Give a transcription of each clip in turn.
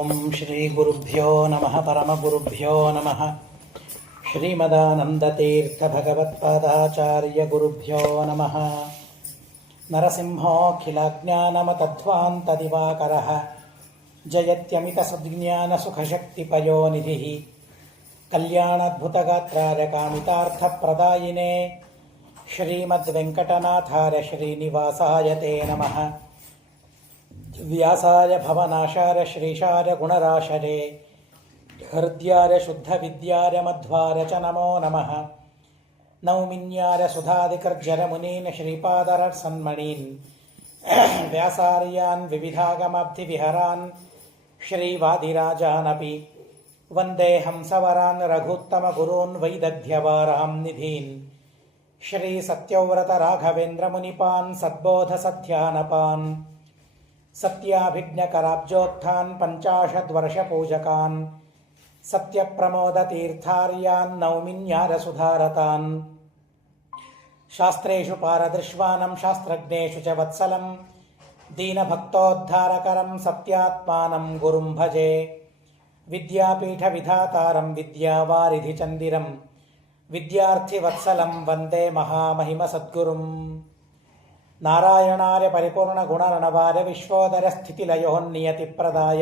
ಓಂ ಶ್ರೀ ಗುರುಭ್ಯೋ ನಮಃ ಪರಮಗುರುಭ್ಯೋ ನಮಃ ಶ್ರೀಮದಾನಂದತೀರ್ಥ ಭಗವತ್ಪಾದಾಚಾರ್ಯ ಗುರುಭ್ಯೋ ನಮಃ ನರಸಿಂಹೋऽಖಿಲಜ್ಞಾನಮತಧ್ವಾन्तದಿವಾಕರಃ ಜಯತ್ಯಮಿತಸದ್ಜ್ಞಾನಸುಖಶಕ್ತಿಪಯೋನಿಧಿಃ ಕಲ್ಯಾಣಾದ್ಭುತಗಾತ್ರಾಯ ಕಾಮಿತಾರ್ಥಪ್ರದಾಯಿನೇ ಶ್ರೀಮದ್ವೆಂಕಟನಾಥಾರ್ಯ ಶ್ರೀನಿವಾಸಾಯ ತೇ ನಮಃ. ವ್ಯಾಸಾಯ ಭವನಾಶಾಯ ಶ್ರೀಶಾಯ ಗುಣರಾಶರೇ ಹೃದ್ಯಾಯ ಶುದ್ಧವಿದ್ಯಾಯ ಮಧ್ವಾಯ ಚ ನಮೋ ನಮಃ. ನೌಮಿನ್ಯಾಯ ಸುಧಾಧಿಕರ್ಜರ ಮುನೀನ್ ಶ್ರೀಪಾದರಸನ್ಮಣೀನ್ ವ್ಯಾಸಾರ್ಯಾನ್ ವಿವಿಧಾಗಮಾಬ್ಧಿವಿಹರಾನ್ ಶ್ರೀವಾದಿರಾಜಾನಪಿ ವಂದೇ ಹಂಸವರಾನ್ ರಘುತ್ತಮಗುರೂನ್ ವೈದಗ್ಧ್ಯವಾರಾಂ ನಿಧೀನ್ ಶ್ರೀ ಸತ್ಯವ್ರತ ರಾಘವೇಂದ್ರ ಮುನಿಪಾನ್ ಸದ್ಬೋಧಸಧ್ಯಾನಪಾನ್ ಸತ್ಯಾಭಿಜ್ಞಕರಾಬ್ಜೋತ್ಥಾನ್ ಪಂಚಾಶದ್ವರ್ಷಪೂಜಕಾನ್ ಸತ್ಯಪ್ರಮೋದತೀರ್ಥಾರ್ಯಾನ್ ನೌಮಿನ್ಯಾರಸುಧಾರತಾನ್ ಶಾಸ್ತ್ರೇಷು ಪಾರದೃಶ್ವಾನಂ ಶಾಸ್ತ್ರಜ್ಞೇಷು ಚ ವತ್ಸಲಂ ದೀನಭಕ್ತೋದ್ಧಾರಕರಂ ಸತ್ಯಾತ್ಮಾನಂ ಗುರುಂ ಭಜೆ. ವಿದ್ಯಾಪೀಠವಿಧಾತಾರಂ ವಿದ್ಯಾವಾರಿಧಿಚಂದಿರಂ ವಿದ್ಯಾರ್ಥಿವತ್ಸಲಂ ವಂದೇ ಮಹಾಮಹಿಮಸದ್ಗುರುಂ. ನಾರಾಯಣಾರ್ಯ ಪರಿಪೂರ್ಣಗುಣರ್ಣವಾರ್ಯ ವಿಶ್ವೋದರಸ್ಥಿತಿಲಯೋನ್ನಿಯತಿಪ್ರದಾಯ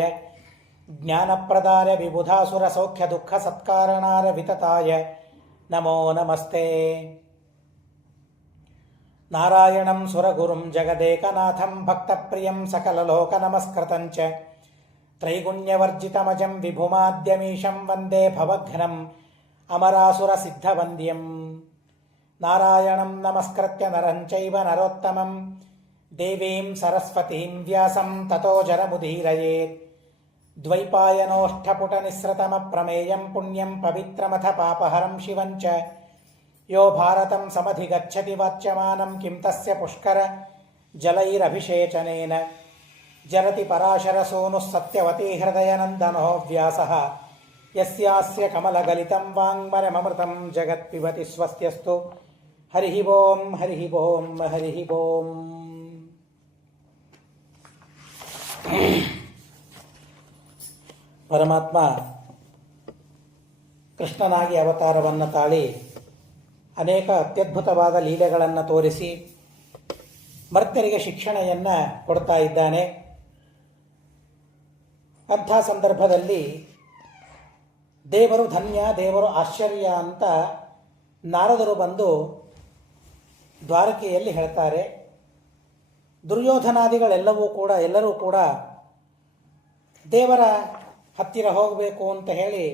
ಜ್ಞಾನಪ್ರದಾಯ ವಿಬುಧಾಸುರಸೌಖ್ಯದುಃಖಸತ್ಕಾರಣಾರ್ಯ ವಿತತಾಯ ನಮೋ ನಮಸ್ತೆ. ನಾರಾಯಣಂ ಸುರಗುರುಂ ಜಗದೇಕನಾಥಂ ಭಕ್ತಪ್ರಿಯಂ ಸಕಲಲೋಕನಮಸ್ಕೃತಂ ಚ ತ್ರೈಗುಣ್ಯವರ್ಜಿತಮಜಂ ವಿಭುಮಾದ್ಯಮೀಶಂ ವಂದೇ ಭವಘ್ನಂ ಅಮರಾಸುರಸಿದ್ಧವಂದ್ಯಂ. ನಾರಾಯಣಂ ನಮಸ್ಕೃತ್ಯ ನರಂ ಚೈವ ನರೋತ್ತಮಂ ದೇವೀಂ ಸರಸ್ವತೀಂ ವ್ಯಾಸಂ ತತೋ ಜರಮುದೀರಯೇತ್. ದ್ವೈಪಾಯನೋಷ್ಠಪುಟನಿಸ್ರತಮಪ್ರಮೇಯಂ ಪುಣ್ಯಂ ಪವಿತ್ರಮಥ ಪಾಪಹರಂ ಶಿವಂ ಚ ಯೋ ಭಾರತಂ ಸಮಧಿಗಚ್ಚತಿ ವಾಚ್ಯಮಾನಂ ಕಿಂ ತಸ್ಯ ಪುಷ್ಕರ ಜಲೈರಭಿಷೇಚನೇನ. ಜರತಿ ಪರಾಶರಸೂನುಃ ಸತ್ಯವತೀ ಹೃದಯನಂದನೋ ವ್ಯಾಸಃ ಯಸ್ಯಾಸ್ಯ ಕಮಲಗಲಿತಂ ವಾङ्ಮಯಮೃತಂ ಜಗತ್ಪಿಬತಿ ಸ್ವಸ್ತ್ಯಸ್ತು. ಹರಿ ಓಂ ಹರಿ ಓಂ ಹರಿ ಓಂ. ಪರಮಾತ್ಮ ಕೃಷ್ಣನಾಗಿ ಅವತಾರವನ್ನು ತಾಳಿ ಅನೇಕ ಅತ್ಯದ್ಭುತವಾದ ಲೀಲೆಗಳನ್ನು ತೋರಿಸಿ ಮರ್ತ್ಯರಿಗೆ ಶಿಕ್ಷಣೆಯನ್ನು ಕೊಡ್ತಾ ಇದ್ದಾನೆ. ಅಂಥ ಸಂದರ್ಭದಲ್ಲಿ ದೇವರು ಧನ್ಯ, ದೇವರು ಆಶ್ಚರ್ಯ ಅಂತ ನಾರದರು ಬಂದು ದ್ವಾರಕೆಯಲ್ಲಿ ಹೇಳ್ತಾರೆ. ದುರ್ಯೋಧನಾದಿಗಳೆಲ್ಲರೂ ಕೂಡ ದೇವರ ಹತ್ತಿರ ಹೋಗಬೇಕು ಅಂತ ಹೇಳಿ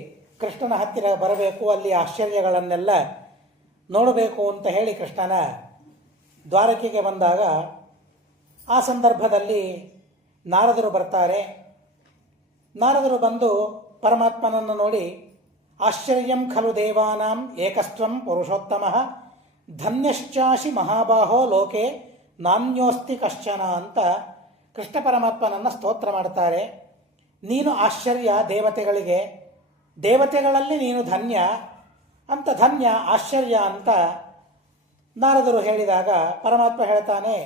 ಕೃಷ್ಣನ ಹತ್ತಿರ ಬರಬೇಕು, ಅಲ್ಲಿ ಆಶ್ಚರ್ಯಗಳನ್ನೆಲ್ಲ ನೋಡಬೇಕು ಅಂತ ಹೇಳಿ ಕೃಷ್ಣನ ದ್ವಾರಕೆಗೆ ಬಂದಾಗ ಆ ಸಂದರ್ಭದಲ್ಲಿ ನಾರದರು ಬರ್ತಾರೆ. ನಾರದರು ಬಂದು ಪರಮಾತ್ಮನನ್ನು ನೋಡಿ ಆಶ್ಚರ್ಯಂ ಖಲು ದೇವಾನಾಂ ಏಕಸ್ತ್ವಂ ಪುರುಷೋತ್ತಮಃ ಧನ್ಯಶ್ಚಾಶಿ ಮಹಾಬಾಹೋ ಲೋಕೆ ನಾನ್ಯೋಸ್ತಿ ಕಶ್ಚನ ಅಂತ ಕೃಷ್ಣ ಪರಮಾತ್ಮನನ್ನು ಸ್ತೋತ್ರ ಮಾಡ್ತಾರೆ. ನೀನು ಆಶ್ಚರ್ಯ ದೇವತೆಗಳಿಗೆ, ದೇವತೆಗಳಲ್ಲಿ ನೀನು ಧನ್ಯ ಅಂತ, ಧನ್ಯ ಆಶ್ಚರ್ಯ ಅಂತ ನಾರದರು ಹೇಳಿದಾಗ ಪರಮಾತ್ಮ ಹೇಳ್ತಾನೆ,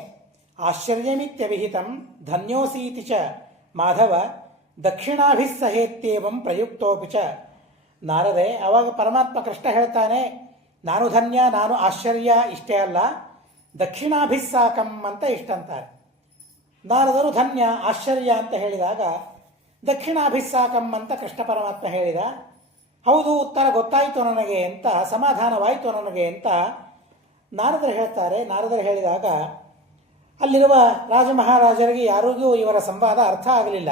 ಆಶ್ಚರ್ಯಮಿತ್ಯವಿಹಿತಂ ಧನ್ಯೋಸೀತಿ ಚ ಮಾಧವ ದಕ್ಷಿಣಾಭಿಸ್ಸಹೇತ್ಯೇವಂ ಪ್ರಯುಕ್ತೋಪಿ ಚ. ನಾರದೆ, ಅವಾಗ ಪರಮಾತ್ಮ ಕೃಷ್ಣ ಹೇಳ್ತಾನೆ, ನಾನು ಧನ್ಯ, ನಾನು ಆಶ್ಚರ್ಯ ಇಷ್ಟೇ ಅಲ್ಲ, ದಕ್ಷಿಣಾಭಿಸ್ಸಾಕಂ ಅಂತ ಇಷ್ಟಂತಾರೆ. ನಾರದರು ಧನ್ಯ ಆಶ್ಚರ್ಯ ಅಂತ ಹೇಳಿದಾಗ ದಕ್ಷಿಣಾಭಿಸ್ಸಾಕಂ ಅಂತ ಕೃಷ್ಣ ಪರಮಾತ್ಮ ಹೇಳಿದ. ಹೌದು, ಉತ್ತರ ಗೊತ್ತಾಯಿತು ನನಗೆ ಅಂತ, ಸಮಾಧಾನವಾಯಿತು ನನಗೆ ಅಂತ ನಾರದರು ಹೇಳ್ತಾರೆ. ನಾರದರು ಹೇಳಿದಾಗ ಅಲ್ಲಿರುವ ರಾಜಮಹಾರಾಜರಿಗೆ ಯಾರಿಗೂ ಇವರ ಸಂವಾದ ಅರ್ಥ ಆಗಲಿಲ್ಲ.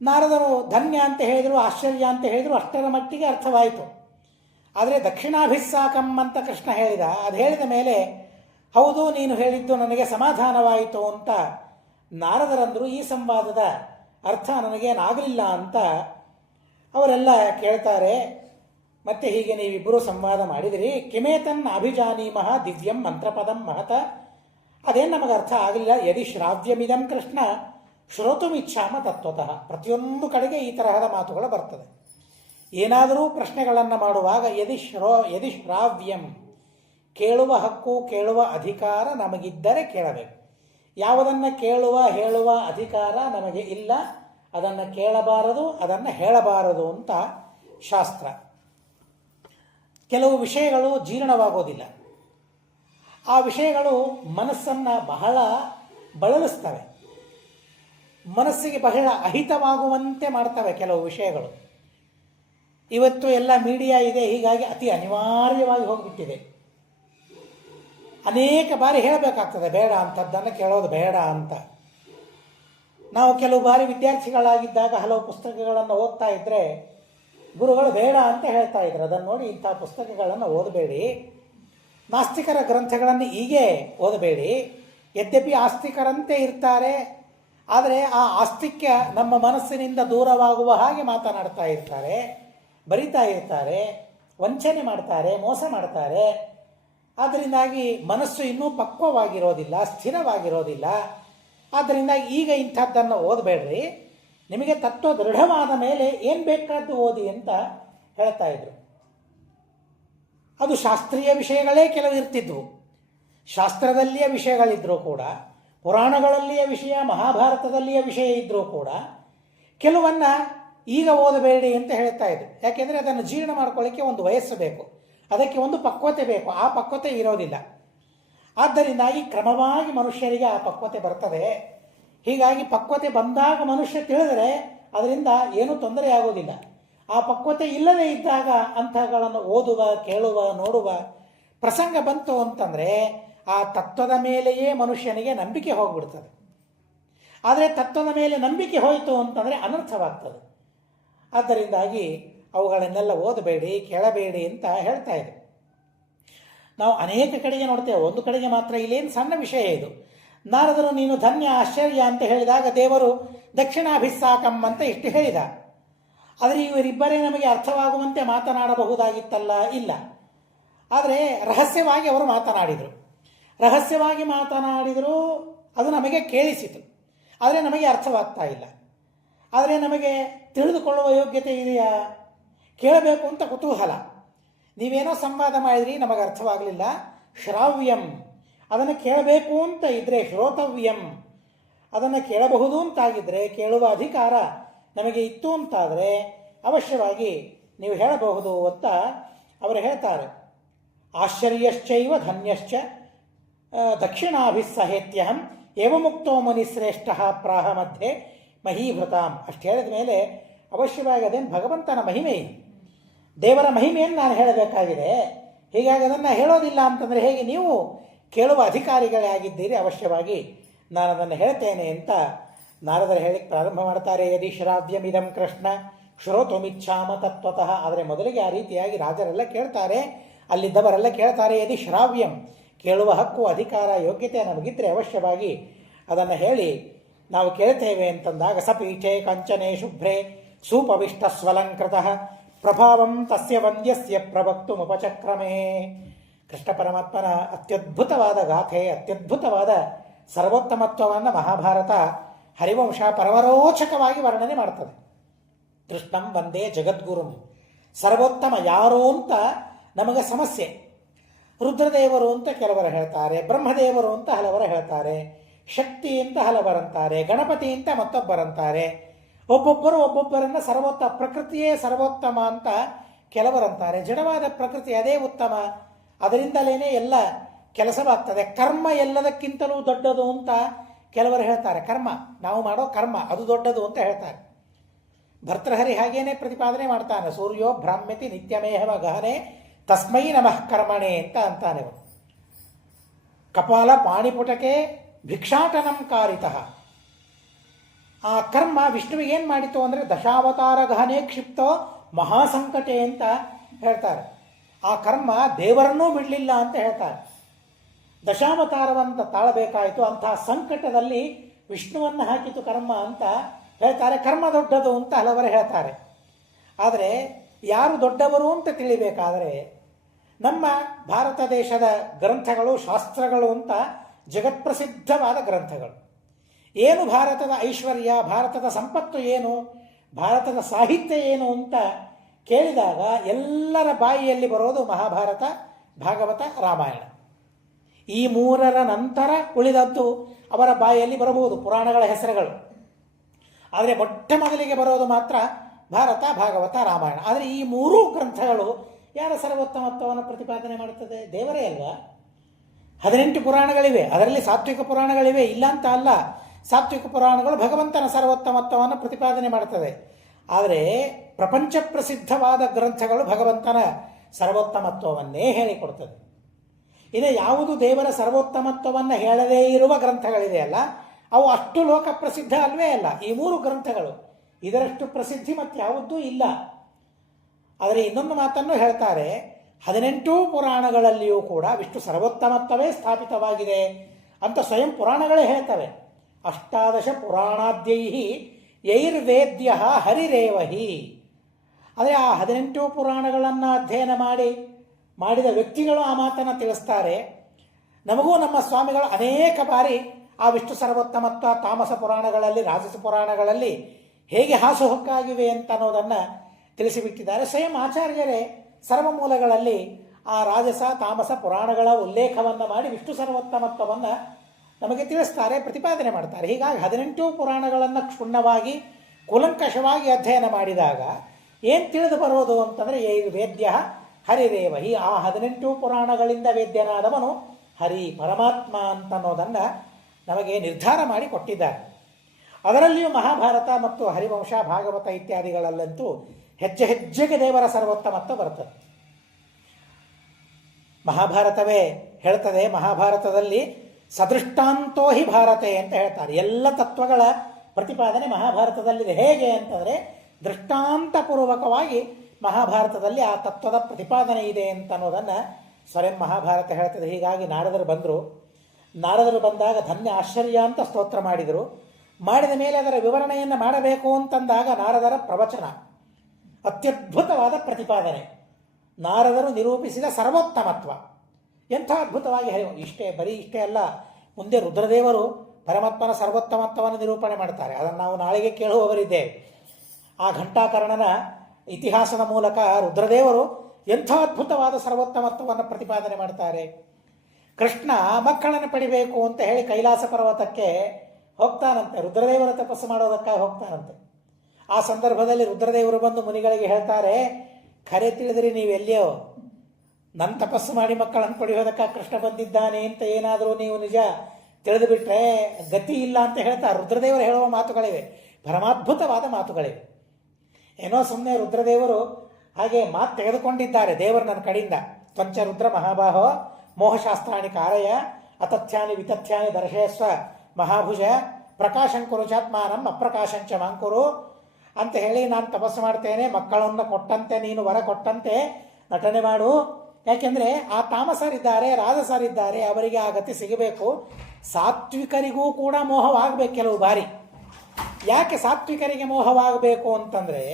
ನಾರದರು ಧನ್ಯ ಅಂತ ಹೇಳಿದರು, ಆಶ್ಚರ್ಯ ಅಂತ ಹೇಳಿದರು, ಅಷ್ಟರ ಮಟ್ಟಿಗೆ ಅರ್ಥವಾಯಿತು. ಆದರೆ ದಕ್ಷಿಣಾಭಿಸ್ಸಾಕಂ ಅಂತ ಕೃಷ್ಣ ಹೇಳಿದ. ಅದು ಹೇಳಿದ ಮೇಲೆ ಹೌದು, ನೀನು ಹೇಳಿದ್ದು ನನಗೆ ಸಮಾಧಾನವಾಯಿತು ಅಂತ ನಾರದರಂದರು. ಈ ಸಂವಾದದ ಅರ್ಥ ನನಗೇನಾಗಲಿಲ್ಲ ಅಂತ ಅವರೆಲ್ಲ ಕೇಳ್ತಾರೆ. ಮತ್ತೆ ಹೀಗೆ ನೀವಿಬ್ಬರು ಸಂವಾದ ಮಾಡಿದಿರಿ, ಕಿಮೇತನ್ ಅಭಿಜಾನೀಮಃ ದಿವ್ಯಂ ಮಂತ್ರಪದಂ ಮಹತ. ಅದೇನು ನಮಗೆ ಅರ್ಥ ಆಗಲಿಲ್ಲ. ಯದಿ ಶ್ರಾವ್ಯಮಿದಂ ಕೃಷ್ಣ ಶ್ರೋತುಮಿಚ್ಛಾಮ ತತ್ವತಃ. ಪ್ರತಿಯೊಂದು ಕಡೆಗೆ ಈ ತರಹದ ಮಾತುಗಳು ಬರ್ತದೆ. ಏನಾದರೂ ಪ್ರಶ್ನೆಗಳನ್ನು ಮಾಡುವಾಗ ಯದಿ ಶ್ರಾವ್ಯಂ, ಕೇಳುವ ಹಕ್ಕು, ಕೇಳುವ ಅಧಿಕಾರ ನಮಗಿದ್ದರೆ ಕೇಳಬೇಕು. ಯಾವುದನ್ನು ಕೇಳುವ ಹೇಳುವ ಅಧಿಕಾರ ನಮಗೆ ಇಲ್ಲ, ಅದನ್ನು ಕೇಳಬಾರದು, ಅದನ್ನು ಹೇಳಬಾರದು ಅಂತ ಶಾಸ್ತ್ರ. ಕೆಲವು ವಿಷಯಗಳು ಜೀರ್ಣವಾಗೋದಿಲ್ಲ. ಆ ವಿಷಯಗಳು ಮನಸ್ಸನ್ನು ಬಹಳ ಬಳಲಿಸ್ತವೆ, ಮನಸ್ಸಿಗೆ ಬಹಳ ಅಹಿತವಾಗುವಂತೆ ಮಾಡ್ತವೆ ಕೆಲವು ವಿಷಯಗಳು. ಇವತ್ತು ಎಲ್ಲ ಮೀಡಿಯಾ ಇದೆ, ಹೀಗಾಗಿ ಅತಿ ಅನಿವಾರ್ಯವಾಗಿ ಹೋಗಿಬಿಟ್ಟಿದೆ. ಅನೇಕ ಬಾರಿ ಹೇಳಬೇಕಾಗ್ತದೆ ಬೇಡ ಅಂಥದ್ದನ್ನು ಕೇಳೋದು ಬೇಡ ಅಂತ. ನಾವು ಕೆಲವು ಬಾರಿ ವಿದ್ಯಾರ್ಥಿಗಳಾಗಿದ್ದಾಗ ಹಲವು ಪುಸ್ತಕಗಳನ್ನು ಓದ್ತಾ ಇದ್ದರೆ ಗುರುಗಳು ಬೇಡ ಅಂತ ಹೇಳ್ತಾ ಇದ್ರು, ಅದನ್ನು ನೋಡಿ ಇಂಥ ಪುಸ್ತಕಗಳನ್ನು ಓದಬೇಡಿ, ನಾಸ್ತಿಕರ ಗ್ರಂಥಗಳನ್ನು ಹೀಗೆ ಓದಬೇಡಿ. ಯದ್ಯಪಿ ಆಸ್ತಿಕರಂತೆ ಇರ್ತಾರೆ, ಆದರೆ ಆ ಆಸ್ತಿಕ್ಯ ನಮ್ಮ ಮನಸ್ಸಿನಿಂದ ದೂರವಾಗುವ ಹಾಗೆ ಮಾತನಾಡ್ತಾ ಇರ್ತಾರೆ, ಬರಿತಾ ಇರ್ತಾರೆ, ವಂಚನೆ ಮಾಡ್ತಾರೆ, ಮೋಸ ಮಾಡ್ತಾರೆ. ಆದ್ದರಿಂದಾಗಿ ಮನಸ್ಸು ಇನ್ನೂ ಪಕ್ವವಾಗಿರೋದಿಲ್ಲ, ಸ್ಥಿರವಾಗಿರೋದಿಲ್ಲ. ಆದ್ದರಿಂದ ಈಗ ಇಂಥದ್ದನ್ನು ಓದಬೇಡ್ರಿ, ನಿಮಗೆ ತತ್ವ ದೃಢವಾದ ಮೇಲೆ ಏನು ಬೇಕಾದ್ದು ಓದಿ ಅಂತ ಹೇಳ್ತಾ ಇದ್ರು. ಅದು ಶಾಸ್ತ್ರೀಯ ವಿಷಯಗಳೇ ಕೆಲವು ಇರ್ತಿದ್ವು. ಶಾಸ್ತ್ರದಲ್ಲಿಯ ವಿಷಯಗಳಿದ್ರೂ ಕೂಡ, ಪುರಾಣಗಳಲ್ಲಿಯ ವಿಷಯ, ಮಹಾಭಾರತದಲ್ಲಿಯ ವಿಷಯ ಇದ್ದರೂ ಕೂಡ ಕೆಲವನ್ನು ಈಗ ಓದಬೇಡಿ ಅಂತ ಹೇಳ್ತಾ ಇದ್ರು. ಯಾಕೆಂದರೆ ಅದನ್ನು ಜೀರ್ಣ ಮಾಡ್ಕೊಳ್ಳಿಕ್ಕೆ ಒಂದು ವಯಸ್ಸು ಬೇಕು, ಅದಕ್ಕೆ ಒಂದು ಪಕ್ವತೆ ಬೇಕು. ಆ ಪಕ್ವತೆ ಇರೋದಿಲ್ಲ. ಆದ್ದರಿಂದಾಗಿ ಕ್ರಮವಾಗಿ ಮನುಷ್ಯರಿಗೆ ಆ ಪಕ್ವತೆ ಬರ್ತದೆ. ಹೀಗಾಗಿ ಪಕ್ವತೆ ಬಂದಾಗ ಮನುಷ್ಯ ತಿಳಿದರೆ ಅದರಿಂದ ಏನೂ ತೊಂದರೆ ಆಗೋದಿಲ್ಲ. ಆ ಪಕ್ವತೆ ಇಲ್ಲದೇ ಇದ್ದಾಗ ಅಂಥಗಳನ್ನು ಓದುವ, ಕೇಳುವ, ನೋಡುವ ಪ್ರಸಂಗ ಬಂತು ಅಂತಂದರೆ ಆ ತತ್ವದ ಮೇಲೆಯೇ ಮನುಷ್ಯನಿಗೆ ನಂಬಿಕೆ ಹೋಗ್ಬಿಡ್ತದೆ. ಆದರೆ ತತ್ವದ ಮೇಲೆ ನಂಬಿಕೆ ಹೋಯಿತು ಅಂತಂದರೆ ಅನರ್ಥವಾಗ್ತದೆ. ಆದ್ದರಿಂದಾಗಿ ಅವುಗಳನ್ನೆಲ್ಲ ಓದಬೇಡಿ, ಕೇಳಬೇಡಿ ಅಂತ ಹೇಳ್ತಾ ಇದೆ. ನಾವು ಅನೇಕ ಕಡೆಗೆ ನೋಡ್ತೇವೆ, ಒಂದು ಕಡೆಗೆ ಮಾತ್ರ. ಇಲ್ಲೇನು ಸಣ್ಣ ವಿಷಯ ಇದು. ನಾರದರು ನೀನು ಧನ್ಯ ಆಶ್ಚರ್ಯ ಅಂತ ಹೇಳಿದಾಗ ದೇವರು ದಕ್ಷಿಣಾಭಿಸ್ಸಾಕಂ ಅಂತ ಇಷ್ಟು ಹೇಳಿದ. ಆದರೆ ಇವರಿಬ್ಬರೇ ನಮಗೆ ಅರ್ಥವಾಗುವಂತೆ ಮಾತನಾಡಬಹುದಾಗಿತ್ತಲ್ಲ? ಇಲ್ಲ. ಆದರೆ ರಹಸ್ಯವಾಗಿ ಅವರು ಮಾತನಾಡಿದರು. ರಹಸ್ಯವಾಗಿ ಮಾತನಾಡಿದರೂ ಅದು ನಮಗೆ ಕೇಳಿಸಿತು, ಆದರೆ ನಮಗೆ ಅರ್ಥವಾಗ್ತಾ ಇಲ್ಲ. ಆದರೆ ನಮಗೆ ತಿಳಿದುಕೊಳ್ಳುವ ಯೋಗ್ಯತೆ ಇದೆಯಾ? ಕೇಳಬೇಕು ಅಂತ ಕುತೂಹಲ. ನೀವೇನೋ ಸಂವಾದ ಮಾಡಿದ್ರಿ, ನಮಗೆ ಅರ್ಥವಾಗಲಿಲ್ಲ. ಶ್ರಾವ್ಯಂ, ಅದನ್ನು ಕೇಳಬೇಕು ಅಂತ ಇದ್ದರೆ ಶ್ರೋತವ್ಯಂ, ಅದನ್ನು ಕೇಳಬಹುದು ಅಂತಾಗಿದ್ದರೆ, ಕೇಳುವ ಅಧಿಕಾರ ನಮಗೆ ಇತ್ತು ಅಂತಾದರೆ ಅವಶ್ಯವಾಗಿ ನೀವು ಹೇಳಬಹುದು ಅಂತ ಅವರು ಹೇಳ್ತಾರೆ. ಆಶ್ಚರ್ಯಶ್ಚೈವ ಧನ್ಯಶ್ಚ ದಕ್ಷಿಣಾಭಿಸ್ಸಹೇತ್ಯಹಂ ಏವಮುಕ್ತೋ ಮುನಿಶ್ರೇಷ್ಠ ಪ್ರಾಹ ಮಧ್ಯೆ ಮಹೀಭೃತಾಂ. ಅಷ್ಟು ಹೇಳಿದ ಮೇಲೆ ಅವಶ್ಯವಾಗಿ ಅದೇನು ಭಗವಂತನ ಮಹಿಮೆ ಇದೆ, ದೇವರ ಮಹಿಮೆಯನ್ನು ನಾನು ಹೇಳಬೇಕಾಗಿದೆ. ಹೀಗಾಗಿ ಅದನ್ನು ಹೇಳೋದಿಲ್ಲ ಅಂತಂದರೆ ಹೇಗೆ? ನೀವು ಕೇಳುವ ಅಧಿಕಾರಿಗಳೇ ಆಗಿದ್ದೀರಿ, ಅವಶ್ಯವಾಗಿ ನಾನು ಅದನ್ನು ಹೇಳ್ತೇನೆ ಅಂತ ನಾರದರು ಹೇಳಿಕ್ಕೆ ಪ್ರಾರಂಭ ಮಾಡ್ತಾರೆ. ಯದಿ ಶ್ರಾವ್ಯಮಿದಂ ಕೃಷ್ಣ ಶ್ರೋತುಮಿಚ್ಛಾಮ ತತ್ವತಃ. ಆದರೆ ಮೊದಲಿಗೆ ಆ ರೀತಿಯಾಗಿ ರಾಜರೆಲ್ಲ ಕೇಳ್ತಾರೆ, ಅಲ್ಲಿದ್ದವರೆಲ್ಲ ಕೇಳ್ತಾರೆ. ಯದಿ ಶ್ರಾವ್ಯಂ, ಕೇಳುವ ಹಕ್ಕು, ಅಧಿಕಾರ, ಯೋಗ್ಯತೆ ನಮಗಿದ್ದರೆ ಅವಶ್ಯವಾಗಿ ಅದನ್ನು ಹೇಳಿ ನಾವು ಕೇಳ್ತೇವೆ ಅಂತಂದಾಗ ಸಪೀಠೆ ಕಂಚನೆ ಶುಭ್ರೆ ಸೂಪವಿಷ್ಟ ಸ್ವಲಂಕೃತಃ ಪ್ರಭಾವಂ ತಸ್ಯ ವಂದ್ಯಸ್ಯ ಪ್ರವಕ್ತುಮುಪಚಕ್ರಮೇ. ಕೃಷ್ಣ ಪರಮಾತ್ಮನ ಅತ್ಯದ್ಭುತವಾದ ಗಾಥೆ, ಅತ್ಯದ್ಭುತವಾದ ಸರ್ವೋತ್ತಮತ್ವವನ್ನು ಮಹಾಭಾರತ ಹರಿವಂಶ ಪರಮರೋಚಕವಾಗಿ ವರ್ಣನೆ ಮಾಡ್ತದೆ. ಕೃಷ್ಣಂ ವಂದೇ ಜಗದ್ಗುರುಂ. ಸರ್ವೋತ್ತಮ ಯಾರು ಅಂತ ನಮಗೆ ಸಮಸ್ಯೆ. ರುದ್ರದೇವರು ಅಂತ ಕೆಲವರು ಹೇಳ್ತಾರೆ, ಬ್ರಹ್ಮದೇವರು ಅಂತ ಹಲವರು ಹೇಳ್ತಾರೆ, ಶಕ್ತಿ ಅಂತ ಹಲವರಂತಾರೆ, ಗಣಪತಿ ಅಂತ ಮತ್ತೊಬ್ಬರಂತಾರೆ. ಒಬ್ಬೊಬ್ಬರನ್ನು ಸರ್ವೋತ್ತಮ, ಪ್ರಕೃತಿಯೇ ಸರ್ವೋತ್ತಮ ಅಂತ ಕೆಲವರಂತಾರೆ. ಜಡವಾದ ಪ್ರಕೃತಿ ಅದೇ ಉತ್ತಮ, ಅದರಿಂದಲೇ ಎಲ್ಲ ಕೆಲಸವಾಗ್ತದೆ. ಕರ್ಮ ಎಲ್ಲದಕ್ಕಿಂತಲೂ ದೊಡ್ಡದು ಅಂತ ಕೆಲವರು ಹೇಳ್ತಾರೆ. ಕರ್ಮ, ನಾವು ಮಾಡೋ ಕರ್ಮ ಅದು ದೊಡ್ಡದು ಅಂತ ಹೇಳ್ತಾರೆ. ಭರ್ತೃಹರಿ ಹಾಗೇನೆ ಪ್ರತಿಪಾದನೆ ಮಾಡ್ತಾನೆ. ಸೂರ್ಯೋ ಭ್ರಾಮ್ಯತಿ ನಿತ್ಯಮೇಹವ ಗಹನೆ ತಸ್ಮೈ ನಮಃ ಕರ್ಮಣೆ ಅಂತ ಅಂತಾನೆ. ಕಪಾಲ ಪಾಣಿಪುಟಕೆ ಭಿಕ್ಷಾಟನಂ ಕಾರಿತಃ. ಆ ಕರ್ಮ ವಿಷ್ಣುವಿಗೆ ಏನು ಮಾಡಿತು ಅಂದರೆ ದಶಾವತಾರ ಗಹನೆ ಕ್ಷಿಪ್ತೋ ಮಹಾಸಂಕಟೆ ಅಂತ ಹೇಳ್ತಾರೆ. ಆ ಕರ್ಮ ದೇವರನ್ನೂ ಬಿಡಲಿಲ್ಲ ಅಂತ ಹೇಳ್ತಾರೆ. ದಶಾವತಾರವಂತ ತಾಳಬೇಕಾಯಿತು, ಅಂತಹ ಸಂಕಟದಲ್ಲಿ ವಿಷ್ಣುವನ್ನು ಹಾಕಿತು ಕರ್ಮ ಅಂತ ಹೇಳ್ತಾರೆ. ಕರ್ಮ ದೊಡ್ಡದು ಅಂತ ಹಲವರು ಹೇಳ್ತಾರೆ. ಆದರೆ ಯಾರು ದೊಡ್ಡವರು ಅಂತ ತಿಳಿಬೇಕಾದರೆ ನಮ್ಮ ಭಾರತ ದೇಶದ ಗ್ರಂಥಗಳು, ಶಾಸ್ತ್ರಗಳು ಅಂತ ಜಗತ್ಪ್ರಸಿದ್ಧವಾದ ಗ್ರಂಥಗಳು. ಏನು ಭಾರತದ ಐಶ್ವರ್ಯ, ಭಾರತದ ಸಂಪತ್ತು ಏನು, ಭಾರತದ ಸಾಹಿತ್ಯ ಏನು ಅಂತ ಕೇಳಿದಾಗ ಎಲ್ಲರ ಬಾಯಿಯಲ್ಲಿ ಬರೋದು ಮಹಾಭಾರತ, ಭಾಗವತ, ರಾಮಾಯಣ. ಈ ಮೂರರ ನಂತರ ಉಳಿದದ್ದು ಅವರ ಬಾಯಿಯಲ್ಲಿ ಬರಬಹುದು ಪುರಾಣಗಳ ಹೆಸರುಗಳು. ಆದರೆ ಮೊಟ್ಟ ಮೊದಲಿಗೆ ಬರೋದು ಮಾತ್ರ ಭಾರತ, ಭಾಗವತ, ರಾಮಾಯಣ. ಆದರೆ ಈ ಮೂರೂ ಗ್ರಂಥಗಳು ಯಾರ ಸರ್ವೋತ್ತಮತ್ವವನ್ನು ಪ್ರತಿಪಾದನೆ ಮಾಡುತ್ತದೆ? ದೇವರೇ ಅಲ್ವಾ. 18 ಪುರಾಣಗಳಿವೆ, ಅದರಲ್ಲಿ ಸಾತ್ವಿಕ ಪುರಾಣಗಳಿವೆ, ಇಲ್ಲ ಅಂತ ಅಲ್ಲ. ಸಾತ್ವಿಕ ಪುರಾಣಗಳು ಭಗವಂತನ ಸರ್ವೋತ್ತಮತ್ವವನ್ನು ಪ್ರತಿಪಾದನೆ ಮಾಡುತ್ತದೆ. ಆದರೆ ಪ್ರಪಂಚ ಪ್ರಸಿದ್ಧವಾದ ಗ್ರಂಥಗಳು ಭಗವಂತನ ಸರ್ವೋತ್ತಮತ್ವವನ್ನೇ ಹೇಳಿಕೊಡ್ತದೆ. ಇನ್ನು ಯಾವುದು ದೇವರ ಸರ್ವೋತ್ತಮತ್ವವನ್ನು ಹೇಳದೇ ಇರುವ ಗ್ರಂಥಗಳಿದೆಯಲ್ಲ, ಅವು ಅಷ್ಟು ಲೋಕ ಪ್ರಸಿದ್ಧ ಅಲ್ವೇ ಅಲ್ಲ. ಈ 3 ಗ್ರಂಥಗಳು ಇದರಷ್ಟು ಪ್ರಸಿದ್ಧಿ ಮತ್ತು ಯಾವುದೂ ಇಲ್ಲ. ಆದರೆ ಇನ್ನೊಂದು ಮಾತನ್ನು ಹೇಳ್ತಾರೆ, 18 ಪುರಾಣಗಳಲ್ಲಿಯೂ ಕೂಡ ವಿಷ್ಣು ಸರ್ವೋತ್ತಮತ್ವವೇ ಸ್ಥಾಪಿತವಾಗಿದೆ ಅಂತ ಸ್ವಯಂ ಪುರಾಣಗಳೇ ಹೇಳ್ತವೆ. 18 ಪುರಾಣಾದ್ಯೈ ಯೈರ್ವೇದ್ಯ ಹರಿರೇವಹಿ. ಆದರೆ ಆ 18 ಪುರಾಣಗಳನ್ನು ಅಧ್ಯಯನ ಮಾಡಿದ ವ್ಯಕ್ತಿಗಳು ಆ ಮಾತನ್ನು ತಿಳಿಸ್ತಾರೆ. ನಮಗೂ ನಮ್ಮ ಸ್ವಾಮಿಗಳು ಅನೇಕ ಬಾರಿ ಆ ವಿಷ್ಣು ಸರ್ವೋತ್ತಮತ್ವ ತಾಮಸ ಪುರಾಣಗಳಲ್ಲಿ, ರಾಜಸ ಪುರಾಣಗಳಲ್ಲಿ ಹೇಗೆ ಹಾಸುಹೊಕ್ಕಾಗಿವೆ ಅಂತ ಅನ್ನೋದನ್ನು ತಿಳಿಸಿಬಿಟ್ಟಿದ್ದಾರೆ. ಸ್ವಯಂ ಆಚಾರ್ಯರೇ ಸರ್ವಮೂಲಗಳಲ್ಲಿ ಆ ರಾಜಸ ತಾಮಸ ಪುರಾಣಗಳ ಉಲ್ಲೇಖವನ್ನು ಮಾಡಿ ವಿಷ್ಣು ಸರ್ವೋತ್ತಮತ್ವವನ್ನು ನಮಗೆ ತಿಳಿಸ್ತಾರೆ, ಪ್ರತಿಪಾದನೆ ಮಾಡ್ತಾರೆ. ಹೀಗಾಗಿ 18 ಪುರಾಣಗಳನ್ನು ಕ್ಷುಣ್ಣವಾಗಿ ಕೂಲಂಕಷವಾಗಿ ಅಧ್ಯಯನ ಮಾಡಿದಾಗ ಏನು ತಿಳಿದು ಬರೋದು ಅಂತಂದರೆ, ವೇದ್ಯ ಹರಿರೇವಹಿ. ಆ 18 ಪುರಾಣಗಳಿಂದ ವೇದ್ಯನಾದವನು ಹರಿ, ಪರಮಾತ್ಮ ಅಂತನ್ನೋದನ್ನು ನಮಗೆ ನಿರ್ಧಾರ ಮಾಡಿ ಕೊಟ್ಟಿದ್ದಾರೆ. ಅದರಲ್ಲಿಯೂ ಮಹಾಭಾರತ ಮತ್ತು ಹರಿವಂಶ, ಭಾಗವತ ಇತ್ಯಾದಿಗಳಲ್ಲಂತೂ ಹೆಜ್ಜೆ ಹೆಜ್ಜೆಗೆ ದೇವರ ಸರ್ವೋತ್ತಮತ್ವ ಬರ್ತದೆ. ಮಹಾಭಾರತವೇ ಹೇಳ್ತದೆ, ಮಹಾಭಾರತದಲ್ಲಿ ಸದೃಷ್ಟಾಂತೋ ಹಿ ಭಾರತೆ ಅಂತ ಹೇಳ್ತಾರೆ. ಎಲ್ಲ ತತ್ವಗಳ ಪ್ರತಿಪಾದನೆ ಮಹಾಭಾರತದಲ್ಲಿದೆ. ಹೇಗೆ ಅಂತಂದರೆ, ದೃಷ್ಟಾಂತಪೂರ್ವಕವಾಗಿ ಮಹಾಭಾರತದಲ್ಲಿ ಆ ತತ್ವದ ಪ್ರತಿಪಾದನೆ ಇದೆ ಅಂತ ಅನ್ನೋದನ್ನು ಸ್ವಯಂ ಮಹಾಭಾರತ ಹೇಳ್ತದೆ. ಹೀಗಾಗಿ ನಾರದರು ಬಂದಾಗ ಧನ್ಯ ಆಶ್ಚರ್ಯ ಅಂತ ಸ್ತೋತ್ರ ಮಾಡಿದ ಮೇಲೆ ಅದರ ವಿವರಣೆಯನ್ನು ಮಾಡಬೇಕು ಅಂತಂದಾಗ ನಾರದರ ಪ್ರವಚನ ಅತ್ಯದ್ಭುತವಾದ ಪ್ರತಿಪಾದನೆ, ನಾರದರು ನಿರೂಪಿಸಿದ ಸರ್ವೋತ್ತಮತ್ವ ಎಂಥ ಅದ್ಭುತವಾಗಿ ಇಷ್ಟೇ ಅಲ್ಲ. ಮುಂದೆ ರುದ್ರದೇವರು ಪರಮಾತ್ಮನ ಸರ್ವೋತ್ತಮತ್ವವನ್ನು ನಿರೂಪಣೆ ಮಾಡ್ತಾರೆ. ಅದನ್ನು ನಾವು ನಾಳೆಗೆ ಕೇಳುವವರಿದ್ದೇವೆ. ಆ ಘಂಟಾಕರ್ಣನ ಇತಿಹಾಸದ ಮೂಲಕ ರುದ್ರದೇವರು ಎಂಥ ಅದ್ಭುತವಾದ ಸರ್ವೋತ್ತಮತ್ವವನ್ನು ಪ್ರತಿಪಾದನೆ ಮಾಡ್ತಾರೆ. ಕೃಷ್ಣ ಮಕ್ಕಳನ್ನು ಪಡಿಬೇಕು ಅಂತ ಹೇಳಿ ಕೈಲಾಸ ಪರ್ವತಕ್ಕೆ ಹೋಗ್ತಾನಂತೆ, ರುದ್ರದೇವರ ತಪಸ್ಸು ಮಾಡೋದಕ್ಕಾಗಿ ಹೋಗ್ತಾನಂತೆ. ಆ ಸಂದರ್ಭದಲ್ಲಿ ರುದ್ರದೇವರು ಬಂದು ಮುನಿಗಳಿಗೆ ಹೇಳ್ತಾರೆ, ಖರೆ ತಿಳಿದ್ರಿ ನೀವೆಲ್ಲಿಯೋ, ನನ್ನ ತಪಸ್ಸು ಮಾಡಿ ಮಕ್ಕಳನ್ನು ಪಡೆಯೋದಕ್ಕಾಗಿ ಕೃಷ್ಣ ಬಂದಿದ್ದಾನೆ ಅಂತ ಏನಾದರೂ ನೀವು ನಿಜ ತಿಳಿದು ಬಿಟ್ರೆ ಗತಿ ಇಲ್ಲ ಅಂತ ಹೇಳ್ತಾರೆ. ರುದ್ರದೇವರು ಹೇಳುವ ಮಾತುಗಳಿವೆ, ಪರಮಾದ್ಭುತವಾದ ಮಾತುಗಳಿವೆ. ಏನೋ ಸುಮ್ಮನೆ ರುದ್ರದೇವರು ಹಾಗೆ ಮಾತು ತೆಗೆದುಕೊಂಡಿದ್ದಾರೆ ದೇವರು ನನ್ನ ಕಡೆಯಿಂದ. ತ್ವಂಚ ರುದ್ರ ಮಹಾಬಾಹೋ ಮೋಹಶಾಸ್ತ್ರಾಣಿ ಕಾರಯ ಅತಥ್ಯಾನಿ ವಿತಥ್ಯಾನಿ ದರ್ಶಯಸ್ವ ಮಹಾಭುಜ ಪ್ರಕಾಶಂಕುರು ಚಾತ್ಮಾನಂ ಅಪ್ರಕಾಶಂಚ ಮಾಂಕುರು ಅಂತ ಹೇಳಿ ನಾನು ತಪಸ್ಸು ಮಾಡ್ತೇನೆ, ಮಕ್ಕಳನ್ನು ಕೊಟ್ಟಂತೆ ನೀನು ವರ ಕೊಟ್ಟಂತೆ ನಟನೆ ಮಾಡು. ಯಾಕೆಂದರೆ ಆ ತಾಮಸರಿದ್ದಾರೆ, ರಾಜಸರಿದ್ದಾರೆ, ಅವರಿಗೆ ಆ ಗತಿ ಸಿಗಬೇಕು. ಸಾತ್ವಿಕರಿಗೂ ಕೂಡ ಮೋಹವಾಗಬೇಕು ಕೆಲವು ಬಾರಿ. ಯಾಕೆ ಸಾತ್ವಿಕರಿಗೆ ಮೋಹವಾಗಬೇಕು ಅಂತಂದರೆ,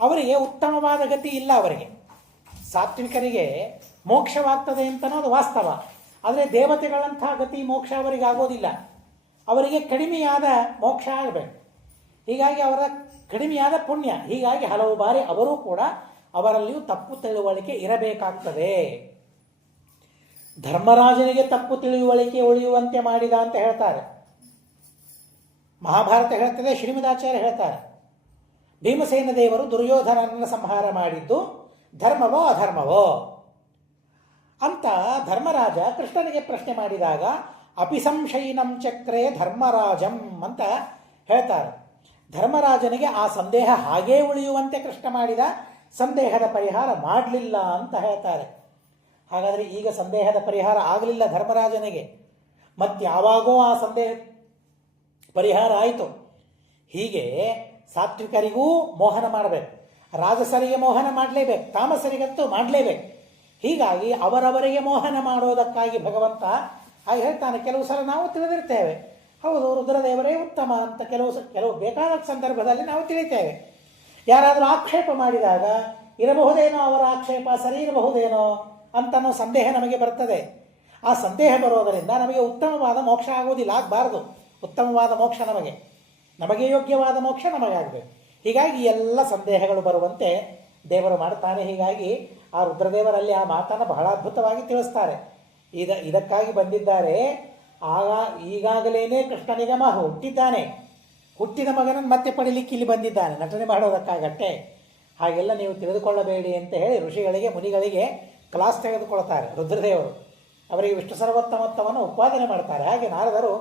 ಅವರಿಗೆ ಉತ್ತಮವಾದ ಗತಿ ಇಲ್ಲ. ಅವರಿಗೆ ಸಾತ್ವಿಕರಿಗೆ ಮೋಕ್ಷವಾಗ್ತದೆ ಅಂತನ್ನೋದು ವಾಸ್ತವ. ಆದರೆ ದೇವತೆಗಳಂಥ ಗತಿ ಮೋಕ್ಷ ಅವರಿಗೆ ಆಗೋದಿಲ್ಲ. ಅವರಿಗೆ ಕಡಿಮೆಯಾದ ಮೋಕ್ಷ ಆಗಬೇಕು. ಹೀಗಾಗಿ ಅವರ ಕಡಿಮೆಯಾದ ಪುಣ್ಯ. ಹೀಗಾಗಿ ಹಲವು ಬಾರಿ ಅವರೂ ಕೂಡ ಅವರಲ್ಲಿಯೂ ತಪ್ಪು ತಿಳುವಳಿಕೆ ಇರಬೇಕಾಗ್ತದೆ. ಧರ್ಮರಾಜನಿಗೆ ತಪ್ಪು ತಿಳುವಳಿಕೆ ಉಳಿಯುವಂತೆ ಮಾಡಿದ ಅಂತ ಹೇಳ್ತಾರೆ. ಮಹಾಭಾರತ ಹೇಳ್ತದೆ, ಶ್ರೀಮದಾಚಾರ್ಯ ಹೇಳ್ತಾರೆ, ಭೀಮಸೇನ ದೇವರು ದುರ್ಯೋಧನನನ್ನು ಸಂಹಾರ ಮಾಡಿದ್ದು ಧರ್ಮವೋ ಅಧರ್ಮವೋ ಅಂತ ಧರ್ಮರಾಜ ಕೃಷ್ಣನಿಗೆ ಪ್ರಶ್ನೆ ಮಾಡಿದಾಗ ಅಪಿಸಂಶಯಿನಂ ಚಕ್ರೇ ಧರ್ಮರಾಜಂ ಅಂತ ಹೇಳ್ತಾರೆ. ಧರ್ಮರಾಜನಿಗೆ ಆ ಸಂದೇಹ ಹಾಗೇ ಉಳಿಯುವಂತೆ ಕೃಷ್ಣ ಮಾಡಿದ, ಸಂದೇಹದ ಪರಿಹಾರ ಮಾಡಲಿಲ್ಲ ಅಂತ ಹೇಳ್ತಾರೆ. ಹಾಗಾದರೆ ಈಗ ಸಂದೇಹದ ಪರಿಹಾರ ಆಗಲಿಲ್ಲ ಧರ್ಮರಾಜನಿಗೆ, ಮತ್ತಾವಾಗೋ ಆ ಸಂದೇಹ ಪರಿಹಾರ ಆಯಿತು. ಹೀಗೆ ಸಾತ್ವಿಕರಿಗೂ ಮೋಹನ ಮಾಡಬೇಕು, ರಾಜಸರಿಗೆ ಮೋಹನ ಮಾಡಲೇಬೇಕು, ತಾಮಸರಿಗಂತೂ ಮಾಡಲೇಬೇಕು. ಹೀಗಾಗಿ ಅವರವರಿಗೆ ಮೋಹನ ಮಾಡೋದಕ್ಕಾಗಿ ಭಗವಂತ ಹಾಗೆ ಹೇಳ್ತಾನೆ. ಕೆಲವು ಸಲ ನಾವು ತಿಳಿದಿರ್ತೇವೆ, ಹೌದು ರುದ್ರದೇವರೇ ಉತ್ತಮ ಅಂತ. ಕೆಲವು ಬೇಕಾದ ಸಂದರ್ಭದಲ್ಲಿ ನಾವು ತಿಳಿತೇವೆ. ಯಾರಾದರೂ ಆಕ್ಷೇಪ ಮಾಡಿದಾಗ ಇರಬಹುದೇನೋ ಅವರ ಆಕ್ಷೇಪ ಸರಿ ಇರಬಹುದೇನೋ ಅಂತನೋ ಸಂದೇಹ ನಮಗೆ ಬರ್ತದೆ. ಆ ಸಂದೇಹ ಬರೋದರಿಂದ ನಮಗೆ ಉತ್ತಮವಾದ ಮೋಕ್ಷ ಆಗುವುದಿಲ್ಲ, ಆಗಬಾರ್ದು. ಉತ್ತಮವಾದ ಮೋಕ್ಷ ನಮಗೆ ಯೋಗ್ಯವಾದ ಮೋಕ್ಷ ನಮಗಾಗಬೇಕು. ಹೀಗಾಗಿ ಎಲ್ಲ ಸಂದೇಹಗಳು ಬರುವಂತೆ ದೇವರು ಮಾಡ್ತಾನೆ. ಹೀಗಾಗಿ ಆ ರುದ್ರದೇವರಲ್ಲಿ ಆ ಮಾತನ್ನು ಬಹಳ ಅದ್ಭುತವಾಗಿ ತಿಳಿಸ್ತಾರೆ. ಇದಕ್ಕಾಗಿ ಬಂದಿದ್ದಾರೆ. ಈಗಾಗಲೇ ಕೃಷ್ಣ ನಿಗಮ ಹುಟ್ಟಿದ್ದಾನೆ, ಹುಟ್ಟಿದ ಮಗನನ್ನು ಮತ್ತೆ ಪಡಿಲಿಕ್ಕೆ ಇಲ್ಲಿ ಬಂದಿದ್ದಾನೆ ನಟನೆ ಮಾಡೋದಕ್ಕಾಗಟ್ಟೆ. ಹಾಗೆಲ್ಲ ನೀವು ತಿಳಿದುಕೊಳ್ಳಬೇಡಿ ಅಂತ ಹೇಳಿ ಋಷಿಗಳಿಗೆ ಮುನಿಗಳಿಗೆ ಕ್ಲಾಸ್ ತೆಗೆದುಕೊಳ್ತಾರೆ ರುದ್ರದೇವರು. ಅವರಿಗೆ ವಿಷ್ಣು ಸರ್ವೋತ್ತಮತ್ವವನ್ನು ಉತ್ಪಾದನೆ ಮಾಡ್ತಾರೆ. ಹಾಗೆ ನಾರದರು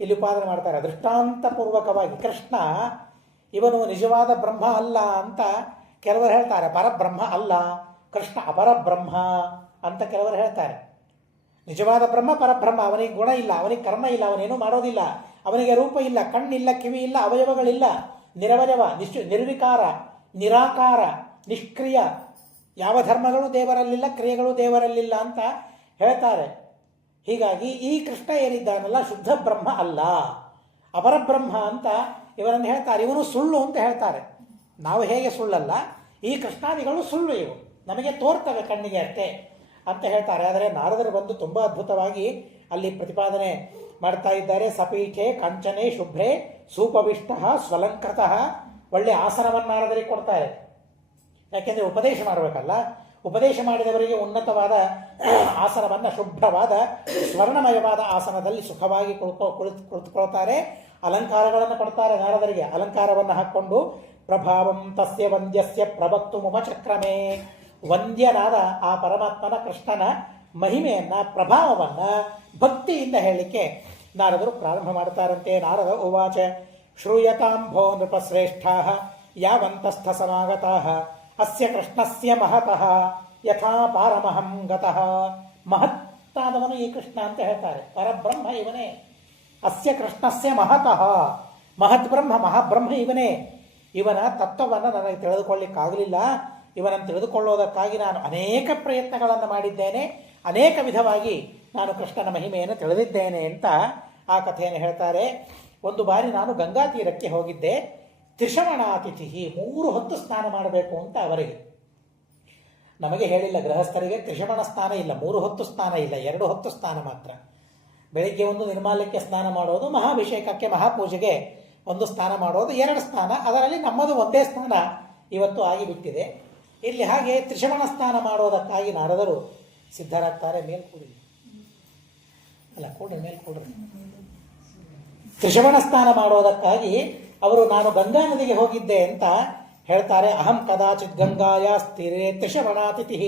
ಇಲ್ಲಿ ಉತ್ಪಾದನೆ ಮಾಡ್ತಾರೆ ದೃಷ್ಟಾಂತಪೂರ್ವಕವಾಗಿ. ಕೃಷ್ಣ ಇವನು ನಿಜವಾದ ಬ್ರಹ್ಮ ಅಲ್ಲ ಅಂತ ಕೆಲವರು ಹೇಳ್ತಾರೆ, ಪರಬ್ರಹ್ಮ ಅಲ್ಲ, ಕೃಷ್ಣ ಅಪರಬ್ರಹ್ಮ ಅಂತ ಕೆಲವರು ಹೇಳ್ತಾರೆ. ನಿಜವಾದ ಬ್ರಹ್ಮ ಪರಬ್ರಹ್ಮ, ಅವನಿಗೆ ಗುಣ ಇಲ್ಲ, ಅವನಿಗೆ ಕರ್ಮ ಇಲ್ಲ, ಅವನೇನು ಮಾಡೋದಿಲ್ಲ, ಅವನಿಗೆ ರೂಪ ಇಲ್ಲ, ಕಣ್ಣಿಲ್ಲ, ಕಿವಿ ಇಲ್ಲ, ಅವಯವಗಳಿಲ್ಲ, ನಿರವಯವ, ನಿರ್ವಿಕಾರ, ನಿರಾಕಾರ, ನಿಷ್ಕ್ರಿಯ, ಯಾವ ಧರ್ಮಗಳು ದೇವರಲ್ಲಿಲ್ಲ, ಕ್ರಿಯೆಗಳು ದೇವರಲ್ಲಿಲ್ಲ ಅಂತ ಹೇಳ್ತಾರೆ. ಹೀಗಾಗಿ ಈ ಕೃಷ್ಣ ಏನಿದ್ದಾನಲ್ಲ ಶುದ್ಧ ಬ್ರಹ್ಮ ಅಲ್ಲ, ಅಪರಬ್ರಹ್ಮ ಅಂತ ಇವರನ್ನು ಹೇಳ್ತಾರೆ. ಇವನು ಸುಳ್ಳು ಅಂತ ಹೇಳ್ತಾರೆ. ನಾವು ಹೇಗೆ ಸುಳ್ಳಲ್ಲ, ಈ ಕೃಷ್ಣಾದಿಗಳು ಸುಳ್ಳು, ಇವು ನಮಗೆ ತೋರ್ತವೆ ಕಣ್ಣಿಗೆ ಅಷ್ಟೇ ಅಂತ ಹೇಳ್ತಾರೆ. ಆದರೆ ನಾರದರು ಬಂದು ತುಂಬ ಅದ್ಭುತವಾಗಿ ಅಲ್ಲಿ ಪ್ರತಿಪಾದನೆ ಮಾಡ್ತಾ ಇದ್ದಾರೆ. ಸಪೀಠೆ ಕಾಂಚನೆ ಶುಭ್ರೆ ಸೂಪವಿಷ್ಟ ಸ್ವಲಂಕೃತಃ. ಒಳ್ಳೆ ಆಸನವನ್ನು ನಾರದರಿಗೆ ಕೊಡ್ತಾರೆ. ಯಾಕೆಂದರೆ ಉಪದೇಶ ಮಾಡಬೇಕಲ್ಲ, ಉಪದೇಶ ಮಾಡಿದವರಿಗೆ ಉನ್ನತವಾದ ಆಸನವನ್ನು, ಶುಭ್ರವಾದ ಸ್ವರ್ಣಮಯವಾದ ಆಸನದಲ್ಲಿ ಸುಖವಾಗಿ ಕುಳಿತುಕೊಳ್ತಾರೆ. ಅಲಂಕಾರಗಳನ್ನು ಕೊಡ್ತಾರೆ ನಾರದರಿಗೆ. ಅಲಂಕಾರವನ್ನು ಹಾಕ್ಕೊಂಡು ಪ್ರಭಾವಂ ತಸ್ಯ ವಂದ್ಯಸ್ಯ ಪ್ರಭಕ್ತು ಮುಮಚಕ್ರಮೇ, ವಂದ್ಯನಾದ ಆ ಪರಮಾತ್ಮನ ಕೃಷ್ಣನ ಮಹಿಮೆಯನ್ನು, ಪ್ರಭಾವವನ್ನು ಭಕ್ತಿಯಿಂದ ಹೇಳಲಿಕ್ಕೆ ನಾರದರು ಪ್ರಾರಂಭ ಮಾಡ್ತಾರಂತೆ. ನಾರದ ಉವಾಚ ಶ್ರೂಯತಾಂ ಭೋ ನೃಪಶ್ರೇಷ್ಠಾ ಯಾವಂತಸ್ಥ ಸಮಾಗತಾ ಅಸ್ಯ ಕೃಷ್ಣಸ್ಯ ಮಹತಃ ಯಥಾ ಪಾರಮಹಂ ಗತಃ. ಮಹತ್ತಾದವನು ಈ ಕೃಷ್ಣ ಅಂತ ಹೇಳ್ತಾರೆ. ಪರಬ್ರಹ್ಮ ಇವನೇ. ಅಸ್ಯ ಕೃಷ್ಣಸ್ಯ ಮಹತಃ, ಮಹತ್ ಬ್ರಹ್ಮ, ಮಹಾಬ್ರಹ್ಮ ಇವನೇ. ಇವನ ತತ್ವವನ್ನು ನನಗೆ ತಿಳಿದುಕೊಳ್ಳಿಕ್ಕಾಗಲಿಲ್ಲ. ಇವನನ್ನು ತಿಳಿದುಕೊಳ್ಳೋದಕ್ಕಾಗಿ ನಾನು ಅನೇಕ ಪ್ರಯತ್ನಗಳನ್ನು ಮಾಡಿದ್ದೇನೆ, ಅನೇಕ ವಿಧವಾಗಿ ನಾನು ಕೃಷ್ಣನ ಮಹಿಮೆಯನ್ನು ತಿಳಿದಿದ್ದೇನೆ ಅಂತ ಆ ಕಥೆಯನ್ನು ಹೇಳ್ತಾರೆ. ಒಂದು ಬಾರಿ ನಾನು ಗಂಗಾ ತೀರಕ್ಕೆ ಹೋಗಿದ್ದೆ. ತ್ರಿಶಮಣಾತಿಥಿ, 3 ಹೊತ್ತು ಸ್ನಾನ ಮಾಡಬೇಕು ಅಂತ ಅವರಿಗೆ. ನಮಗೆ ಹೇಳಿಲ್ಲ ಗೃಹಸ್ಥರಿಗೆ ತ್ರಿಶಮಣ ಸ್ನಾನ ಇಲ್ಲ, 3 ಹೊತ್ತು ಸ್ನಾನ ಇಲ್ಲ, 2 ಹೊತ್ತು ಸ್ನಾನ ಮಾತ್ರ. ಬೆಳಿಗ್ಗೆ ಒಂದು ನಿರ್ಮಾಲ್ಯಕ್ಕೆ ಸ್ನಾನ ಮಾಡೋದು, ಮಹಾಭಿಷೇಕಕ್ಕೆ ಮಹಾಪೂಜೆಗೆ ಒಂದು ಸ್ನಾನ ಮಾಡೋದು, 2 ಸ್ನಾನ. ಅದರಲ್ಲಿ ನಮ್ಮದು ಒಂದೇ ಸ್ನಾನ ಇವತ್ತು ಆಗಿಬಿಟ್ಟಿದೆ. ಇಲ್ಲಿ ಹಾಗೆ ತ್ರಿಶಮಣ ಸ್ನಾನ ಮಾಡೋದಕ್ಕಾಗಿ ನಾರದರು ಸಿದ್ಧರಾಗ್ತಾರೆ. ಮೇಲ್ಕೂಡಿ ಅಲ್ಲ, ಕೂಡ್ರಿ ಮೇಲ್ಕೂಡ್ರಿ. ತ್ರಿಶಮಣ ಸ್ನಾನ ಮಾಡೋದಕ್ಕಾಗಿ ಅವರು ನಾನು ಗಂಗಾ ನದಿಗೆ ಹೋಗಿದ್ದೆ ಅಂತ ಹೇಳ್ತಾರೆ. ಅಹಂ ಕದಾಚಿತ್ ಗಂಗಾಯ ಸ್ಥಿರೇ ತ್ರಿಶಮಣಾತಿಥಿ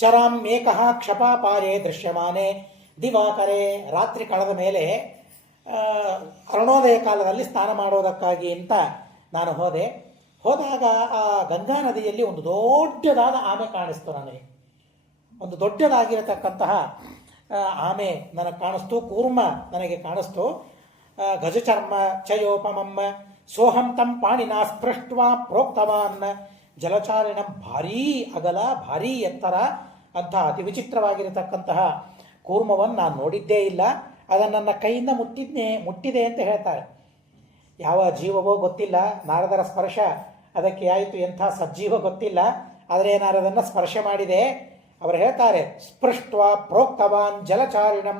ಚರಾಮ್ಯೇಕಃ ಕ್ಷಪಾಪಾರೇ ದೃಶ್ಯಮಾನೆ ದಿವಾಕರೇ. ರಾತ್ರಿ ಕಳೆದ ಮೇಲೆ ಅರುಣೋದಯ ಕಾಲದಲ್ಲಿ ಸ್ನಾನ ಮಾಡೋದಕ್ಕಾಗಿ ಅಂತ ನಾನು ಹೋದಾಗ ಆ ಗಂಗಾ ನದಿಯಲ್ಲಿ ಒಂದು ದೊಡ್ಡದಾದ ಆಮೆ ಕಾಣಿಸ್ತು ನನಗೆ. ಒಂದು ದೊಡ್ಡದಾಗಿರತಕ್ಕಂತಹ ಆಮೆ ನನಗೆ ಕಾಣಿಸ್ತು, ಕೂರ್ಮ ನನಗೆ ಕಾಣಿಸ್ತು. ಗಜಚರ್ಮ ಚಯೋಪಮಮ್ಮ ಸೋಹಂ ತಂ ಪಾಣಿನ ಸ್ಪೃಷ್ಟ್ವಾ ಪ್ರೋಕ್ತವಾನ್ ಜಲಚಾರಿಣ. ಭಾರೀ ಅಗಲ, ಭಾರೀ ಎತ್ತರ ಅಂತ ಅತಿ ವಿಚಿತ್ರವಾಗಿರತಕ್ಕಂತಹ ಕೂರ್ಮವನ್ನು ನಾನು ನೋಡಿದ್ದೇ ಇಲ್ಲ. ಅದನ್ನು ನನ್ನ ಕೈಯಿಂದ ಮುಟ್ಟಿದೆ ಅಂತ ಹೇಳ್ತಾರೆ. ಯಾವ ಜೀವವೋ ಗೊತ್ತಿಲ್ಲ, ನಾರದರ ಸ್ಪರ್ಶ ಅದಕ್ಕೆ ಆಯಿತು, ಎಂಥ ಸಜ್ಜೀವ ಗೊತ್ತಿಲ್ಲ, ಆದರೆ ನಾನು ಅದನ್ನು ಸ್ಪರ್ಶ ಮಾಡಿದೆ. ಅವರು ಹೇಳ್ತಾರೆ ಸ್ಪೃಷ್ಟ್ವಾ ಪ್ರೋಕ್ತವಾನ್ ಜಲಚಾರಿಣಂ,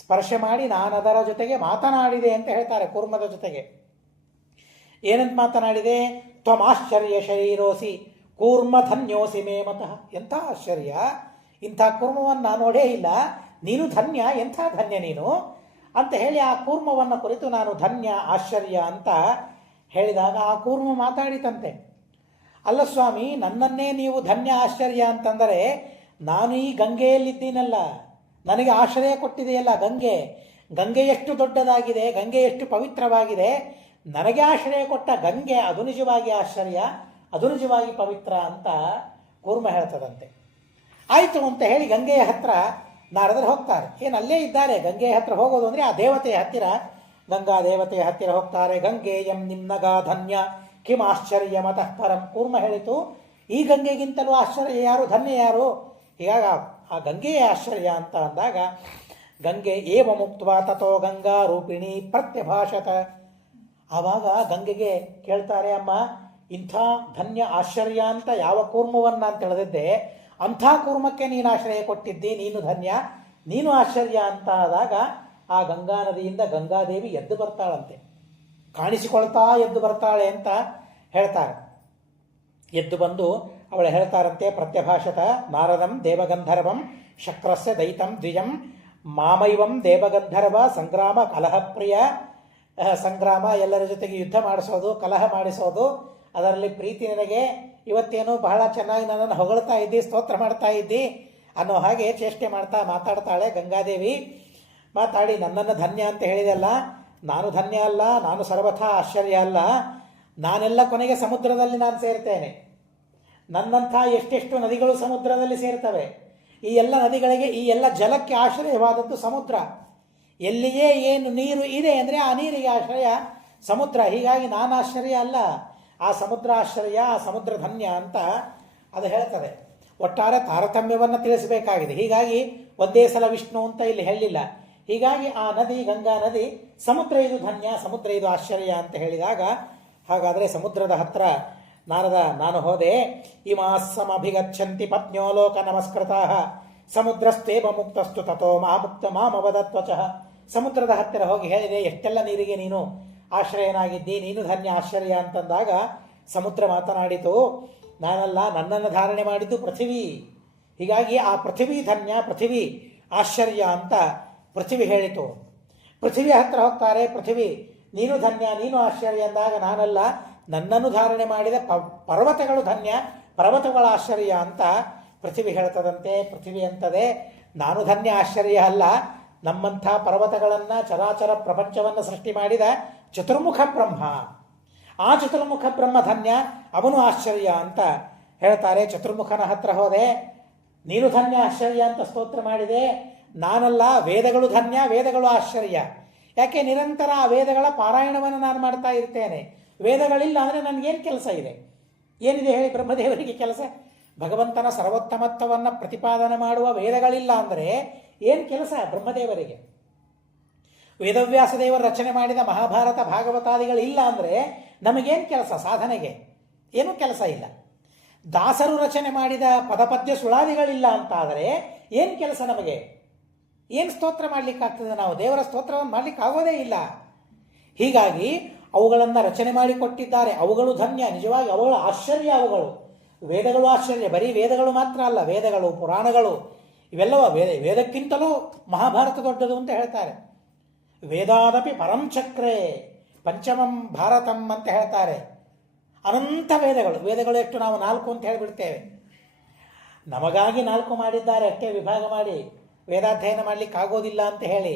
ಸ್ಪರ್ಶ ಮಾಡಿ ನಾನು ಅದರ ಜೊತೆಗೆ ಮಾತನಾಡಿದೆ ಅಂತ ಹೇಳ್ತಾರೆ. ಕೂರ್ಮದ ಜೊತೆಗೆ ಏನಂತ ಮಾತನಾಡಿದೆ? ತ್ವಮಾಶ್ಚರ್ಯ ಶರೀರೋಸಿ ಕೂರ್ಮಧನ್ಯೋಸಿ ಮೇ ಮತಃ. ಎಂಥ ಆಶ್ಚರ್ಯ, ಇಂಥ ಕೂರ್ಮವನ್ನು ನಾನು ನೋಡೇ ಇಲ್ಲ, ನೀನು ಧನ್ಯ, ಎಂಥ ಧನ್ಯ ನೀನು ಅಂತ ಹೇಳಿ ಆ ಕೂರ್ಮವನ್ನು ಕುರಿತು ನಾನು ಧನ್ಯ, ಆಶ್ಚರ್ಯ ಅಂತ ಹೇಳಿದಾಗ ಆ ಕೂರ್ಮ ಮಾತಾಡಿತಂತೆ. ಅಲ್ಲ ಸ್ವಾಮಿ, ನನ್ನನ್ನೇ ನೀವು ಧನ್ಯ ಆಶ್ಚರ್ಯ ಅಂತಂದರೆ ನಾನು ಈ ಗಂಗೆಯಲ್ಲಿದ್ದೀನಲ್ಲ, ನನಗೆ ಆಶ್ರಯ ಕೊಟ್ಟಿದೆಯಲ್ಲ ಗಂಗೆ. ಗಂಗೆ ಎಷ್ಟು ದೊಡ್ಡದಾಗಿದೆ, ಗಂಗೆ ಎಷ್ಟು ಪವಿತ್ರವಾಗಿದೆ, ನನಗೆ ಆಶ್ರಯ ಕೊಟ್ಟ ಗಂಗೆ ಅದು ನಿಜವಾಗಿ ಆಶ್ಚರ್ಯ, ಅದು ನಿಜವಾಗಿ ಪವಿತ್ರ ಅಂತ ಕೂರ್ಮ ಹೇಳ್ತದಂತೆ. ಆಯಿತು ಅಂತ ಹೇಳಿ ಗಂಗೆಯ ಹತ್ರ ನಾರದರು ಹೋಗ್ತಾರೆ. ಏನು ಅಲ್ಲೇ ಇದ್ದಾರೆ, ಗಂಗೆಯ ಹತ್ರ ಹೋಗೋದು ಅಂದರೆ ಆ ದೇವತೆಯ ಹತ್ತಿರ, ಗಂಗಾ ದೇವತೆಯ ಹತ್ತಿರ ಹೋಗ್ತಾರೆ. ಗಂಗೆಯಂ ನಿಮ್ನಗಾ ಧನ್ಯ ಕಿಂ ಆಶ್ಚರ್ಯ ಮತಃ ಪರಂ. ಕೂರ್ಮ ಹೇಳಿತು, ಈ ಗಂಗೆಗಿಂತಲೂ ಆಶ್ಚರ್ಯ ಯಾರು, ಧನ್ಯ ಯಾರು? ಹೀಗಾಗಿ ಆ ಗಂಗೆಯ ಆಶ್ಚರ್ಯ ಅಂತ ಅಂದಾಗ ಗಂಗೆ ಏವ ಮುಕ್ತ ತಥೋ ಗಂಗಾ ರೂಪಿಣಿ ಪ್ರತ್ಯಭಾಷತ. ಆವಾಗ ಗಂಗೆಗೆ ಕೇಳ್ತಾರೆ, ಅಮ್ಮ ಇಂಥ ಧನ್ಯ ಆಶ್ಚರ್ಯ ಅಂತ ಯಾವ ಕೂರ್ಮವನ್ನು ನಾನು ತಿಳಿದಿದ್ದೆ, ಅಂಥ ಕೂರ್ಮಕ್ಕೆ ನೀನು ಆಶ್ರಯ ಕೊಟ್ಟಿದ್ದಿ, ನೀನು ಧನ್ಯ, ನೀನು ಆಶ್ಚರ್ಯ ಅಂತ ಆದಾಗ ಆ ಗಂಗಾ ನದಿಯಿಂದ ಗಂಗಾದೇವಿ ಎದ್ದು ಬರ್ತಾಳಂತೆ, ಕಾಣಿಸಿಕೊಳ್ತಾ ಎದ್ದು ಬರ್ತಾಳೆ ಅಂತ ಹೇಳ್ತಾರೆ. ಎದ್ದು ಬಂದು ಅವಳು ಹೇಳ್ತಾರಂತೆ, ಪ್ರತ್ಯಭಾಷತ ನಾರದಂ ದೇವಗಂಧರ್ವಂ ಶಕ್ರಸ್ಯ ದೈತಂ ದ್ವಿಜಂ ಮಾಮೈವಂ ದೇವಗಂಧರ್ವ ಸಂಗ್ರಾಮ ಕಲಹಪ್ರಿಯ ಸಂಗ್ರಾಮ, ಎಲ್ಲರ ಜೊತೆಗೆ ಯುದ್ಧ ಮಾಡಿಸೋದು, ಕಲಹ ಮಾಡಿಸೋದು, ಅದರಲ್ಲಿ ಪ್ರೀತಿ ನಿನಗೆ, ಇವತ್ತೇನು ಬಹಳ ಚೆನ್ನಾಗಿ ನನ್ನನ್ನು ಹೊಗಳ್ತಾ ಇದ್ದಿ, ಸ್ತೋತ್ರ ಮಾಡ್ತಾ ಇದ್ದಿ ಅನ್ನೋ ಹಾಗೆ ಚೇಷ್ಟೆ ಮಾಡ್ತಾ ಮಾತಾಡ್ತಾಳೆ ಗಂಗಾದೇವಿ. ಮಾತಾಡಿ ನನ್ನನ್ನು ಧನ್ಯ ಅಂತ ಹೇಳಿದೆಲ್ಲ, ನಾನು ಧನ್ಯ ಅಲ್ಲ, ನಾನು ಸರ್ವಥಾ ಆಶ್ಚರ್ಯ ಅಲ್ಲ, ನಾನೆಲ್ಲ ಕೊನೆಗೆ ಸಮುದ್ರದಲ್ಲಿ ನಾನು ಸೇರ್ತೇನೆ. ನನ್ನಂಥ ಎಷ್ಟೆಷ್ಟು ನದಿಗಳು ಸಮುದ್ರದಲ್ಲಿ ಸೇರ್ತವೆ. ಈ ಎಲ್ಲ ನದಿಗಳಿಗೆ, ಈ ಎಲ್ಲ ಜಲಕ್ಕೆ ಆಶ್ರಯವಾದದ್ದು ಸಮುದ್ರ. ಎಲ್ಲಿಯೇ ಏನು ನೀರು ಇದೆ ಅಂದರೆ ಆ ನೀರಿಗೆ ಆಶ್ರಯ ಸಮುದ್ರ. ಹೀಗಾಗಿ ನಾನು ಆಶ್ಚರ್ಯ ಅಲ್ಲ, ಆ ಸಮುದ್ರ ಆಶ್ಚರ್ಯ, ಆ ಸಮುದ್ರ ಧನ್ಯ ಅಂತ ಅದು ಹೇಳ್ತದೆ. ಒಟ್ಟಾರೆ ತಾರತಮ್ಯವನ್ನು ತಿಳಿಸಬೇಕಾಗಿದೆ. ಹೀಗಾಗಿ ಒಂದೇ ಸಲ ವಿಷ್ಣು ಅಂತ ಇಲ್ಲಿ ಹೇಳಿಲ್ಲ. ಹೀಗಾಗಿ ಆ ನದಿ, ಗಂಗಾ ನದಿ, ಸಮುದ್ರ ಇದು ಧನ್ಯ, ಸಮುದ್ರ ಇದು ಆಶ್ಚರ್ಯ ಅಂತ ಹೇಳಿದಾಗ, ಹಾಗಾದರೆ ಸಮುದ್ರದ ಹತ್ರ ನಾನು ಹೋದೆ. ಇಮಾಸ್ಸಮಭಿಗಚ್ಚಂತಿ ಪತ್ನ್ಯೋಲೋಕ ನಮಸ್ಕೃತಾ ಸಮುದ್ರಸ್ತೇವ ಮುಕ್ತಸ್ತು ತಥೋ ಮುಕ್ತ ಮಾಮವದತ್ವಚಃ. ಸಮುದ್ರದ ಹತ್ತಿರ ಹೋಗಿ ಹೇಳಿದೆ, ಎಷ್ಟೆಲ್ಲ ನೀರಿಗೆ ನೀನು ಆಶ್ರಯನಾಗಿದ್ದಿ, ನೀನು ಧನ್ಯ ಆಶ್ಚರ್ಯ ಅಂತಂದಾಗ ಸಮುದ್ರ ಮಾತನಾಡಿತು, ನಾನಲ್ಲ, ನನ್ನನ್ನು ಧಾರಣೆ ಮಾಡಿದ್ದು ಪೃಥಿವಿ. ಹೀಗಾಗಿ ಆ ಪೃಥಿವಿ ಧನ್ಯ, ಪೃಥಿವಿ ಆಶ್ಚರ್ಯ ಅಂತ ಪೃಥಿವಿ ಹೇಳಿತು. ಪೃಥಿವಿಯ ಹತ್ತಿರ ಹೋಗ್ತಾರೆ. ಪೃಥಿವಿ ನೀನು ಧನ್ಯ, ನೀನು ಆಶ್ಚರ್ಯ ಅಂದಾಗ, ನಾನಲ್ಲ, ನನ್ನನ್ನು ಧಾರಣೆ ಮಾಡಿದ ಪರ್ವತಗಳು ಧನ್ಯ, ಪರ್ವತಗಳ ಆಶ್ಚರ್ಯ ಅಂತ ಪೃಥಿವಿ ಹೇಳ್ತದಂತೆ. ಪೃಥಿವಿ ಅಂತದೆ, ನಾನು ಧನ್ಯ ಆಶ್ಚರ್ಯ ಅಲ್ಲ, ನಮ್ಮಂಥ ಪರ್ವತಗಳನ್ನು, ಚರಾಚರ ಪ್ರಪಂಚವನ್ನು ಸೃಷ್ಟಿ ಮಾಡಿದ ಚತುರ್ಮುಖ ಬ್ರಹ್ಮ, ಆ ಚತುರ್ಮುಖ ಬ್ರಹ್ಮ ಧನ್ಯ, ಅವನು ಆಶ್ಚರ್ಯ ಅಂತ ಹೇಳ್ತಾರೆ. ಚತುರ್ಮುಖನ ಹತ್ರ ಹೋದೆ, ನೀನು ಧನ್ಯ ಆಶ್ಚರ್ಯ ಅಂತ ಸ್ತೋತ್ರ ಮಾಡಿದೆ. ನಾನಲ್ಲ, ವೇದಗಳು ಧನ್ಯ, ವೇದಗಳು ಆಶ್ಚರ್ಯ. ಯಾಕೆ ನಿರಂತರ ಆ ವೇದಗಳ ಪಾರಾಯಣವನ್ನು ನಾನು ಮಾಡ್ತಾ ಇರ್ತೇನೆ. ವೇದಗಳಿಲ್ಲ ಅಂದರೆ ನನಗೇನು ಕೆಲಸ ಇದೆ? ಏನಿದೆ ಹೇಳಿ ಬ್ರಹ್ಮದೇವರಿಗೆ ಕೆಲಸ? ಭಗವಂತನ ಸರ್ವೋತ್ತಮತ್ವವನ್ನು ಪ್ರತಿಪಾದನೆ ಮಾಡುವ ವೇದಗಳಿಲ್ಲ ಅಂದರೆ ಏನು ಕೆಲಸ ಬ್ರಹ್ಮದೇವರಿಗೆ? ವೇದವ್ಯಾಸ ದೇವರು ರಚನೆ ಮಾಡಿದ ಮಹಾಭಾರತ ಭಾಗವತಾದಿಗಳಿಲ್ಲ ಅಂದರೆ ನಮಗೇನು ಕೆಲಸ? ಸಾಧನೆಗೆ ಏನೂ ಕೆಲಸ ಇಲ್ಲ. ದಾಸರು ರಚನೆ ಮಾಡಿದ ಪದಪದ್ಯ ಸುಳಾದಿಗಳಿಲ್ಲ ಅಂತಾದರೆ ಏನು ಕೆಲಸ ನಮಗೆ? ಏನು ಸ್ತೋತ್ರ ಮಾಡಲಿಕ್ಕಾಗ್ತದೆ? ನಾವು ದೇವರ ಸ್ತೋತ್ರವನ್ನು ಮಾಡಲಿಕ್ಕಾಗೋದೇ ಇಲ್ಲ. ಹೀಗಾಗಿ ಅವುಗಳನ್ನು ರಚನೆ ಮಾಡಿಕೊಟ್ಟಿದ್ದಾರೆ. ಅವುಗಳು ಧನ್ಯ, ನಿಜವಾಗಿ ಅವುಗಳ ಆಶ್ಚರ್ಯ. ಅವುಗಳು ವೇದಗಳು ಆಶ್ಚರ್ಯ. ಬರೀ ವೇದಗಳು ಮಾತ್ರ ಅಲ್ಲ, ವೇದಗಳು, ಪುರಾಣಗಳು ಇವೆಲ್ಲವ ವೇದಕ್ಕಿಂತಲೂ ಮಹಾಭಾರತ ದೊಡ್ಡದು ಅಂತ ಹೇಳ್ತಾರೆ. ವೇದಾದಪಿ ಪರಂಚಕ್ರೇ ಪಂಚಮಂ ಭಾರತಂ ಅಂತ ಹೇಳ್ತಾರೆ. ಅನಂತ ವೇದಗಳು. ವೇದಗಳು ಎಷ್ಟು? ನಾವು 4 ಅಂತ ಹೇಳಿಬಿಡ್ತೇವೆ. ನಮಗಾಗಿ 4 ಮಾಡಿದ್ದಾರೆ ಅಷ್ಟೇ, ವಿಭಾಗ ಮಾಡಿ ವೇದಾಧ್ಯಯನ ಮಾಡಲಿಕ್ಕೆ ಆಗೋದಿಲ್ಲ ಅಂತ ಹೇಳಿ.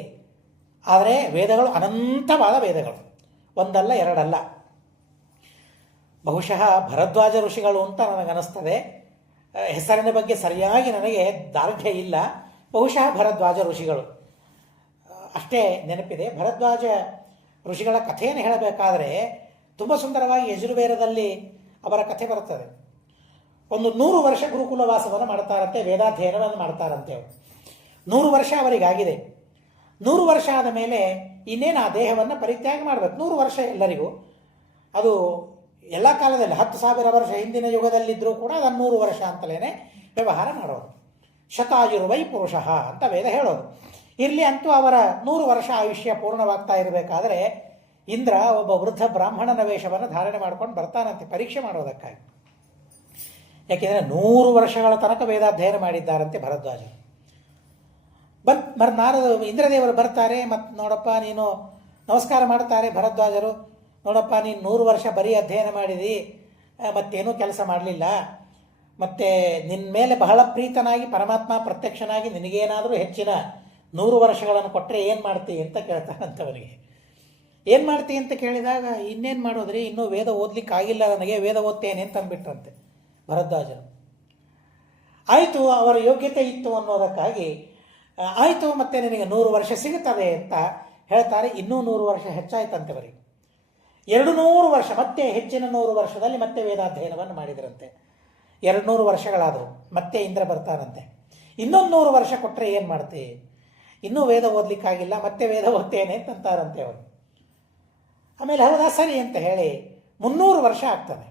ಆದರೆ ವೇದಗಳು ಅನಂತವಾದ ವೇದಗಳು, ಒಂದಲ್ಲ ಎರಡಲ್ಲ. ಬಹುಶಃ ಭರದ್ವಾಜ ಋಷಿಗಳು ಅಂತ ನನಗನ್ನಿಸ್ತದೆ. ಹೆಸರಿನ ಬಗ್ಗೆ ಸರಿಯಾಗಿ ನನಗೆ ದಾರ್ಢ್ಯ ಇಲ್ಲ. ಬಹುಶಃ ಭರದ್ವಾಜ ಋಷಿಗಳು ಅಷ್ಟೇ ನೆನಪಿದೆ. ಭರದ್ವಾಜ ಋಷಿಗಳ ಕಥೆಯನ್ನು ಹೇಳಬೇಕಾದ್ರೆ ತುಂಬ ಸುಂದರವಾಗಿ ಯಜುರ್ವೇದದಲ್ಲಿ ಅವರ ಕಥೆ ಬರುತ್ತದೆ. ಒಂದು 100 ವರ್ಷ ಗುರುಕುಲ ವಾಸವನ್ನು ಮಾಡ್ತಾರಂತೆ, ವೇದಾಧ್ಯಯನವನ್ನು ಮಾಡ್ತಾರಂತೆ. ಅವರು 100 ವರ್ಷ ಅವರಿಗಾಗಿದೆ. 100 ವರ್ಷ ಆದ ಮೇಲೆ ಇನ್ನೇನು ಆ ದೇಹವನ್ನು ಪರಿತ್ಯಾಗ ಮಾಡಬೇಕು. 100 ವರ್ಷ ಎಲ್ಲರಿಗೂ, ಅದು ಎಲ್ಲ ಕಾಲದಲ್ಲಿ 10,000 ವರ್ಷ ಹಿಂದಿನ ಯುಗದಲ್ಲಿದ್ದರೂ ಕೂಡ ಅದನ್ನು 100 ವರ್ಷ ಅಂತಲೇ ವ್ಯವಹಾರ ಮಾಡೋದು. ಶತಾಯುರ್ವೈ ಪುರುಷಃ ಅಂತ ವೇದ ಹೇಳೋದು. ಇರಲಿ, ಅಂತೂ ಅವರ 100 ವರ್ಷ ಆಯುಷ್ಯ ಪೂರ್ಣವಾಗ್ತಾ ಇರಬೇಕಾದ್ರೆ ಇಂದ್ರ ಒಬ್ಬ ವೃದ್ಧ ಬ್ರಾಹ್ಮಣನ ವೇಷವನ್ನು ಧಾರಣೆ ಮಾಡ್ಕೊಂಡು ಬರ್ತಾನಂತೆ ಪರೀಕ್ಷೆ ಮಾಡೋದಕ್ಕಾಗಿ. ಯಾಕೆಂದರೆ 100 ವರ್ಷಗಳ ತನಕ ವೇದಾಧ್ಯಯನ ಮಾಡಿದ್ದಾರಂತೆ ಭರದ್ವಾಜರು. ನಾರದರು, ಇಂದ್ರದೇವರು ಬರ್ತಾರೆ. ಮತ್ತು ನೋಡಪ್ಪ ನೀನು, ನಮಸ್ಕಾರ ಮಾಡ್ತಾರೆ ಭರದ್ವಾಜರು. ನೋಡಪ್ಪ ನೀನು 100 ವರ್ಷ ಬರೀ ಅಧ್ಯಯನ ಮಾಡಿದಿ, ಮತ್ತೇನೂ ಕೆಲಸ ಮಾಡಲಿಲ್ಲ. ಮತ್ತು ನಿನ್ನ ಮೇಲೆ ಬಹಳ ಪ್ರೀತನಾಗಿ ಪರಮಾತ್ಮ ಪ್ರತ್ಯಕ್ಷನಾಗಿ ನಿನಗೇನಾದರೂ ಹೆಚ್ಚಿನ 100 ವರ್ಷಗಳನ್ನು ಕೊಟ್ಟರೆ ಏನು ಮಾಡ್ತೀವಿ ಅಂತ ಕೇಳ್ತಾನಂತವನಿಗೆ. ಏನು ಮಾಡ್ತೀವಿ ಅಂತ ಕೇಳಿದಾಗ, ಇನ್ನೇನು ಮಾಡೋದ್ರಿ, ಇನ್ನೂ ವೇದ ಓದಲಿಕ್ಕಾಗಿಲ್ಲ ನನಗೆ, ವೇದ ಓದ್ತೇನೆ ಅಂತ ಅಂದ್ಬಿಟ್ರಂತೆ ಭರದ್ವಾಜರು. ಆಯಿತು, ಅವರ ಯೋಗ್ಯತೆ ಇತ್ತು ಅನ್ನೋದಕ್ಕಾಗಿ ಆಯಿತು, ಮತ್ತೆ ನಿನಗೆ 100 ವರ್ಷ ಸಿಗುತ್ತದೆ ಅಂತ ಹೇಳ್ತಾರೆ. ಇನ್ನೂ 100 ವರ್ಷ ಹೆಚ್ಚಾಯ್ತಂತೆ ಅವರಿಗೆ. 200 ವರ್ಷ, ಮತ್ತೆ ಹೆಚ್ಚಿನ 100 ವರ್ಷದಲ್ಲಿ ಮತ್ತೆ ವೇದಾಧ್ಯಯನವನ್ನು ಮಾಡಿದರಂತೆ. 200 ವರ್ಷಗಳಾದವು. ಮತ್ತೆ ಇಂದ್ರ ಬರ್ತಾನಂತೆ. ಇನ್ನೊಂದು 100 ವರ್ಷ ಕೊಟ್ಟರೆ ಏನು ಮಾಡ್ತೀವಿ, ಇನ್ನೂ ವೇದ ಓದಲಿಕ್ಕಾಗಿಲ್ಲ, ಮತ್ತೆ ವೇದ ಓದ್ತೇನೆ ಅಂತಂತಾರಂತೆ ಅವರು. ಆಮೇಲೆ ಹೌದಾ ಸರಿ ಅಂತ ಹೇಳಿ 300 ವರ್ಷ ಆಗ್ತದೆ.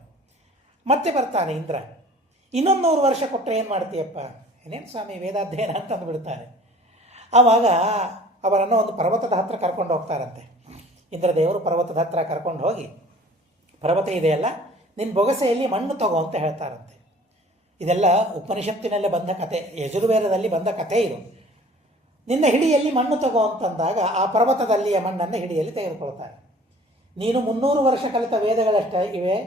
ಮತ್ತೆ ಬರ್ತಾನೆ ಇಂದ್ರ. ಇನ್ನೊಂದು 100 ವರ್ಷ ಕೊಟ್ಟರೆ ಏನು ಮಾಡ್ತೀಯಪ್ಪ? ಏನೇನು ಸ್ವಾಮಿ ವೇದಾಧ್ಯಯನ ಅಂತಂದು ಬಿಡ್ತಾರೆ. ಆವಾಗ ಅವರನ್ನು ಒಂದು ಪರ್ವತದ ಹತ್ರ ಕರ್ಕೊಂಡು ಹೋಗ್ತಾರಂತೆ. ಇಂದ್ರದೇವರು ಪರ್ವತದ ಹತ್ರ ಕರ್ಕೊಂಡು ಹೋಗಿ, ಪರ್ವತ ಇದೆಯಲ್ಲ, ನಿನ್ನ ಬೊಗಸೆಯಲ್ಲಿ ಮಣ್ಣು ತಗೋ ಅಂತ ಹೇಳ್ತಾರಂತೆ. ಇದೆಲ್ಲ ಉಪನಿಷತ್ತಿನಲ್ಲೇ ಬಂದ ಕಥೆ, ಯಜುರ್ವೇದದಲ್ಲಿ ಬಂದ ಕಥೆ ಇದು. ನಿನ್ನ ಹಿಡಿಯಲ್ಲಿ ಮಣ್ಣು ತಗೋ ಅಂತಂದಾಗ ಆ ಪರ್ವತದಲ್ಲಿಯ ಮಣ್ಣನ್ನು ಹಿಡಿಯಲ್ಲಿ ತೆಗೆದುಕೊಳ್ತಾರೆ. ನೀನು 300 ವರ್ಷ ಕಲಿತ ವೇದಗಳಷ್ಟೇ ಇವೆ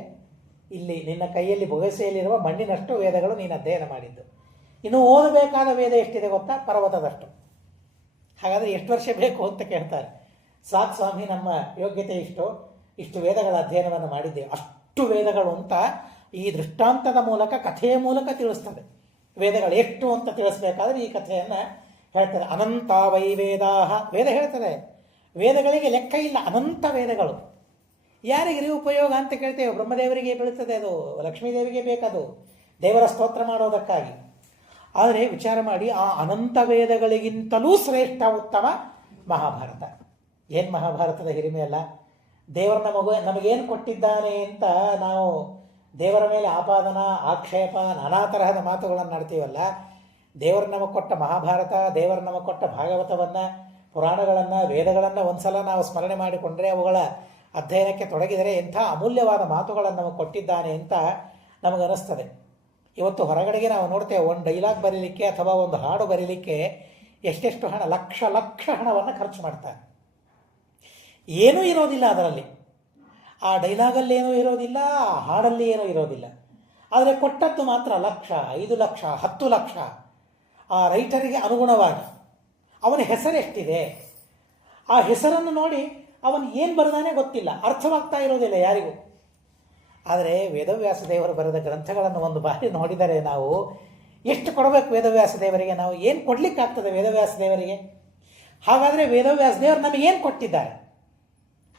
ಇಲ್ಲಿ ನಿನ್ನ ಕೈಯಲ್ಲಿ ಬೊಗಸೆಯಲ್ಲಿರುವ ಮಣ್ಣಿನಷ್ಟು ವೇದಗಳು ನೀನು ಅಧ್ಯಯನ ಮಾಡಿದ್ದು. ಇನ್ನು ಓದಬೇಕಾದ ವೇದ ಎಷ್ಟಿದೆ ಗೊತ್ತಾ? ಪರ್ವತದಷ್ಟು. ಹಾಗಾದರೆ ಎಷ್ಟು ವರ್ಷ ಬೇಕು ಅಂತ ಕೇಳ್ತಾರೆ. ಸಾಕು ಸ್ವಾಮಿ, ನಮ್ಮ ಯೋಗ್ಯತೆ ಇಷ್ಟು ವೇದಗಳ ಅಧ್ಯಯನವನ್ನು ಮಾಡಿದ್ದೇವೆ. ಅಷ್ಟು ವೇದಗಳು ಅಂತ ಈ ದೃಷ್ಟಾಂತದ ಮೂಲಕ, ಕಥೆಯ ಮೂಲಕ ತಿಳಿಸ್ತದೆ. ವೇದಗಳು ಎಷ್ಟು ಅಂತ ತಿಳಿಸ್ಬೇಕಾದ್ರೆ ಈ ಕಥೆಯನ್ನು ಹೇಳ್ತಾರೆ. ಅನಂತ ವೈ ವೇದಾಹ, ವೇದ ಹೇಳ್ತದೆ. ವೇದಗಳಿಗೆ ಲೆಕ್ಕ ಇಲ್ಲ, ಅನಂತ ವೇದಗಳು. ಯಾರಿಗಿರಿ ಉಪಯೋಗ ಅಂತ ಕೇಳ್ತೇವೆ? ಬ್ರಹ್ಮದೇವರಿಗೆ ಬೀಳುತ್ತದೆ ಅದು, ಲಕ್ಷ್ಮೀದೇವಿಗೆ ಬೇಕದು ದೇವರ ಸ್ತೋತ್ರ ಮಾಡೋದಕ್ಕಾಗಿ. ಆದರೆ ವಿಚಾರ ಮಾಡಿ, ಆ ಅನಂತ ವೇದಗಳಿಗಿಂತಲೂ ಶ್ರೇಷ್ಠ ಉತ್ತಮ ಮಹಾಭಾರತ. ಏನು ಮಹಾಭಾರತದ ಹಿರಿಮೆ ಅಲ್ಲ? ದೇವರ ನಮಗೇನು ಕೊಟ್ಟಿದ್ದಾನೆ ಅಂತ ನಾವು ದೇವರ ಮೇಲೆ ಆಪಾದನ, ಆಕ್ಷೇಪ, ನಾನಾ ತರಹದ ಮಾತುಗಳನ್ನು ಮಾಡ್ತೀವಲ್ಲ. ದೇವರು ನಮಗೆ ಕೊಟ್ಟ ಮಹಾಭಾರತ, ದೇವರು ನಮಗೆ ಕೊಟ್ಟ ಭಾಗವತವನ್ನು, ಪುರಾಣಗಳನ್ನು, ವೇದಗಳನ್ನು ಒಂದ್ಸಲ ನಾವು ಸ್ಮರಣೆ ಮಾಡಿಕೊಂಡ್ರೆ, ಅವುಗಳ ಅಧ್ಯಯನಕ್ಕೆ ತೊಡಗಿದರೆ ಎಂಥ ಅಮೂಲ್ಯವಾದ ಮಾತುಗಳನ್ನು ನಮಗೆ ಕೊಟ್ಟಿದ್ದಾನೆ ಅಂತ ನಮಗನ್ನಿಸ್ತದೆ. ಇವತ್ತು ಹೊರಗಡೆಗೆ ನಾವು ನೋಡ್ತೇವೆ, ಒಂದು ಡೈಲಾಗ್ ಬರೀಲಿಕ್ಕೆ ಅಥವಾ ಒಂದು ಹಾಡು ಬರೀಲಿಕ್ಕೆ ಎಷ್ಟೆಷ್ಟು ಹಣ, ಲಕ್ಷ ಲಕ್ಷ ಹಣವನ್ನು ಖರ್ಚು ಮಾಡ್ತಾರೆ. ಏನೂ ಇರೋದಿಲ್ಲ ಅದರಲ್ಲಿ. ಆ ಡೈಲಾಗಲ್ಲಿ ಏನೂ ಇರೋದಿಲ್ಲ, ಆ ಹಾಡಲ್ಲಿ ಏನೂ ಇರೋದಿಲ್ಲ. ಆದರೆ ಕೊಟ್ಟದ್ದು ಮಾತ್ರ ಲಕ್ಷ, 5 ಲಕ್ಷ, 10 ಲಕ್ಷ. ಆ ರೈಟರಿಗೆ ಅನುಗುಣವಾಗಿ ಅವನ ಹೆಸರೆಷ್ಟಿದೆ, ಆ ಹೆಸರನ್ನು ನೋಡಿ ಅವನು ಏನು ಬರೆದಾನೆ ಗೊತ್ತಿಲ್ಲ, ಅರ್ಥವಾಗ್ತಾ ಇರೋದಿಲ್ಲ ಯಾರಿಗೂ. ಆದರೆ ವೇದವ್ಯಾಸ ದೇವರು ಬರೆದ ಗ್ರಂಥಗಳನ್ನು ಒಂದು ಬಾರಿ ನೋಡಿದರೆ ನಾವು ಎಷ್ಟು ಕೊಡಬೇಕು ವೇದವ್ಯಾಸ ದೇವರಿಗೆ? ನಾವು ಏನು ಕೊಡಲಿಕ್ಕಾಗ್ತದೆ ವೇದವ್ಯಾಸ ದೇವರಿಗೆ? ಹಾಗಾದರೆ ವೇದವ್ಯಾಸ ದೇವರು ನಮಗೇನು ಕೊಟ್ಟಿದ್ದಾರೆ?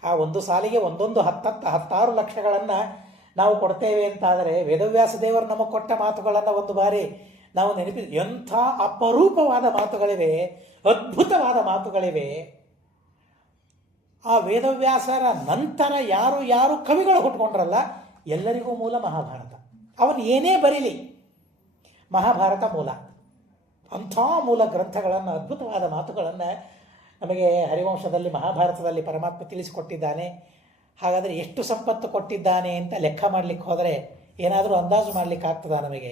ಆ ಒಂದು ಸಾಲಿಗೆ ಒಂದೊಂದು 16 ಲಕ್ಷಗಳನ್ನು ನಾವು ಕೊಡ್ತೇವೆ ಅಂತಾದರೆ, ವೇದವ್ಯಾಸ ದೇವರು ನಮಗೆ ಕೊಟ್ಟ ಮಾತುಗಳನ್ನು ಒಂದು ಬಾರಿ ನಾವು ಎಂಥ ಅಪರೂಪವಾದ ಮಾತುಗಳಿವೆ, ಅದ್ಭುತವಾದ ಮಾತುಗಳಿವೆ. ಆ ವೇದವ್ಯಾಸರ ನಂತರ ಯಾರು ಕವಿಗಳು ಹುಟ್ಕೊಂಡ್ರಲ್ಲ, ಎಲ್ಲರಿಗೂ ಮೂಲ ಮಹಾಭಾರತ. ಅವನು ಏನೇ ಬರೀಲಿ, ಮಹಾಭಾರತ ಮೂಲ. ಅಂಥ ಮೂಲ ಗ್ರಂಥಗಳನ್ನು, ಅದ್ಭುತವಾದ ಮಾತುಗಳನ್ನು ನಮಗೆ ಹರಿವಂಶದಲ್ಲಿ, ಮಹಾಭಾರತದಲ್ಲಿ ಪರಮಾತ್ಮ ತಿಳಿಸಿಕೊಟ್ಟಿದ್ದಾನೆ. ಹಾಗಾದರೆ ಎಷ್ಟು ಸಂಪತ್ತು ಕೊಟ್ಟಿದ್ದಾನೆ ಅಂತ ಲೆಕ್ಕ ಮಾಡಲಿಕ್ಕೆ ಹೋದರೆ ಏನಾದರೂ ಅಂದಾಜು ಮಾಡಲಿಕ್ಕೆ ಆಗ್ತದ? ನಮಗೆ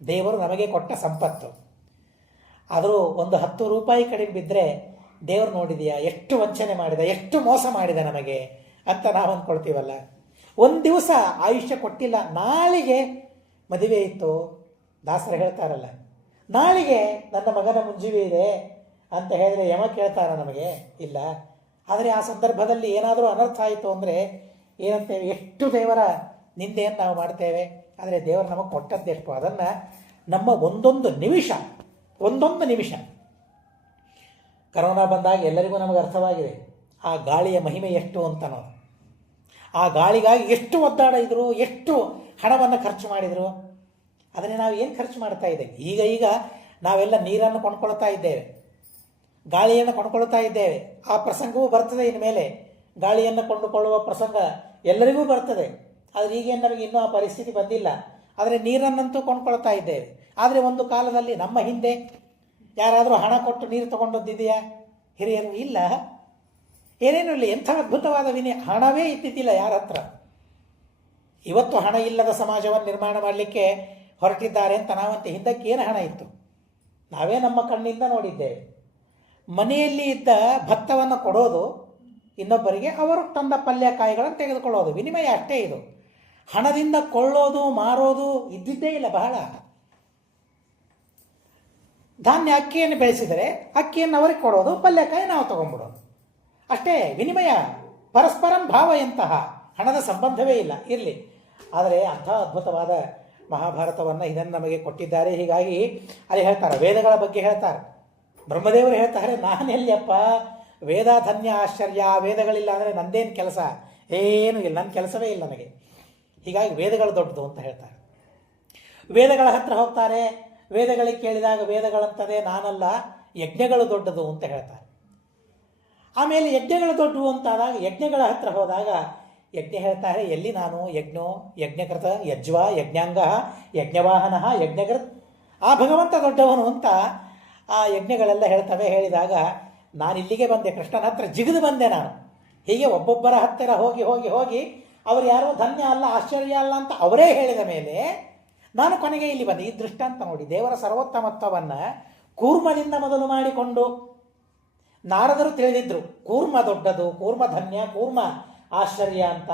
ದೇವರು ನಮಗೆ ಕೊಟ್ಟ ಸಂಪತ್ತು, ಆದರೂ ಒಂದು 10 ರೂಪಾಯಿ ಕಡಿಮೆ ಬಿದ್ದರೆ ದೇವರು ನೋಡಿದೆಯಾ ಎಷ್ಟು ವಂಚನೆ ಮಾಡಿದ, ಎಷ್ಟು ಮೋಸ ಮಾಡಿದ ನಮಗೆ ಅಂತ ನಾವು ಅಂದ್ಕೊಳ್ತೀವಲ್ಲ. ಒಂದು ದಿವಸ ಆಯುಷ್ಯ ಕೊಟ್ಟಿಲ್ಲ. ನಾಳಿಗೆ ಮದುವೆ ಇತ್ತು, ದಾಸರು ಹೇಳ್ತಾರಲ್ಲ, ನಾಳಿಗೆ ನನ್ನ ಮಗನ ಮುಂಜೀವಿ ಇದೆ ಅಂತ ಹೇಳಿದ್ರೆ ಯಮ ಕೇಳ್ತಾರ ನಮಗೆ? ಇಲ್ಲ. ಆದರೆ ಆ ಸಂದರ್ಭದಲ್ಲಿ ಏನಾದರೂ ಅನರ್ಥ ಆಯಿತು ಅಂದರೆ ಏನಂತೇವೆ? ಎಷ್ಟು ದೇವರ ನಿಂದೆಯನ್ನು ನಾವು ಮಾಡ್ತೇವೆ. ಆದರೆ ದೇವರು ನಮಗೆ ಕೊಟ್ಟದ್ದೆಷ್ಟು, ಅದನ್ನು ನಮ್ಮ ಒಂದೊಂದು ನಿಮಿಷ ಕರೋನಾ ಬಂದಾಗ ಎಲ್ಲರಿಗೂ ನಮಗೆ ಅರ್ಥವಾಗಿದೆ ಆ ಗಾಳಿಯ ಮಹಿಮೆ ಎಷ್ಟು ಅಂತ. ನಾವು ಆ ಗಾಳಿಗಾಗಿ ಎಷ್ಟು ಒದ್ದಾಡಿದ್ರು, ಎಷ್ಟು ಹಣವನ್ನು ಖರ್ಚು ಮಾಡಿದರು. ಅದನ್ನೇ ನಾವು ಏನು ಖರ್ಚು ಮಾಡ್ತಾ ಇದ್ದೇವೆ? ಈಗ ನಾವೆಲ್ಲ ನೀರನ್ನು ಕೊಂಡ್ಕೊಳ್ತಾ ಇದ್ದೇವೆ, ಗಾಳಿಯನ್ನು ಕೊಂಡ್ಕೊಳ್ತಾ ಇದ್ದೇವೆ. ಆ ಪ್ರಸಂಗವೂ ಬರ್ತದೆ ಇನ್ಮೇಲೆ. ಗಾಳಿಯನ್ನು ಕೊಂಡುಕೊಳ್ಳುವ ಪ್ರಸಂಗ ಎಲ್ಲರಿಗೂ ಬರ್ತದೆ. ಆದರೆ ಈಗೇನು ನಮಗೆ ಇನ್ನೂ ಆ ಪರಿಸ್ಥಿತಿ ಬಂದಿಲ್ಲ. ಆದರೆ ನೀರನ್ನಂತೂ ಕೊಂಡ್ಕೊಳ್ತಾ ಇದ್ದೇವೆ. ಆದರೆ ಒಂದು ಕಾಲದಲ್ಲಿ ನಮ್ಮ ಹಿಂದೆ ಯಾರಾದರೂ ಹಣ ಕೊಟ್ಟು ನೀರು ತಗೊಂಡದ್ದಿದೆಯಾ? ಹಿರಿಯರು ಇಲ್ಲ, ಏನೇನು ಇಲ್ಲ. ಎಂಥ ಅದ್ಭುತವಾದ ಹಣವೇ ಇದ್ದಿದ್ದಿಲ್ಲ ಯಾರ ಹತ್ರ. ಇವತ್ತು ಹಣ ಇಲ್ಲದ ಸಮಾಜವನ್ನು ನಿರ್ಮಾಣ ಮಾಡಲಿಕ್ಕೆ ಹೊರಟಿದ್ದಾರೆ ಅಂತ ನಾವಂತೆ. ಹಿಂದಕ್ಕೆ ಏನು ಹಣ ಇತ್ತು? ನಾವೇ ನಮ್ಮ ಕಣ್ಣಿಂದ ನೋಡಿದ್ದೇವೆ. ಮನೆಯಲ್ಲಿ ಇದ್ದ ಭತ್ತವನ್ನು ಕೊಡೋದು ಇನ್ನೊಬ್ಬರಿಗೆ, ಅವರು ತಂದ ಪಲ್ಯ ಕಾಯಿಗಳನ್ನು ತೆಗೆದುಕೊಳ್ಳೋದು, ವಿನಿಮಯ ಅಷ್ಟೇ. ಇದು ಹಣದಿಂದ ಕೊಳ್ಳೋದು, ಮಾರೋದು ಇದ್ದಿದ್ದೇ ಇಲ್ಲ ಬಹಳ. ಧಾನ್ಯ, ಅಕ್ಕಿಯನ್ನು ಬೆಳೆಸಿದರೆ ಅಕ್ಕಿಯನ್ನು ಅವರಿಗೆ ಕೊಡೋದು, ಪಲ್ಯಕಾಯಿ ನಾವು ತಗೊಂಡ್ಬಿಡೋದು ಅಷ್ಟೇ. ವಿನಿಮಯ, ಪರಸ್ಪರಂ ಭಾವ, ಎಂತಹ ಹಣದ ಸಂಬಂಧವೇ ಇಲ್ಲ. ಇರಲಿ. ಆದರೆ ಅಂಥ ಅದ್ಭುತವಾದ ಮಹಾಭಾರತವನ್ನು ಇದನ್ನು ನಮಗೆ ಕೊಟ್ಟಿದ್ದಾರೆ. ಹೀಗಾಗಿ ಅಲ್ಲಿ ಹೇಳ್ತಾರೆ, ವೇದಗಳ ಬಗ್ಗೆ ಹೇಳ್ತಾರೆ. ಬ್ರಹ್ಮದೇವರು ಹೇಳ್ತಾರೆ, ನಾನೆಲ್ಲಿಯಪ್ಪ ವೇದ ಧನ್ಯ ಆಶ್ಚರ್ಯ, ವೇದಗಳಿಲ್ಲ ಅಂದರೆ ನಂದೇನು ಕೆಲಸ? ಏನೂ ಇಲ್ಲ, ನನ್ನ ಕೆಲಸವೇ ಇಲ್ಲ ನನಗೆ. ಹೀಗಾಗಿ ವೇದಗಳು ದೊಡ್ಡದು ಅಂತ ಹೇಳ್ತಾರೆ. ವೇದಗಳ ಹತ್ರ ಹೋಗ್ತಾರೆ. ವೇದಗಳಿಗೆ ಕೇಳಿದಾಗ ವೇದಗಳಂತದೆ, ನಾನಲ್ಲ, ಯಜ್ಞಗಳು ದೊಡ್ಡದು ಅಂತ ಹೇಳ್ತಾರೆ. ಆಮೇಲೆ ಯಜ್ಞಗಳು ದೊಡ್ಡವು ಅಂತಾದಾಗ ಯಜ್ಞಗಳ ಹತ್ರ ಹೋದಾಗ ಯಜ್ಞ ಹೇಳ್ತಾರೆ, ಎಲ್ಲಿ ನಾನು ಯಜ್ಞಕೃತ ಯಜ್ವಾ ಯಜ್ಞಾಂಗ ಯಜ್ಞವಾಹನ ಯಜ್ಞಕೃತ್, ಆ ಭಗವಂತ ದೊಡ್ಡವನು ಅಂತ ಆ ಯಜ್ಞಗಳೆಲ್ಲ ಹೇಳ್ತವೆ. ಹೇಳಿದಾಗ ನಾನು ಇಲ್ಲಿಗೆ ಬಂದೆ, ಕೃಷ್ಣನ ಹತ್ರ ಜಿಗಿದು ಬಂದೆ ನಾನು. ಹೀಗೆ ಒಬ್ಬೊಬ್ಬರ ಹತ್ತಿರ ಹೋಗಿ ಹೋಗಿ ಹೋಗಿ ಅವರು ಯಾರೋ ಧನ್ಯ ಅಲ್ಲ, ಆಶ್ಚರ್ಯ ಅಲ್ಲ ಅಂತ ಅವರೇ ಹೇಳಿದ ಮೇಲೆ ನಾನು ಕೊನೆಗೆ ಇಲ್ಲಿ ಬಂದೆ. ಈ ದೃಷ್ಟಾಂತ ನೋಡಿ, ದೇವರ ಸರ್ವೋತ್ತಮತ್ವವನ್ನು ಕೂರ್ಮದಿಂದ ಮೊದಲು ಮಾಡಿಕೊಂಡು ನಾರದರು ತಿಳಿದಿದ್ರು. ಕೂರ್ಮ ದೊಡ್ಡದು, ಕೂರ್ಮ ಧನ್ಯ, ಕೂರ್ಮ ಆಶ್ಚರ್ಯ ಅಂತ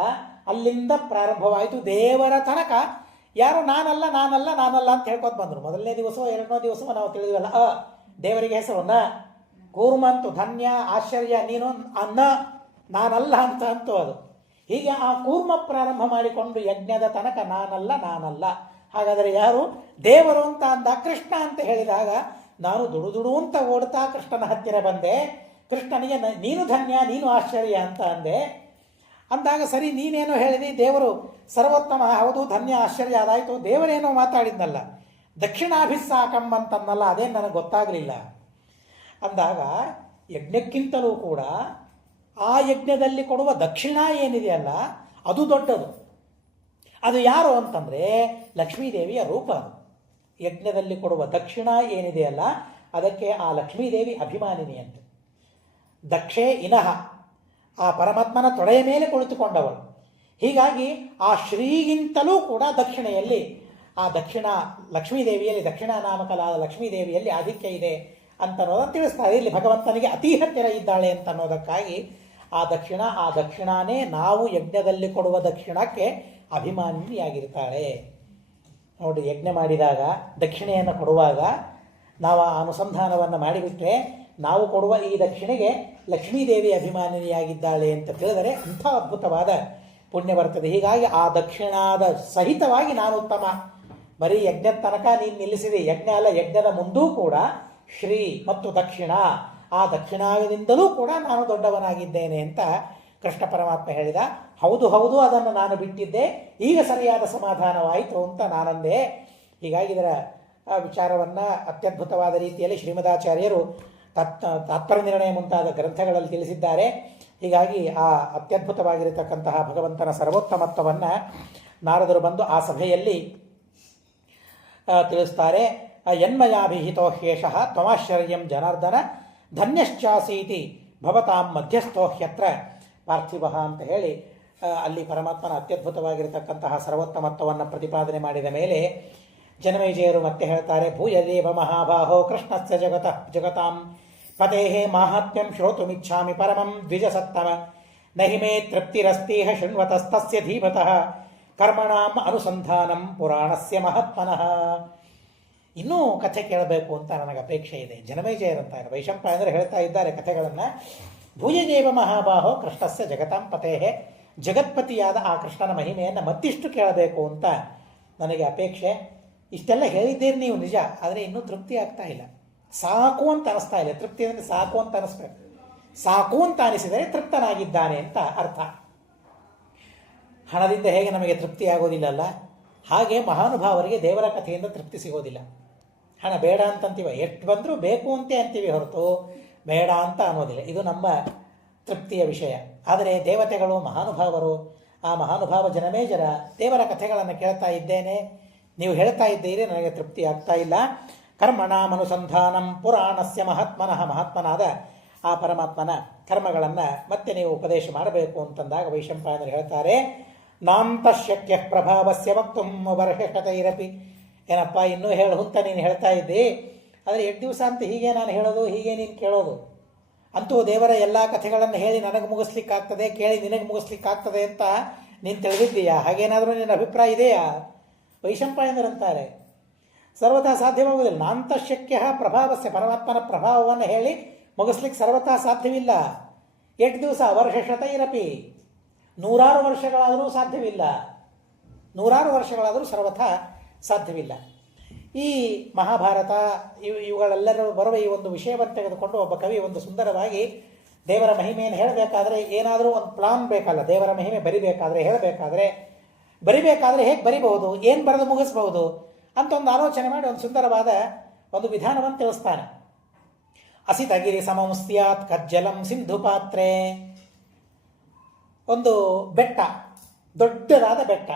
ಅಲ್ಲಿಂದ ಪ್ರಾರಂಭವಾಯಿತು. ದೇವರ ತನಕ ಯಾರು ನಾನಲ್ಲ ನಾನಲ್ಲ ನಾನಲ್ಲ ಅಂತ ಹೇಳ್ಕೊತ ಬಂದರು. ಮೊದಲನೇ ದಿವಸವೋ ಎರಡನೇ ದಿವಸವೋ ನಾವು ತಿಳಿದಿವಲ್ಲ, ದೇವರಿಗೆ ಹೆಸರು ನ ಕೂರ್ಮಂತು ಧನ್ಯ ಆಶ್ಚರ್ಯ ನೀನು ಅನ್ನ ನಾನಲ್ಲ ಅಂತ ಅಂತು ಅದು. ಹೀಗೆ ಆ ಕೂರ್ಮ ಪ್ರಾರಂಭ ಮಾಡಿಕೊಂಡು ಯಜ್ಞದ ತನಕ ನಾನಲ್ಲ ನಾನಲ್ಲ. ಹಾಗಾದರೆ ಯಾರು ದೇವರು ಅಂತ ಅಂದ ಕೃಷ್ಣ ಅಂತ ಹೇಳಿದಾಗ ನಾನು ದುಡು ಅಂತ ಓಡ್ತಾ ಕೃಷ್ಣನ ಹತ್ತಿರ ಬಂದೆ. ಕೃಷ್ಣನಿಗೆ ನೀನು ಧನ್ಯ ನೀನು ಆಶ್ಚರ್ಯ ಅಂತ ಅಂದೆ. ಅಂದಾಗ ಸರಿ ನೀನೇನೋ ಹೇಳಿದಿ, ದೇವರು ಸರ್ವೋತ್ತಮ, ಹೌದು ಧನ್ಯ ಆಶ್ಚರ್ಯ ಅದಾಯಿತು. ದೇವರೇನೋ ಮಾತಾಡಿದ್ನಲ್ಲ, ದಕ್ಷಿಣಾಭಿಸ್ಸಾಕಂ ಅಂತನ್ನಲ್ಲ, ಅದೇನು ನನಗೆ ಗೊತ್ತಾಗಲಿಲ್ಲ ಅಂದಾಗ ಯಜ್ಞಕ್ಕಿಂತಲೂ ಕೂಡ ಆ ಯಜ್ಞದಲ್ಲಿ ಕೊಡುವ ದಕ್ಷಿಣ ಏನಿದೆಯಲ್ಲ ಅದು ದೊಡ್ಡದು. ಅದು ಯಾರು ಅಂತಂದರೆ ಲಕ್ಷ್ಮೀದೇವಿಯ ರೂಪ. ಅದು ಯಜ್ಞದಲ್ಲಿ ಕೊಡುವ ದಕ್ಷಿಣ ಏನಿದೆಯಲ್ಲ ಅದಕ್ಕೆ ಆ ಲಕ್ಷ್ಮೀದೇವಿ ಅಭಿಮಾನಿನಿ ಅಂತ. ದಕ್ಷೇ ಇನಃ, ಆ ಪರಮಾತ್ಮನ ತೊಡೆಯ ಮೇಲೆ ಕುಳಿತುಕೊಂಡವಳು. ಹೀಗಾಗಿ ಆ ಶ್ರೀಗಿಂತಲೂ ಕೂಡ ದಕ್ಷಿಣೆಯಲ್ಲಿ, ಆ ದಕ್ಷಿಣ ಲಕ್ಷ್ಮೀದೇವಿಯಲ್ಲಿ, ದಕ್ಷಿಣ ನಾಮಕಲಾದ ಲಕ್ಷ್ಮೀದೇವಿಯಲ್ಲಿ ಆಧಿಕ್ಯ ಇದೆ ಅಂತ ಅನ್ನೋದನ್ನು ತಿಳಿಸ್ತಾರೆ. ಇಲ್ಲಿ ಭಗವಂತನಿಗೆ ಅತಿ ಹತ್ತಿರ ಇದ್ದಾಳೆ ಅಂತ ಅನ್ನೋದಕ್ಕಾಗಿ ಆ ದಕ್ಷಿಣಾನೇ ನಾವು ಯಜ್ಞದಲ್ಲಿ ಕೊಡುವ ದಕ್ಷಿಣಕ್ಕೆ ಅಭಿಮಾನಿಯಾಗಿರ್ತಾಳೆ. ನೋಡಿ, ಯಜ್ಞ ಮಾಡಿದಾಗ ದಕ್ಷಿಣೆಯನ್ನು ಕೊಡುವಾಗ ನಾವು ಆ ಅನುಸಂಧಾನವನ್ನು ಮಾಡಿಬಿಟ್ರೆ ನಾವು ಕೊಡುವ ಈ ದಕ್ಷಿಣೆಗೆ ಲಕ್ಷ್ಮೀದೇವಿ ಅಭಿಮಾನಿಯಾಗಿದ್ದಾಳೆ ಅಂತ ತಿಳಿದರೆ ಅಂಥ ಅದ್ಭುತವಾದ ಪುಣ್ಯ ಬರ್ತದೆ. ಹೀಗಾಗಿ ಆ ದಕ್ಷಿಣಾದ ಸಹಿತವಾಗಿ ನಾನು ಉತ್ತಮ. ಬರೀ ಯಜ್ಞದ ತನಕ ನೀನು ನಿಲ್ಲಿಸಿದೆ, ಯಜ್ಞ ಅಲ್ಲ, ಯಜ್ಞದ ಮುಂದೂ ಕೂಡ ಶ್ರೀ ಮತ್ತು ದಕ್ಷಿಣ, ಆ ದಕ್ಷಿಣಾದಿಂದಲೂ ಕೂಡ ನಾನು ದೊಡ್ಡವನಾಗಿದ್ದೇನೆ ಅಂತ ಕೃಷ್ಣ ಪರಮಾತ್ಮ ಹೇಳಿದ. ಹೌದು ಹೌದು, ಅದನ್ನು ನಾನು ಬಿಟ್ಟಿದ್ದೆ, ಈಗ ಸರಿಯಾದ ಸಮಾಧಾನವಾಯಿತು ಅಂತ ನಾನಂದೆ. ಹೀಗಾಗಿ ಇದರ ವಿಚಾರವನ್ನು ಅತ್ಯದ್ಭುತವಾದ ರೀತಿಯಲ್ಲಿ ಶ್ರೀಮದಾಚಾರ್ಯರು ತಾತ್ಪರ್ಯ ನಿರ್ಣಯ ಮುಂತಾದ ಗ್ರಂಥಗಳಲ್ಲಿ ತಿಳಿಸಿದ್ದಾರೆ. ಹೀಗಾಗಿ ಆ ಅತ್ಯದ್ಭುತವಾಗಿರತಕ್ಕಂತಹ ಭಗವಂತನ ಸರ್ವೋತ್ತಮತ್ವವನ್ನು ನಾರದರು ಬಂದು ಆ ಸಭೆಯಲ್ಲಿ ತಿಳಿಸ್ತಾರೆ. ಯನ್ಮಯಾಭಿಹಿತೋ ಹ್ಯೇಷಃ ತ್ವಮಾಶ್ಚರ್ಯಂ ಜನಾರ್ದನ ಧನ್ಯಶ್ಚಾಸೀತಿ ಭವತಾಂ ಮಧ್ಯಸ್ಥೋ ಹ್ಯತ್ರ ಪಾರ್ಥಿವ ಅಂತ ಹೇಳಿ ಅಲ್ಲಿ ಪರಮಾತ್ಮನ ಅತ್ಯದ್ಭುತವಾಗಿರತಕ್ಕಂತಹ ಸರ್ವೋತ್ತಮತ್ವವನ್ನು ಪ್ರತಿಪಾದನೆ ಮಾಡಿದ ಮೇಲೆ ಜನಮೇಜಯರು ಮತ್ತೆ ಹೇಳ್ತಾರೆ, ಭೂಯದೇವ ಮಹಾಬಾಹೋ ಕೃಷ್ಣಸ್ಯ ಜಗತಾಂ ಪತೇಃ ಮಾಹಾತ್ಮ್ಯಂ ಶ್ರೋತುಮಿಚ್ಛಾಮಿ ಪರಮಂ ದ್ವಿಜಸತ್ತಮ ನಹಿ ಮೇ ತೃಪ್ತಿರಸ್ತೀಹ ಶೃಣ್ವತಸ್ತಸ್ಯ ಧೀಮತಃ ಕರ್ಮಣಾಂ ಅನುಸಂಧಾನಂ ಪುರಾಣಸ್ಯ ಮಹಾತ್ಮನಃ. ಇನ್ನೂ ಕಥೆ ಕೇಳಬೇಕು ಅಂತ ನನಗೆ ಅಪೇಕ್ಷೆ ಇದೆ. ಜನಮೇಜಯರಂತಾರೆ, ವೈಶಂಪಾಯನರು ಹೇಳ್ತಾ ಇದ್ದಾರೆ ಕಥೆಗಳನ್ನು. ಭೂಯದೇವ ಮಹಾಬಾಹೋ ಕೃಷ್ಣಸ್ಯ ಜಗತಾಂ ಪತೇಃ, ಜಗತ್ಪತಿಯಾದ ಆ ಕೃಷ್ಣನ ಮಹಿಮೆಯನ್ನು ಮತ್ತಿಷ್ಟು ಕೇಳಬೇಕು ಅಂತ ನನಗೆ ಅಪೇಕ್ಷೆ. ಇಷ್ಟೆಲ್ಲ ಹೇಳಿದ್ದೀರಿ ನೀವು ನಿಜ, ಆದರೆ ಇನ್ನೂ ತೃಪ್ತಿ ಆಗ್ತಾ ಇಲ್ಲ. ಸಾಕು ಅಂತ ಅನಿಸ್ತಾ ಇಲ್ಲ. ತೃಪ್ತಿ ಅಂದರೆ ಸಾಕು ಅಂತ ಅನಿಸ್ಬೇಕು. ಸಾಕು ಅಂತ ಅನಿಸಿದರೆ ತೃಪ್ತನಾಗಿದ್ದಾನೆ ಅಂತ ಅರ್ಥ. ಹಣದಿಂದ ಹೇಗೆ ನಮಗೆ ತೃಪ್ತಿ ಆಗೋದಿಲ್ಲಲ್ಲ, ಹಾಗೆ ಮಹಾನುಭಾವರಿಗೆ ದೇವರ ಕಥೆಯಿಂದ ತೃಪ್ತಿ ಸಿಗೋದಿಲ್ಲ. ಹಣ ಬೇಡ ಅಂತಂತೀವಿ, ಎಷ್ಟು ಬಂದರೂ ಬೇಕು ಅಂತೆ ಅಂತೀವಿ ಹೊರತು ಬೇಡ ಅಂತ ಅನ್ನೋದಿಲ್ಲ. ಇದು ನಮ್ಮ ತೃಪ್ತಿಯ ವಿಷಯ. ಆದರೆ ದೇವತೆಗಳು ಮಹಾನುಭಾವರು, ಆ ಮಹಾನುಭಾವ ಜನಮೇಜರ ದೇವರ ಕಥೆಗಳನ್ನು ಕೇಳ್ತಾ ಇದ್ದೇನೆ, ನೀವು ಹೇಳ್ತಾ ಇದ್ದೀರಿ, ನನಗೆ ತೃಪ್ತಿ ಆಗ್ತಾ ಇಲ್ಲ. ಕರ್ಮಣಾಮನುಸಂಧಾನಂ ಪುರಾಣಸ್ಯ ಮಹಾತ್ಮನಃ, ಮಹಾತ್ಮನಾದ ಆ ಪರಮಾತ್ಮನ ಕರ್ಮಗಳನ್ನು ಮತ್ತೆ ನೀವು ಉಪದೇಶ ಮಾಡಬೇಕು ಅಂತಂದಾಗ ವೈಶಂಪಾಯನರು ಹೇಳ್ತಾರೆ, ನಾಂತಶಕ್ಯ ಪ್ರಭಾವಸ್ಯ ವಕ್ತುಂ ವರ್ಷತೈರಪಿ. ಏನಪ್ಪ ಇನ್ನೂ ಹೇಳು ಅಂತ ನೀನು ಹೇಳ್ತಾ ಇದ್ದಿ, ಆದರೆ 8 ದಿವಸ ಅಂತ ಹೀಗೆ ನಾನು ಹೇಳೋದು, ಹೀಗೆ ನೀನು ಕೇಳೋದು. ಅಂತೂ ದೇವರ ಎಲ್ಲ ಕಥೆಗಳನ್ನು ಹೇಳಿ ನನಗೆ ಮುಗಿಸ್ಲಿಕ್ಕಾಗ್ತದೆ, ಕೇಳಿ ನಿನಗೆ ಮುಗಿಸ್ಲಿಕ್ಕಾಗ್ತದೆ ಅಂತ ನೀನು ತಿಳಿದಿದ್ದೀಯಾ? ಹಾಗೇನಾದರೂ ನಿನ್ನ ಅಭಿಪ್ರಾಯ ಇದೆಯಾ? ವೈಶಂಪಾಯನರಂತಾರೆ, ಸರ್ವಥಾ ಸಾಧ್ಯವಾಗುವುದಿಲ್ಲ. ನಾಂತಶಕ್ಯ ಪ್ರಭಾವಸ್ಯ, ಪರಮಾತ್ಮನ ಪ್ರಭಾವವನ್ನು ಹೇಳಿ ಮುಗಿಸ್ಲಿಕ್ಕೆ ಸರ್ವಥಾ ಸಾಧ್ಯವಿಲ್ಲ. 8 ದಿವಸ ವರ್ಷತೈರಪಿ, 100 ವರ್ಷಗಳಾದರೂ ಸಾಧ್ಯವಿಲ್ಲ. 100 ವರ್ಷಗಳಾದರೂ ಸರ್ವಥಾ ಸಾಧ್ಯವಿಲ್ಲ. ಈ ಮಹಾಭಾರತ ಇವುಗಳೆಲ್ಲರೂ ಬರುವ ಈ ಒಂದು ವಿಷಯವನ್ನು ತೆಗೆದುಕೊಂಡು ಒಬ್ಬ ಕವಿ ಒಂದು ಸುಂದರವಾಗಿ ದೇವರ ಮಹಿಮೆಯನ್ನು ಹೇಳಬೇಕಾದ್ರೆ ಏನಾದರೂ ಒಂದು ಪ್ಲಾನ್ ಬೇಕಲ್ಲ. ದೇವರ ಮಹಿಮೆ ಬರಿಬೇಕಾದ್ರೆ ಹೇಗೆ ಬರಿಬಹುದು, ಏನು ಬರೆದು ಮುಗಿಸ್ಬಹುದು ಅಂತ ಒಂದು ಆಲೋಚನೆ ಮಾಡಿ ಒಂದು ಸುಂದರವಾದ ಒಂದು ವಿಧಾನವನ್ನು ತಿಳಿಸ್ತಾನೆ. ಅಸಿತಗಿರಿ ಸಮಂ ಸ್ಯಾತ್ ಕಜ್ಜಲಂ ಸಿಂಧು ಪಾತ್ರೆ. ಒಂದು ಬೆಟ್ಟ, ದೊಡ್ಡದಾದ ಬೆಟ್ಟ,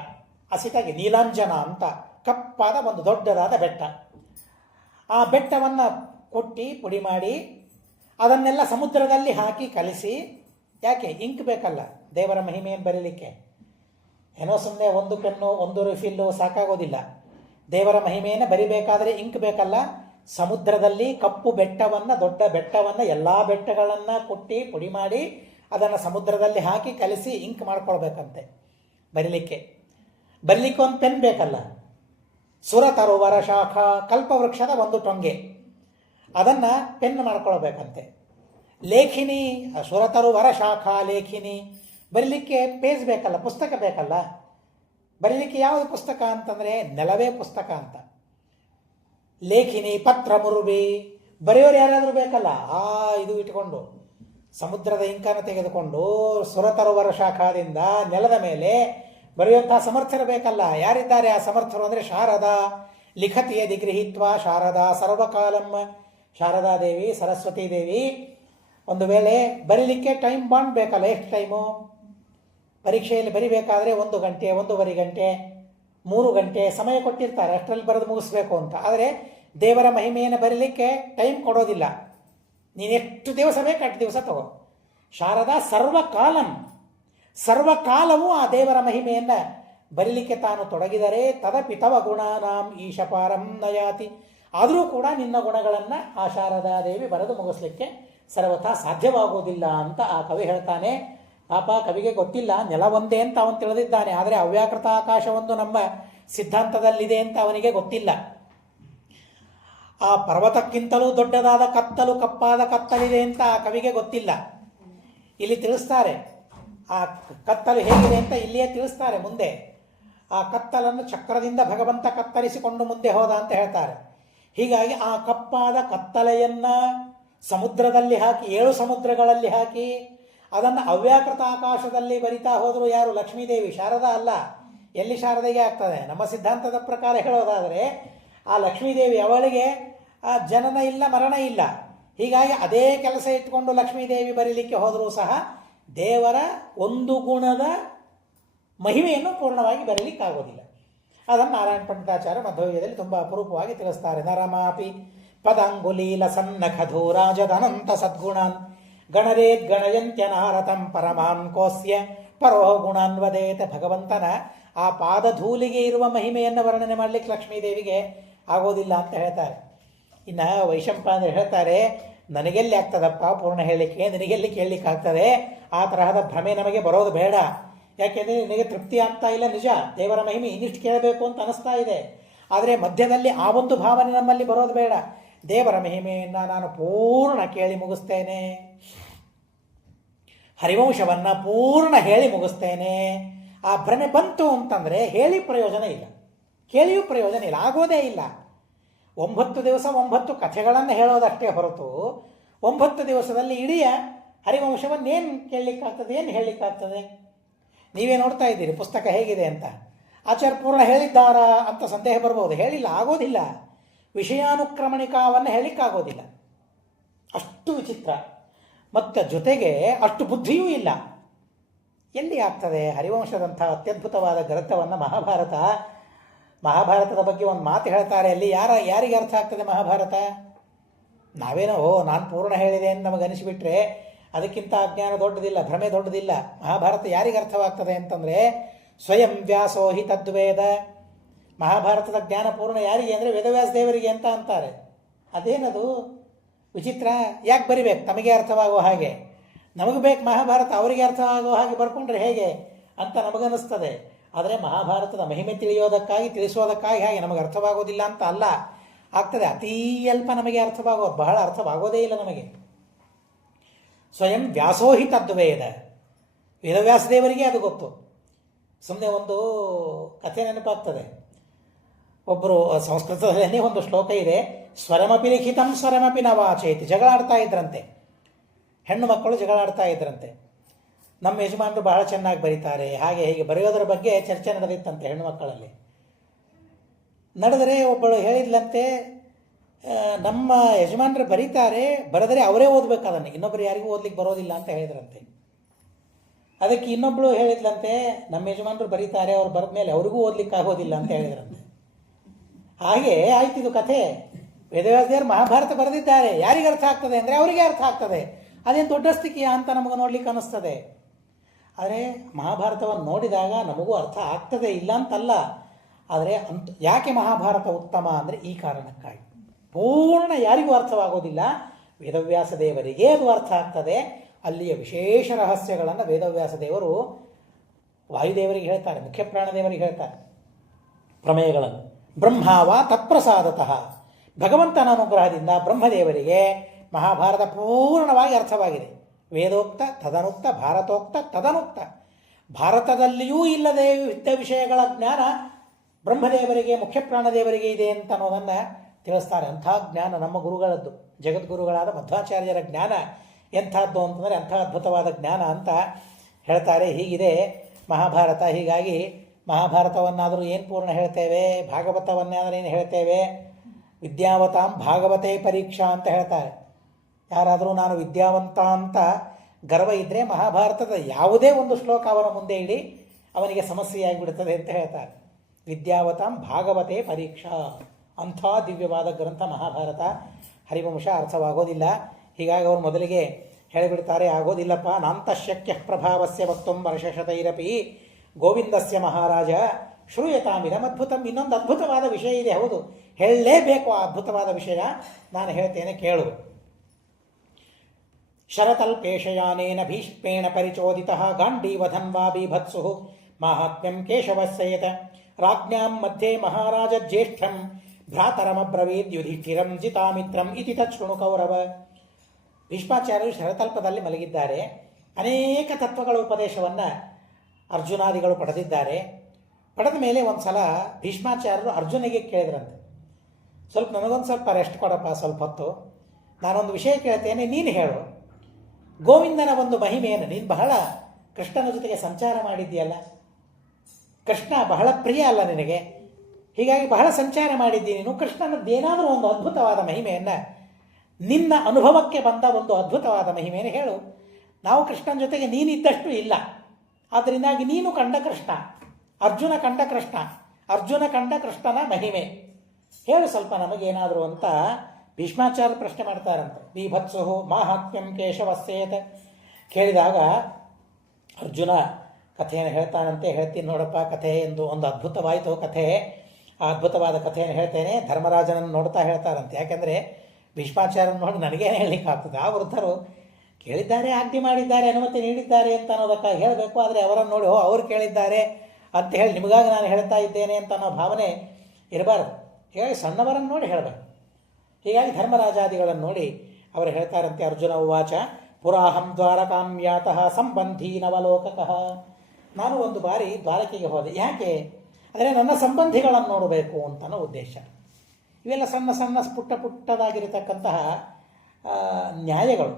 ಅಸಿತಗಿ ನೀಲಾಂಜನ ಅಂತ ಕಪ್ಪಾದ ಒಂದು ದೊಡ್ಡದಾದ ಬೆಟ್ಟ. ಆ ಬೆಟ್ಟವನ್ನು ಕೊಟ್ಟಿ ಪುಡಿ ಮಾಡಿ ಅದನ್ನೆಲ್ಲ ಸಮುದ್ರದಲ್ಲಿ ಹಾಕಿ ಕಲಿಸಿ. ಯಾಕೆ? ಇಂಕ್ ಬೇಕಲ್ಲ ದೇವರ ಮಹಿಮೆಯನ್ನು ಬರೀಲಿಕ್ಕೆ. ಏನೋ ಸುಮ್ಮನೆ ಒಂದು ಪೆನ್ನು ಒಂದು ರಿಫಿಲ್ಲು ಸಾಕಾಗೋದಿಲ್ಲ. ದೇವರ ಮಹಿಮೆಯನ್ನು ಬರಿಬೇಕಾದರೆ ಇಂಕ್ ಬೇಕಲ್ಲ. ಸಮುದ್ರದಲ್ಲಿ ಕಪ್ಪು ಬೆಟ್ಟವನ್ನು, ದೊಡ್ಡ ಬೆಟ್ಟವನ್ನು, ಎಲ್ಲ ಬೆಟ್ಟಗಳನ್ನು ಕೊಟ್ಟಿ ಪುಡಿ ಮಾಡಿ ಅದನ್ನು ಸಮುದ್ರದಲ್ಲಿ ಹಾಕಿ ಕಲಿಸಿ ಇಂಕ್ ಮಾಡ್ಕೊಳ್ಬೇಕಂತೆ ಬರೀಲಿಕ್ಕೆ ಒಂದು ಪೆನ್ ಬೇಕಲ್ಲ. ಸುರತರುವರ ಶಾಖ, ಕಲ್ಪವೃಕ್ಷದ ಒಂದು ಟೊಂಗೆ, ಅದನ್ನು ಪೆನ್ ಮಾಡ್ಕೊಳ್ಬೇಕಂತೆ. ಲೇಖಿನಿ, ಸುರತರುವರ ಶಾಖ ಲೇಖಿನಿ, ಬರೀಲಿಕ್ಕೆ ಪೇಜ್ ಬೇಕಲ್ಲ, ಪುಸ್ತಕ ಬೇಕಲ್ಲ. ಬರೀಲಿಕ್ಕೆ ಯಾವುದು ಪುಸ್ತಕ ಅಂತಂದರೆ ನೆಲವೇ ಪುಸ್ತಕ ಅಂತ. ಲೇಖಿನಿ ಪತ್ರ ಮುರುಬಿ, ಬರೆಯೋರು ಯಾರಾದರೂ ಬೇಕಲ್ಲ. ಇದು ಇಟ್ಕೊಂಡು ಸಮುದ್ರದ ಇಂಕನ್ನು ತೆಗೆದುಕೊಂಡು ಸುರತರುವರ ಶಾಖದಿಂದ ನೆಲದ ಮೇಲೆ ಬರೆಯುವಂತಹ ಸಮರ್ಥರು ಬೇಕಲ್ಲ. ಯಾರಿದ್ದಾರೆ ಆ ಸಮರ್ಥರು ಅಂದರೆ ಶಾರದಾ ಲಿಖತಿಯ ದಿಗೃಹೀತ್ವ ಶಾರದಾ ಸರ್ವಕಾಲಂ. ಶಾರದಾ ದೇವಿ, ಸರಸ್ವತೀ ದೇವಿ ಒಂದು ವೇಳೆ ಬರೀಲಿಕ್ಕೆ ಟೈಮ್ ಬಾಂಡ್ ಬೇಕಲ್ಲ. ಎಷ್ಟು ಟೈಮು? ಪರೀಕ್ಷೆಯಲ್ಲಿ ಬರಿಬೇಕಾದ್ರೆ 1 ಗಂಟೆ, 1.5 ಗಂಟೆ, 3 ಗಂಟೆ ಸಮಯ ಕೊಟ್ಟಿರ್ತಾರೆ, ಅಷ್ಟರಲ್ಲಿ ಬರೆದು ಮುಗಿಸ್ಬೇಕು ಅಂತ. ಆದರೆ ದೇವರ ಮಹಿಮೆಯನ್ನು ಬರೀಲಿಕ್ಕೆ ಟೈಮ್ ಕೊಡೋದಿಲ್ಲ. ನೀನು ಎಷ್ಟು ದಿವಸ ಬೇಕು ಅಷ್ಟು ದಿವಸ ತಗೋ. ಶಾರದಾ ಸರ್ವಕಾಲಂ, ಸರ್ವಕಾಲವೂ ಆ ದೇವರ ಮಹಿಮೆಯನ್ನು ಬರೀಲಿಕ್ಕೆ ತಾನು ತೊಡಗಿದರೆ ತದಪಿ ತವ ಗುಣಾನಾಂ ಈಶಪಾರಂ ನಯಾತಿ. ಆದರೂ ಕೂಡ ನಿನ್ನ ಗುಣಗಳನ್ನು ಆ ಶಾರದಾದೇವಿ ಬರೆದು ಮುಗಿಸ್ಲಿಕ್ಕೆ ಸರ್ವಥಾ ಸಾಧ್ಯವಾಗುವುದಿಲ್ಲ ಅಂತ ಆ ಕವಿ ಹೇಳ್ತಾನೆ. ಪಾಪ ಕವಿಗೆ ಗೊತ್ತಿಲ್ಲ, ನೆಲ ಒಂದೇ ಅಂತ ಅವನು ತಿಳಿದಿದ್ದಾನೆ, ಆದರೆ ಅವ್ಯಾಕೃತ ಆಕಾಶವೊಂದು ನಮ್ಮ ಸಿದ್ಧಾಂತದಲ್ಲಿದೆ ಅಂತ ಅವನಿಗೆ ಗೊತ್ತಿಲ್ಲ. ಆ ಪರ್ವತಕ್ಕಿಂತಲೂ ದೊಡ್ಡದಾದ ಕತ್ತಲು, ಕಪ್ಪಾದ ಕತ್ತಲಿದೆ ಅಂತ ಆ ಕವಿಗೆ ಗೊತ್ತಿಲ್ಲ. ಇಲ್ಲಿ ತಿಳಿಸ್ತಾರೆ ಆ ಕತ್ತಲು ಹೇಗಿದೆ ಅಂತ, ಇಲ್ಲಿಯೇ ತಿಳಿಸ್ತಾರೆ ಮುಂದೆ. ಆ ಕತ್ತಲನ್ನು ಚಕ್ರದಿಂದ ಭಗವಂತ ಕತ್ತರಿಸಿಕೊಂಡು ಮುಂದೆ ಹೋದ ಅಂತ ಹೇಳ್ತಾರೆ. ಹೀಗಾಗಿ ಆ ಕಪ್ಪಾದ ಕತ್ತಲೆಯನ್ನು ಸಮುದ್ರದಲ್ಲಿ ಹಾಕಿ, 7 ಸಮುದ್ರಗಳಲ್ಲಿ ಹಾಕಿ ಅದನ್ನು ಅವ್ಯಾಕೃತ ಆಕಾಶದಲ್ಲಿ ಬರಿತಾ ಹೋದರು ಯಾರು? ಲಕ್ಷ್ಮೀದೇವಿ, ಶಾರದಾ ಅಲ್ಲ. ಎಲ್ಲಿ ಶಾರದೆಗೆ ಆಗ್ತದೆ? ನಮ್ಮ ಸಿದ್ಧಾಂತದ ಪ್ರಕಾರ ಹೇಳೋದಾದರೆ ಆ ಲಕ್ಷ್ಮೀದೇವಿ, ಅವಳಿಗೆ ಜನನ ಇಲ್ಲ, ಮರಣ ಇಲ್ಲ. ಹೀಗಾಗಿ ಅದೇ ಕೆಲಸ ಇಟ್ಕೊಂಡು ಲಕ್ಷ್ಮೀದೇವಿ ಬರೀಲಿಕ್ಕೆ ಹೋದರೂ ಸಹ ದೇವರ ಒಂದು ಗುಣದ ಮಹಿಮೆಯನ್ನು ಪೂರ್ಣವಾಗಿ ಬರೀಲಿಕ್ಕಾಗೋದಿಲ್ಲ. ಅದನ್ನು ನಾರಾಯಣ ಪಂಡಿತಾಚಾರ್ಯ ಮಧ್ವವಿಜಯದಲ್ಲಿ ತುಂಬ ಅಪರೂಪವಾಗಿ ತಿಳಿಸ್ತಾರೆ. ನರಮಾಪಿ ಪದಾಂಗುಲೀಲ ಸನ್ನಖಧೂರಾಜದನಂತ ಸದ್ಗುಣಾನ್ ಗಣರೇದ್ ಗಣಯಂತ್ಯನಾರತಂ ಪರಮಾನ್ ಕೋಸ್ಯ ಪರೋ ಗುಣಾನ್ ವದೇತ. ಭಗವಂತನ ಆ ಪಾದಧೂಲಿಗೆ ಇರುವ ಮಹಿಮೆಯನ್ನು ವರ್ಣನೆ ಮಾಡಲಿಕ್ಕೆ ಲಕ್ಷ್ಮೀದೇವಿಗೆ ಆಗೋದಿಲ್ಲ ಅಂತ ಹೇಳ್ತಾರೆ. ಇನ್ನು ವೈಶಂಪಾಯನರು ಹೇಳ್ತಾರೆ, ನನಗೆಲ್ಲಿ ಆಗ್ತದಪ್ಪ ಪೂರ್ಣ ಹೇಳಲಿಕ್ಕೆ, ನಿನಗೆಲ್ಲಿ ಕೇಳಲಿಕ್ಕೆ ಆಗ್ತದೆ? ಆ ತರಹದ ಭ್ರಮೆ ನಮಗೆ ಬರೋದು ಬೇಡ. ಯಾಕೆಂದರೆ ನಿನಗೆ ತೃಪ್ತಿ ಆಗ್ತಾ ಇಲ್ಲ, ನಿಜ, ದೇವರ ಮಹಿಮೆ ಇನ್ನಿಷ್ಟು ಕೇಳಬೇಕು ಅಂತ ಅನಿಸ್ತಾ ಇದೆ. ಆದರೆ ಮಧ್ಯದಲ್ಲಿ ಆ ಒಂದು ಭಾವನೆ ನಮ್ಮಲ್ಲಿ ಬರೋದು ಬೇಡ. ದೇವರ ಮಹಿಮೆಯನ್ನು ನಾನು ಪೂರ್ಣ ಕೇಳಿ ಮುಗಿಸ್ತೇನೆ, ಹರಿವಂಶವನ್ನು ಪೂರ್ಣ ಹೇಳಿ ಮುಗಿಸ್ತೇನೆ. ಆ ಭ್ರಮೆ ಬಂತು ಅಂತಂದರೆ ಹೇಳಿ ಪ್ರಯೋಜನ ಇಲ್ಲ, ಕೇಳಿಯೂ ಪ್ರಯೋಜನ ಇಲ್ಲ, ಆಗೋದೇ ಇಲ್ಲ. 9 ದಿವಸ 9 ಕಥೆಗಳನ್ನು ಹೇಳೋದಷ್ಟೇ ಹೊರತು 9 ದಿವಸದಲ್ಲಿ ಇಡೀ ಹರಿವಂಶವನ್ನೇನು ಕೇಳಲಿಕ್ಕಾಗ್ತದೆ, ಏನು ಹೇಳಲಿಕ್ಕಾಗ್ತದೆ? ನೀವೇ ನೋಡ್ತಾ ಇದ್ದೀರಿ ಪುಸ್ತಕ ಹೇಗಿದೆ ಅಂತ. ಆಚಾರ್ಯ ಪೂರ್ಣ ಹೇಳಿದ್ದಾರಾ ಅಂತ ಸಂದೇಹ ಬರ್ಬೋದು. ಹೇಳಿಲ್ಲ, ಆಗೋದಿಲ್ಲ. ವಿಷಯಾನುಕ್ರಮಣಿಕಾವನ್ನು ಹೇಳಲಿಕ್ಕಾಗೋದಿಲ್ಲ, ಅಷ್ಟು ವಿಚಿತ್ರ. ಮತ್ತು ಜೊತೆಗೆ ಅಷ್ಟು ಬುದ್ಧಿಯೂ ಇಲ್ಲ. ಎಲ್ಲಿ ಆಗ್ತದೆ? ಹರಿವಂಶದಂಥ ಅತ್ಯದ್ಭುತವಾದ ಗ್ರಂಥವನ್ನು ಮಹಾಭಾರತದ ಬಗ್ಗೆ ಒಂದು ಮಾತು ಹೇಳ್ತಾರೆ. ಅಲ್ಲಿ ಯಾರಿಗೆ ಅರ್ಥ ಆಗ್ತದೆ ಮಹಾಭಾರತ? ನಾವೇನೋ ನಾನು ಪೂರ್ಣ ಹೇಳಿದೆ ಅಂತ ನಮಗೆ ಅನಿಸಿಬಿಟ್ರೆ ಅದಕ್ಕಿಂತ ಅಜ್ಞಾನ ದೊಡ್ಡದಿಲ್ಲ, ಭ್ರಮೆ ದೊಡ್ಡದಿಲ್ಲ. ಮಹಾಭಾರತ ಯಾರಿಗೆ ಅರ್ಥವಾಗ್ತದೆ ಅಂತಂದರೆ ಸ್ವಯಂ ವ್ಯಾಸೋ ಹಿ ತದ್ವೇದ. ಮಹಾಭಾರತದ ಜ್ಞಾನ ಪೂರ್ಣ ಯಾರಿಗೆ ಅಂದರೆ ವೇದವ್ಯಾಸ ದೇವರಿಗೆ ಅಂತ ಅಂತಾರೆ. ಅದೇನದು ವಿಚಿತ್ರ? ಯಾಕೆ ಬರಿಬೇಕು? ತಮಗೆ ಅರ್ಥವಾಗೋ ಹಾಗೆ. ನಮಗೆ ಬೇಕು ಮಹಾಭಾರತ, ಅವರಿಗೆ ಅರ್ಥವಾಗೋ ಹಾಗೆ ಬರ್ಕೊಂಡ್ರೆ ಹೇಗೆ ಅಂತ ನಮಗನ್ನಿಸ್ತದೆ. ಆದರೆ ಮಹಾಭಾರತದ ಮಹಿಮೆ ತಿಳಿಸೋದಕ್ಕಾಗಿ ಹಾಗೆ ನಮಗೆ ಅರ್ಥವಾಗೋದಿಲ್ಲ ಅಂತ ಅಲ್ಲ, ಆಗ್ತದೆ. ಅತೀ ಅಲ್ಪ ನಮಗೆ ಅರ್ಥವಾಗೋದು, ಬಹಳ ಅರ್ಥವಾಗೋದೇ ಇಲ್ಲ ನಮಗೆ. ಸ್ವಯಂ ವ್ಯಾಸೋಹಿ ತದ್ವೇದ, ವೇದವ್ಯಾಸದೇವರಿಗೆ ಅದು ಗೊತ್ತು. ಸುಮ್ಮನೆ ಒಂದು ಕಥೆ ನೆನಪಾಗ್ತದೆ. ಒಬ್ಬರು ಸಂಸ್ಕೃತದಲ್ಲಿ ಒಂದು ಶ್ಲೋಕ ಇದೆ, ಸ್ವರಮಪಿ ಲಿಖಿತಂ ಸ್ವರಮಪಿ ನ ವಾಚೇತಿ. ಜಗಳ ಆಡ್ತಾ ಇದ್ರಂತೆ, ಹೆಣ್ಣು ಮಕ್ಕಳು ಜಗಳ ಆಡ್ತಾ ಇದ್ರಂತೆ. ನಮ್ಮ ಯಜಮಾನರು ಬಹಳ ಚೆನ್ನಾಗಿ ಬರೀತಾರೆ, ಹಾಗೆ ಹೀಗೆ ಬರೆಯೋದರ ಬಗ್ಗೆ ಚರ್ಚೆ ನಡೆದಿತ್ತಂತೆ ಹೆಣ್ಣು ಮಕ್ಕಳಲ್ಲಿ. ನಡೆದರೆ ಒಬ್ಬಳು ಹೇಳಿದ್ಲಂತೆ, ನಮ್ಮ ಯಜಮಾನರು ಬರೀತಾರೆ, ಬರೆದರೆ ಅವರೇ ಓದಬೇಕು ಅದನ್ನು, ಇನ್ನೊಬ್ಬರು ಯಾರಿಗೂ ಓದ್ಲಿಕ್ಕೆ ಬರೋದಿಲ್ಲ ಅಂತ ಹೇಳಿದ್ರಂತೆ. ಅದಕ್ಕೆ ಇನ್ನೊಬ್ಬಳು ಹೇಳಿದ್ಲಂತೆ, ನಮ್ಮ ಯಜಮಾನರು ಬರೀತಾರೆ, ಅವ್ರು ಬರೆದ ಮೇಲೆ ಅವ್ರಿಗೂ ಓದ್ಲಿಕ್ಕೆ ಆಗೋದಿಲ್ಲ ಅಂತ ಹೇಳಿದ್ರಂತೆ. ಹಾಗೆ ಆಯ್ತಿದು ಕಥೆ. ವೇದವ್ಯಾಸದೇವರು ಮಹಾಭಾರತ ಬರೆದಿದ್ದಾರೆ, ಯಾರಿಗೆ ಅರ್ಥ ಆಗ್ತದೆ ಅಂದರೆ ಅವರಿಗೆ ಅರ್ಥ ಆಗ್ತದೆ. ಅದೇನು ದೊಡ್ಡ ಸ್ಥಿತಿಯ ಅಂತ ನಮಗೆ ನೋಡ್ಲಿಕ್ಕೆ ಅನ್ನಿಸ್ತದೆ. ಆದರೆ ಮಹಾಭಾರತವನ್ನು ನೋಡಿದಾಗ ನಮಗೂ ಅರ್ಥ ಆಗ್ತದೆ, ಇಲ್ಲ ಅಂತಲ್ಲ. ಆದರೆ ಯಾಕೆ ಮಹಾಭಾರತ ಉತ್ತಮ ಅಂದರೆ ಈ ಕಾರಣಕ್ಕಾಗಿ. ಪೂರ್ಣ ಯಾರಿಗೂ ಅರ್ಥವಾಗೋದಿಲ್ಲ, ವೇದವ್ಯಾಸ ದೇವರಿಗೆ ಅದು ಅರ್ಥ ಆಗ್ತದೆ. ಅಲ್ಲಿಯ ವಿಶೇಷ ರಹಸ್ಯಗಳನ್ನು ವೇದವ್ಯಾಸ ದೇವರು ವಾಯುದೇವರಿಗೆ ಹೇಳ್ತಾರೆ, ಮುಖ್ಯ ಪ್ರಾಣದೇವರಿಗೆ ಹೇಳ್ತಾರೆ ಪ್ರಮೇಯಗಳನ್ನು. ಬ್ರಹ್ಮಾವ ತತ್ಪ್ರಸಾದತಃ, ಭಗವಂತನ ಅನುಗ್ರಹದಿಂದ ಬ್ರಹ್ಮದೇವರಿಗೆ ಮಹಾಭಾರತ ಪೂರ್ಣವಾಗಿ ಅರ್ಥವಾಗಿದೆ. ವೇದೋಕ್ತ ತದನುಕ್ತ, ಭಾರತೋಕ್ತ ತದನುಕ್ತ. ಭಾರತದಲ್ಲಿಯೂ ಇಲ್ಲದೇ ಇದ್ದ ವಿಷಯಗಳ ಜ್ಞಾನ ಬ್ರಹ್ಮದೇವರಿಗೆ ಮುಖ್ಯ ಪ್ರಾಣದೇವರಿಗೆ ಇದೆ ಅಂತ ಅನ್ನೋದನ್ನು ತಿಳಿಸ್ತಾರೆ. ಅಂಥ ಜ್ಞಾನ ನಮ್ಮ ಗುರುಗಳದ್ದು, ಜಗದ್ಗುರುಗಳಾದ ಮಧ್ವಾಚಾರ್ಯರ ಜ್ಞಾನ ಎಂಥದ್ದು ಅಂತಂದರೆ ಅಂಥ ಅದ್ಭುತವಾದ ಜ್ಞಾನ ಅಂತ ಹೇಳ್ತಾರೆ. ಹೀಗಿದೆ ಮಹಾಭಾರತ. ಹೀಗಾಗಿ ಮಹಾಭಾರತವನ್ನಾದರೂ ಏನು ಪೂರ್ಣ ಹೇಳ್ತೇವೆ, ಭಾಗವತವನ್ನಾದರೂ ಏನು ಹೇಳ್ತೇವೆ, ವಿದ್ಯಾವತಾಂ ಭಾಗವತೇ ಪರೀಕ್ಷಾ ಅಂತ ಹೇಳ್ತಾರೆ. ಯಾರಾದರೂ ನಾನು ವಿದ್ಯಾವಂತ ಅಂತ ಗರ್ವ ಇದ್ದರೆ ಮಹಾಭಾರತದ ಯಾವುದೇ ಒಂದು ಶ್ಲೋಕ ಅವನ ಮುಂದೆ ಇಡಿ, ಅವನಿಗೆ ಸಮಸ್ಯೆಯಾಗಿಬಿಡುತ್ತದೆ ಅಂತ ಹೇಳ್ತಾರೆ. ವಿದ್ಯಾವತಾಂ ಭಾಗವತೇ ಪರೀಕ್ಷಾ, ಅಂಥ ದಿವ್ಯವಾದ ಗ್ರಂಥ ಮಹಾಭಾರತ. ಹರಿವಂಶ ಅರ್ಥವಾಗೋದಿಲ್ಲ. ಹೀಗಾಗಿ ಅವರು ಮೊದಲಿಗೆ ಹೇಳಿಬಿಡ್ತಾರೆ, ಆಗೋದಿಲ್ಲಪ್ಪ, ನಾಂತಶಕ್ಯ ಪ್ರಭಾವಸ್ಯ ವಕ್ತುಂ ವರ್ಷಶತೈರಪಿ ಗೋವಿಂದಸ್ಯ ಮಹಾರಾಜ ಶ್ರೂಯತಾಮಿದಂ ಅದ್ಭುತಂ. ಇನ್ನೊಂದು ಅದ್ಭುತವಾದ ವಿಷಯ ಇದೆ, ಹೌದು ಹೇಳಲೇಬೇಕು. ಆ ಅದ್ಭುತವಾದ ವಿಷಯ ನಾನು ಹೇಳ್ತೇನೆ, ಕೇಳು. ಶರತಲ್ಪೇಶಯಾನೇನ ಭೀಷ್ಮೇಣ ಪರಿಚೋದಿತಃ ಗಾಂಡೀವಧನ್ವಾ ಬೀಭತ್ಸು ಮಾಹಾತ್ಮ್ಯಂ ಕೇಶವಸ್ಯಯತ ರಾಜ್ಞಾಂ ಮಧ್ಯೆ ಮಹಾರಾಜ ಜ್ಯೇಷ್ಠಂ ಭ್ರಾತರಮಬ್ರವೀದ್ ಯುಧಿಷ್ಠಿರಂ ಜಿತಾಮಿತ್ರಂ ಇತಿ ತಚ್ಛೃಣು ಕೌರವ. ಭೀಷ್ಮಾಚಾರ್ಯರು ಶರತಲ್ಪದಲ್ಲಿ ಮಲಗಿದ್ದಾರೆ. ಅನೇಕ ತತ್ವಗಳ ಉಪದೇಶವನ್ನು ಅರ್ಜುನಾದಿಗಳು ಪಡೆದಿದ್ದಾರೆ. ಪಡೆದ ಮೇಲೆ ಒಂದು ಸಲ ಭೀಷ್ಮಾಚಾರ್ಯರು ಅರ್ಜುನಿಗೆ ಕೇಳಿದ್ರಂತೆ, ಸ್ವಲ್ಪ ನನಗೊಂದು ಸ್ವಲ್ಪ ರೆಸ್ಟ್ ಕೊಡಪ್ಪ, ಸ್ವಲ್ಪ ಹೊತ್ತು ನಾನೊಂದು ವಿಷಯ ಕೇಳ್ತೇನೆ, ನೀನು ಹೇಳು. ಗೋವಿಂದನ ಒಂದು ಮಹಿಮೆಯನ್ನು, ನೀನು ಬಹಳ ಕೃಷ್ಣನ ಜೊತೆಗೆ ಸಂಚಾರ ಮಾಡಿದ್ದೀಯಲ್ಲ, ಕೃಷ್ಣ ಬಹಳ ಪ್ರಿಯ ಅಲ್ಲ ನಿನಗೆ, ಹೀಗಾಗಿ ಬಹಳ ಸಂಚಾರ ಮಾಡಿದ್ದೀನಿ ನೀನು. ಕೃಷ್ಣನದ್ದೇನಾದರೂ ಒಂದು ಅದ್ಭುತವಾದ ಮಹಿಮೆಯನ್ನು, ನಿನ್ನ ಅನುಭವಕ್ಕೆ ಬಂದ ಒಂದು ಅದ್ಭುತವಾದ ಮಹಿಮೆಯನ್ನು ಹೇಳು. ನಾವು ಕೃಷ್ಣನ ಜೊತೆಗೆ ನೀನಿದ್ದಷ್ಟು ಇಲ್ಲ, ಆದ್ದರಿಂದಾಗಿ ನೀನು ಕಂಡ ಕೃಷ್ಣ, ಅರ್ಜುನ ಕಂಡ ಕೃಷ್ಣ, ಅರ್ಜುನ ಕಂಡ ಕೃಷ್ಣನ ಮಹಿಮೆ ಹೇಳು ಸ್ವಲ್ಪ ನಮಗೇನಾದರೂ ಅಂತ ಭೀಷ್ಮಾಚಾರ್ಯ ಪ್ರಶ್ನೆ ಮಾಡ್ತಾರಂತೆ. ಬೀಭತ್ಸು ಮಾಹಾತ್ಮ್ಯಂ ಕೇಶವಸ್ಯೇತ ಕೇಳಿದಾಗ ಅರ್ಜುನ ಕಥೆಯನ್ನು ಹೇಳ್ತಾನಂತೆ. ಹೇಳ್ತೀನಿ ನೋಡಪ್ಪ ಕಥೆ ಎಂದು. ಒಂದು ಅದ್ಭುತವಾಯಿತು ಕಥೆ. ಆ ಅದ್ಭುತವಾದ ಕಥೆಯನ್ನು ಹೇಳ್ತೇನೆ. ಧರ್ಮರಾಜನನ್ನು ನೋಡ್ತಾ ಹೇಳ್ತಾರಂತೆ. ಯಾಕೆಂದರೆ ಭೀಷ್ಮಾಚಾರ್ಯನ ನೋಡಿ ನನಗೇನು ಹೇಳಲಿಕ್ಕೆ ಆಗ್ತದೆ. ಆ ವೃದ್ಧರು ಕೇಳಿದ್ದಾರೆ, ಆಜ್ಞೆ ಮಾಡಿದ್ದಾರೆ, ಅನುಮತಿ ನೀಡಿದ್ದಾರೆ ಅಂತ ಅನ್ನೋದಕ್ಕಾಗಿ ಹೇಳಬೇಕು. ಆದರೆ ಅವರನ್ನು ನೋಡಿ ಅವರು ಕೇಳಿದ್ದಾರೆ ಅಂತ ಹೇಳಿ ನಿಮಗಾಗಿ ನಾನು ಹೇಳ್ತಾ ಇದ್ದೇನೆ ಅಂತ ಅನ್ನೋ ಭಾವನೆ ಇರಬಾರ್ದು. ಹೀಗಾಗಿ ಸಣ್ಣವರನ್ನು ನೋಡಿ ಹೇಳಬೇಕು. ಹೀಗಾಗಿ ಧರ್ಮರಾಜಾದಿಗಳನ್ನು ನೋಡಿ ಅವರು ಹೇಳ್ತಾರಂತೆ. ಅರ್ಜುನ ಉವಾಚ ಪುರಾಹಂ ದ್ವಾರಕಾಂ ಯಾತಃ ಸಂಬಂಧಿ ನವಲೋಕಕಃ. ನಾನು ಒಂದು ಬಾರಿ ದ್ವಾರಕೆಗೆ ಹೋದೆ. ಯಾಕೆ ಅಂದರೆ ನನ್ನ ಸಂಬಂಧಿಗಳನ್ನು ನೋಡಬೇಕು ಅಂತನೋ ಉದ್ದೇಶ. ಇವೆಲ್ಲ ಸಣ್ಣ ಸಣ್ಣ ಪುಟ್ಟದಾಗಿರತಕ್ಕಂತಹ ನ್ಯಾಯಗಳು,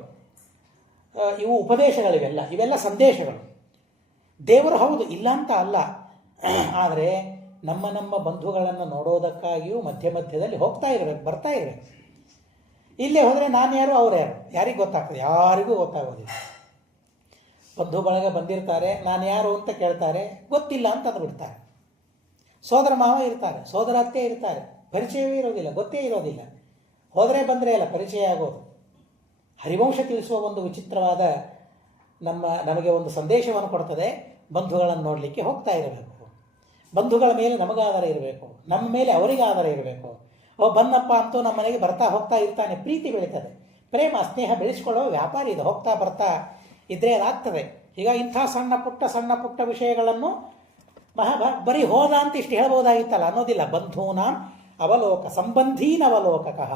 ಇವು ಉಪದೇಶಗಳಿವೆಲ್ಲ, ಇವೆಲ್ಲ ಸಂದೇಶಗಳು. ದೇವರು ಹೌದು ಇಲ್ಲ ಅಂತ ಅಲ್ಲ, ಆದರೆ ನಮ್ಮ ನಮ್ಮ ಬಂಧುಗಳನ್ನು ನೋಡೋದಕ್ಕಾಗಿಯೂ ಮಧ್ಯ ಮಧ್ಯದಲ್ಲಿ ಹೋಗ್ತಾ ಇರಬೇಕು, ಬರ್ತಾ ಇರಬೇಕು. ಇಲ್ಲೇ ಹೋದರೆ ನಾನು ಯಾರು ಅವ್ರು ಯಾರು ಯಾರಿಗೆ ಗೊತ್ತಾಗ್ತದೆ? ಯಾರಿಗೂ ಗೊತ್ತಾಗೋದಿಲ್ಲ. ಬಂಧು ಬಳಗ ಬಂದಿರ್ತಾರೆ, ನಾನು ಯಾರು ಅಂತ ಕೇಳ್ತಾರೆ, ಗೊತ್ತಿಲ್ಲ ಅಂತ ಅಂದ್ಬಿಡ್ತಾರೆ. ಸೋದರ ಮಾವ ಇರ್ತಾರೆ, ಸೋದರ ಅತ್ತೆ ಇರ್ತಾರೆ, ಪರಿಚಯವೇ ಇರೋದಿಲ್ಲ, ಗೊತ್ತೇ ಇರೋದಿಲ್ಲ. ಹೋದರೆ ಬಂದರೆ ಅಲ್ಲ ಪರಿಚಯ ಆಗೋದು. ಹರಿವಂಶ ತಿಳಿಸುವ ಒಂದು ವಿಚಿತ್ರವಾದ ನಮಗೆ ಒಂದು ಸಂದೇಶವನ್ನು ಕೊಡ್ತದೆ. ಬಂಧುಗಳನ್ನು ನೋಡಲಿಕ್ಕೆ ಹೋಗ್ತಾ ಇರಬೇಕು. ಬಂಧುಗಳ ಮೇಲೆ ನಮಗಾಧಾರ ಇರಬೇಕು, ನಮ್ಮ ಮೇಲೆ ಅವರಿಗೆ ಆಧಾರ ಇರಬೇಕು. ಬನ್ನಪ್ಪ ಅಂತೂ ನಮ್ಮ ಮನೆಗೆ ಬರ್ತಾ ಹೋಗ್ತಾ ಇರ್ತಾನೆ, ಪ್ರೀತಿ ಬೆಳೀತದೆ, ಪ್ರೇಮ ಸ್ನೇಹ ಬೆಳೆಸ್ಕೊಳ್ಳೋ ವ್ಯಾಪಾರಿ ಇದು. ಹೋಗ್ತಾ ಬರ್ತಾ ಇದ್ದರೆ ಅದಾಗ್ತದೆ. ಈಗ ಇಂಥ ಸಣ್ಣ ಪುಟ್ಟ ವಿಷಯಗಳನ್ನು ಬರೀ ಹೋದ ಅಂತ ಇಷ್ಟು ಹೇಳ್ಬೋದಾಗಿತ್ತಲ್ಲ, ಅನ್ನೋದಿಲ್ಲ. ಬಂಧೂನಾಂ ಅವಲೋಕ ಸಂಬಂಧೀನ ಅವಲೋಕಕಃ.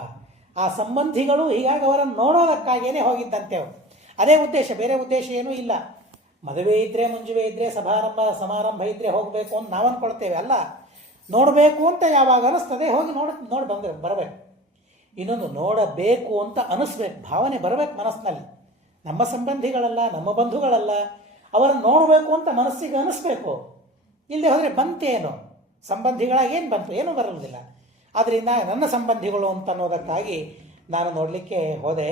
ಆ ಸಂಬಂಧಿಗಳು ಹೀಗಾಗಿ ಅವರನ್ನು ನೋಡೋದಕ್ಕಾಗಿಯೇ ಹೋಗಿದ್ದಂತೆ ಅವರು. ಅದೇ ಉದ್ದೇಶ, ಬೇರೆ ಉದ್ದೇಶ ಏನೂ ಇಲ್ಲ. ಮದುವೆ ಇದ್ದರೆ, ಮುಂಜುವೆ ಇದ್ದರೆ, ಸಮಾರಂಭ ಇದ್ದರೆ ಹೋಗಬೇಕು ಅಂತ ನಾವು ಅಂದ್ಕೊಳ್ತೇವೆ. ಅಲ್ಲ, ನೋಡಬೇಕು ಅಂತ ಯಾವಾಗ ಅನ್ನಿಸ್ತದೆ ಹೋಗಿ ನೋಡಿ ಬರಬೇಕು. ಇನ್ನೊಂದು ನೋಡಬೇಕು ಅಂತ ಅನ್ನಿಸ್ಬೇಕು, ಭಾವನೆ ಬರಬೇಕು ಮನಸ್ಸಿನಲ್ಲಿ. ನಮ್ಮ ಸಂಬಂಧಿಗಳಲ್ಲ, ನಮ್ಮ ಬಂಧುಗಳಲ್ಲ, ಅವರನ್ನು ನೋಡಬೇಕು ಅಂತ ಮನಸ್ಸಿಗೆ ಅನ್ನಿಸ್ಬೇಕು. ಇಲ್ಲದೆ ಹೋದರೆ ಬಂತೇನು, ಸಂಬಂಧಿಗಳಾಗಿ ಏನು ಬಂತು? ಏನೂ ಬರಲಿಲ್ಲ. ಆದ್ದರಿಂದ ನನ್ನ ಸಂಬಂಧಿಗಳು ಅಂತ ಅನ್ನೋದಕ್ಕಾಗಿ ನಾನು ನೋಡಲಿಕ್ಕೆ ಹೋದೆ.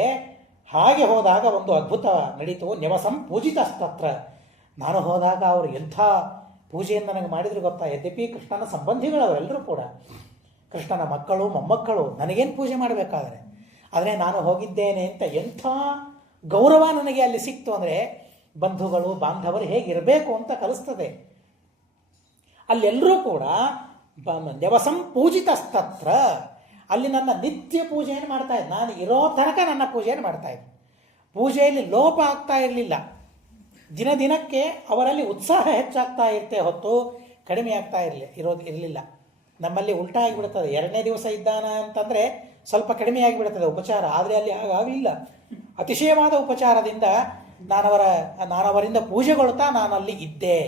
ಹಾಗೆ ಹೋದಾಗ ಒಂದು ಅದ್ಭುತ ನಡೀತು. ನ್ಯವಸಂ ಪೂಜಿತಸ್ತತ್ರ. ನಾನು ಹೋದಾಗ ಅವರು ಎಂಥ ಪೂಜೆಯನ್ನು ನನಗೆ ಮಾಡಿದ್ರು ಗೊತ್ತಾ? ಯದ್ಯಪಿ ಕೃಷ್ಣನ ಸಂಬಂಧಿಗಳವರೆಲ್ಲರೂ ಕೂಡ ಕೃಷ್ಣನ ಮಕ್ಕಳು ಮೊಮ್ಮಕ್ಕಳು, ನನಗೇನು ಪೂಜೆ ಮಾಡಬೇಕಾದ್ರೆ. ಆದರೆ ನಾನು ಹೋಗಿದ್ದೇನೆ ಅಂತ ಎಂಥ ಗೌರವ ನನಗೆ ಅಲ್ಲಿ ಸಿಕ್ತು ಅಂದರೆ, ಬಂಧುಗಳು ಬಾಂಧವರು ಹೇಗಿರಬೇಕು ಅಂತ ಕಲಿಸ್ತದೆ. ಅಲ್ಲೆಲ್ಲರೂ ಕೂಡ ನ್ಯವಸಂ ಪೂಜಿತಸ್ತತ್ರ. ಅಲ್ಲಿ ನನ್ನ ನಿತ್ಯ ಪೂಜೆಯನ್ನು ಮಾಡ್ತಾಯಿದ್ದೆ. ನಾನು ಇರೋ ತನಕ ನನ್ನ ಪೂಜೆಯನ್ನು ಮಾಡ್ತಾಯಿದ್ದೆ. ಪೂಜೆಯಲ್ಲಿ ಲೋಪ ಆಗ್ತಾ ಇರಲಿಲ್ಲ. ದಿನ ದಿನಕ್ಕೆ ಅವರಲ್ಲಿ ಉತ್ಸಾಹ ಹೆಚ್ಚಾಗ್ತಾ ಇರುತ್ತೆ ಹೊತ್ತು ಕಡಿಮೆ ಆಗ್ತಾ ಇರಲಿಲ್ಲ. ನಮ್ಮಲ್ಲಿ ಉಲ್ಟಾ ಆಗಿಬಿಡ್ತದೆ. 2ನೇ ದಿವಸ ಇದ್ದಾನ ಅಂತಂದರೆ ಸ್ವಲ್ಪ ಕಡಿಮೆ ಆಗಿಬಿಡ್ತದೆ ಉಪಚಾರ. ಆದರೆ ಅಲ್ಲಿ ಹಾಗಾಗಲಿಲ್ಲ. ಅತಿಶಯವಾದ ಉಪಚಾರದಿಂದ ನಾನವರಿಂದ ಪೂಜೆಗೊಳ್ತಾ ನಾನಲ್ಲಿ ಇದ್ದೆ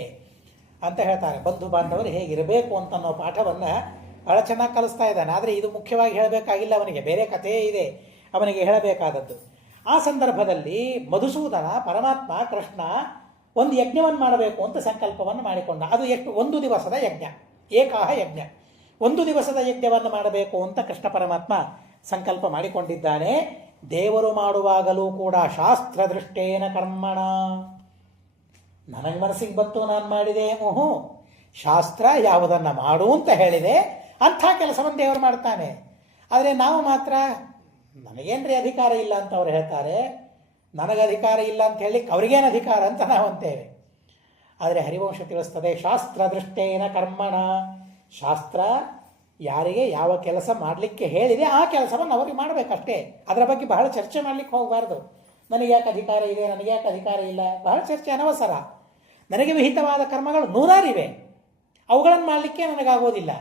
ಅಂತ ಹೇಳ್ತಾರೆ. ಬಂಧು ಬಾಂಧವರು ಹೇಗಿರಬೇಕು ಅಂತ ಅನ್ನೋ ಪಾಠವನ್ನು ಬಹಳ ಚೆನ್ನಾಗಿ ಕಲಿಸ್ತಾ ಇದ್ದಾನೆ. ಆದರೆ ಇದು ಮುಖ್ಯವಾಗಿ ಹೇಳಬೇಕಾಗಿಲ್ಲ, ಅವನಿಗೆ ಬೇರೆ ಕಥೆಯೇ ಇದೆ ಅವನಿಗೆ ಹೇಳಬೇಕಾದದ್ದು. ಆ ಸಂದರ್ಭದಲ್ಲಿ ಮಧುಸೂದನ, ಪರಮಾತ್ಮ, ಕೃಷ್ಣ ಒಂದು ಯಜ್ಞವನ್ನು ಮಾಡಬೇಕು ಅಂತ ಸಂಕಲ್ಪವನ್ನು ಮಾಡಿಕೊಂಡ. ಅದು ಎಷ್ಟು? 1 ದಿವಸದ ಯಜ್ಞ, ಏಕಾಹ ಯಜ್ಞ. 1 ದಿವಸದ ಯಜ್ಞವನ್ನು ಮಾಡಬೇಕು ಅಂತ ಕೃಷ್ಣ ಪರಮಾತ್ಮ ಸಂಕಲ್ಪ ಮಾಡಿಕೊಂಡಿದ್ದಾನೆ. ದೇವರು ಮಾಡುವಾಗಲೂ ಕೂಡ ಶಾಸ್ತ್ರದೃಷ್ಟೇನ ಕರ್ಮಣ. ನನಗೆ ಮನಸ್ಸಿಗೆ ಬಂತು, ನಾನು ಮಾಡಿದೆ. ಶಾಸ್ತ್ರ ಯಾವುದನ್ನು ಮಾಡು ಅಂತ ಹೇಳಿದೆ ಅಂಥ ಕೆಲಸವನ್ನು ದೇವರು ಮಾಡ್ತಾನೆ. ಆದರೆ ನಾವು ಮಾತ್ರ ನನಗೇನ್ರಿ ಅಧಿಕಾರ ಇಲ್ಲ ಅಂತ ಅವ್ರು ಹೇಳ್ತಾರೆ. ನನಗೆ ಅಧಿಕಾರ ಇಲ್ಲ ಅಂತ ಹೇಳಿ ಅವ್ರಿಗೇನು ಅಧಿಕಾರ ಅಂತ ನಾವು ಅಂತೇವೆ. ಆದರೆ ಹರಿವಂಶ ತಿಳಿಸ್ತದೆ, ಶಾಸ್ತ್ರದೃಷ್ಟೇನ ಕರ್ಮಣ. ಶಾಸ್ತ್ರ ಯಾರಿಗೆ ಯಾವ ಕೆಲಸ ಮಾಡಲಿಕ್ಕೆ ಹೇಳಿದೆ ಆ ಕೆಲಸವನ್ನು ಅವ್ರಿಗೆ ಮಾಡಬೇಕಷ್ಟೇ. ಅದರ ಬಗ್ಗೆ ಬಹಳ ಚರ್ಚೆ ಮಾಡಲಿಕ್ಕೆ ಹೋಗಬಾರ್ದು. ನನಗೆ ಯಾಕೆ ಅಧಿಕಾರ ಇದೆ, ನನಗೆ ಯಾಕೆ ಅಧಿಕಾರ ಇಲ್ಲ, ಬಹಳ ಚರ್ಚೆ ಅನವಸರ. ನನಗೆ ವಿಹಿತವಾದ ಕರ್ಮಗಳು 100 ಇವೆ, ಅವುಗಳನ್ನು ಮಾಡಲಿಕ್ಕೆ ನನಗಾಗೋದಿಲ್ಲ.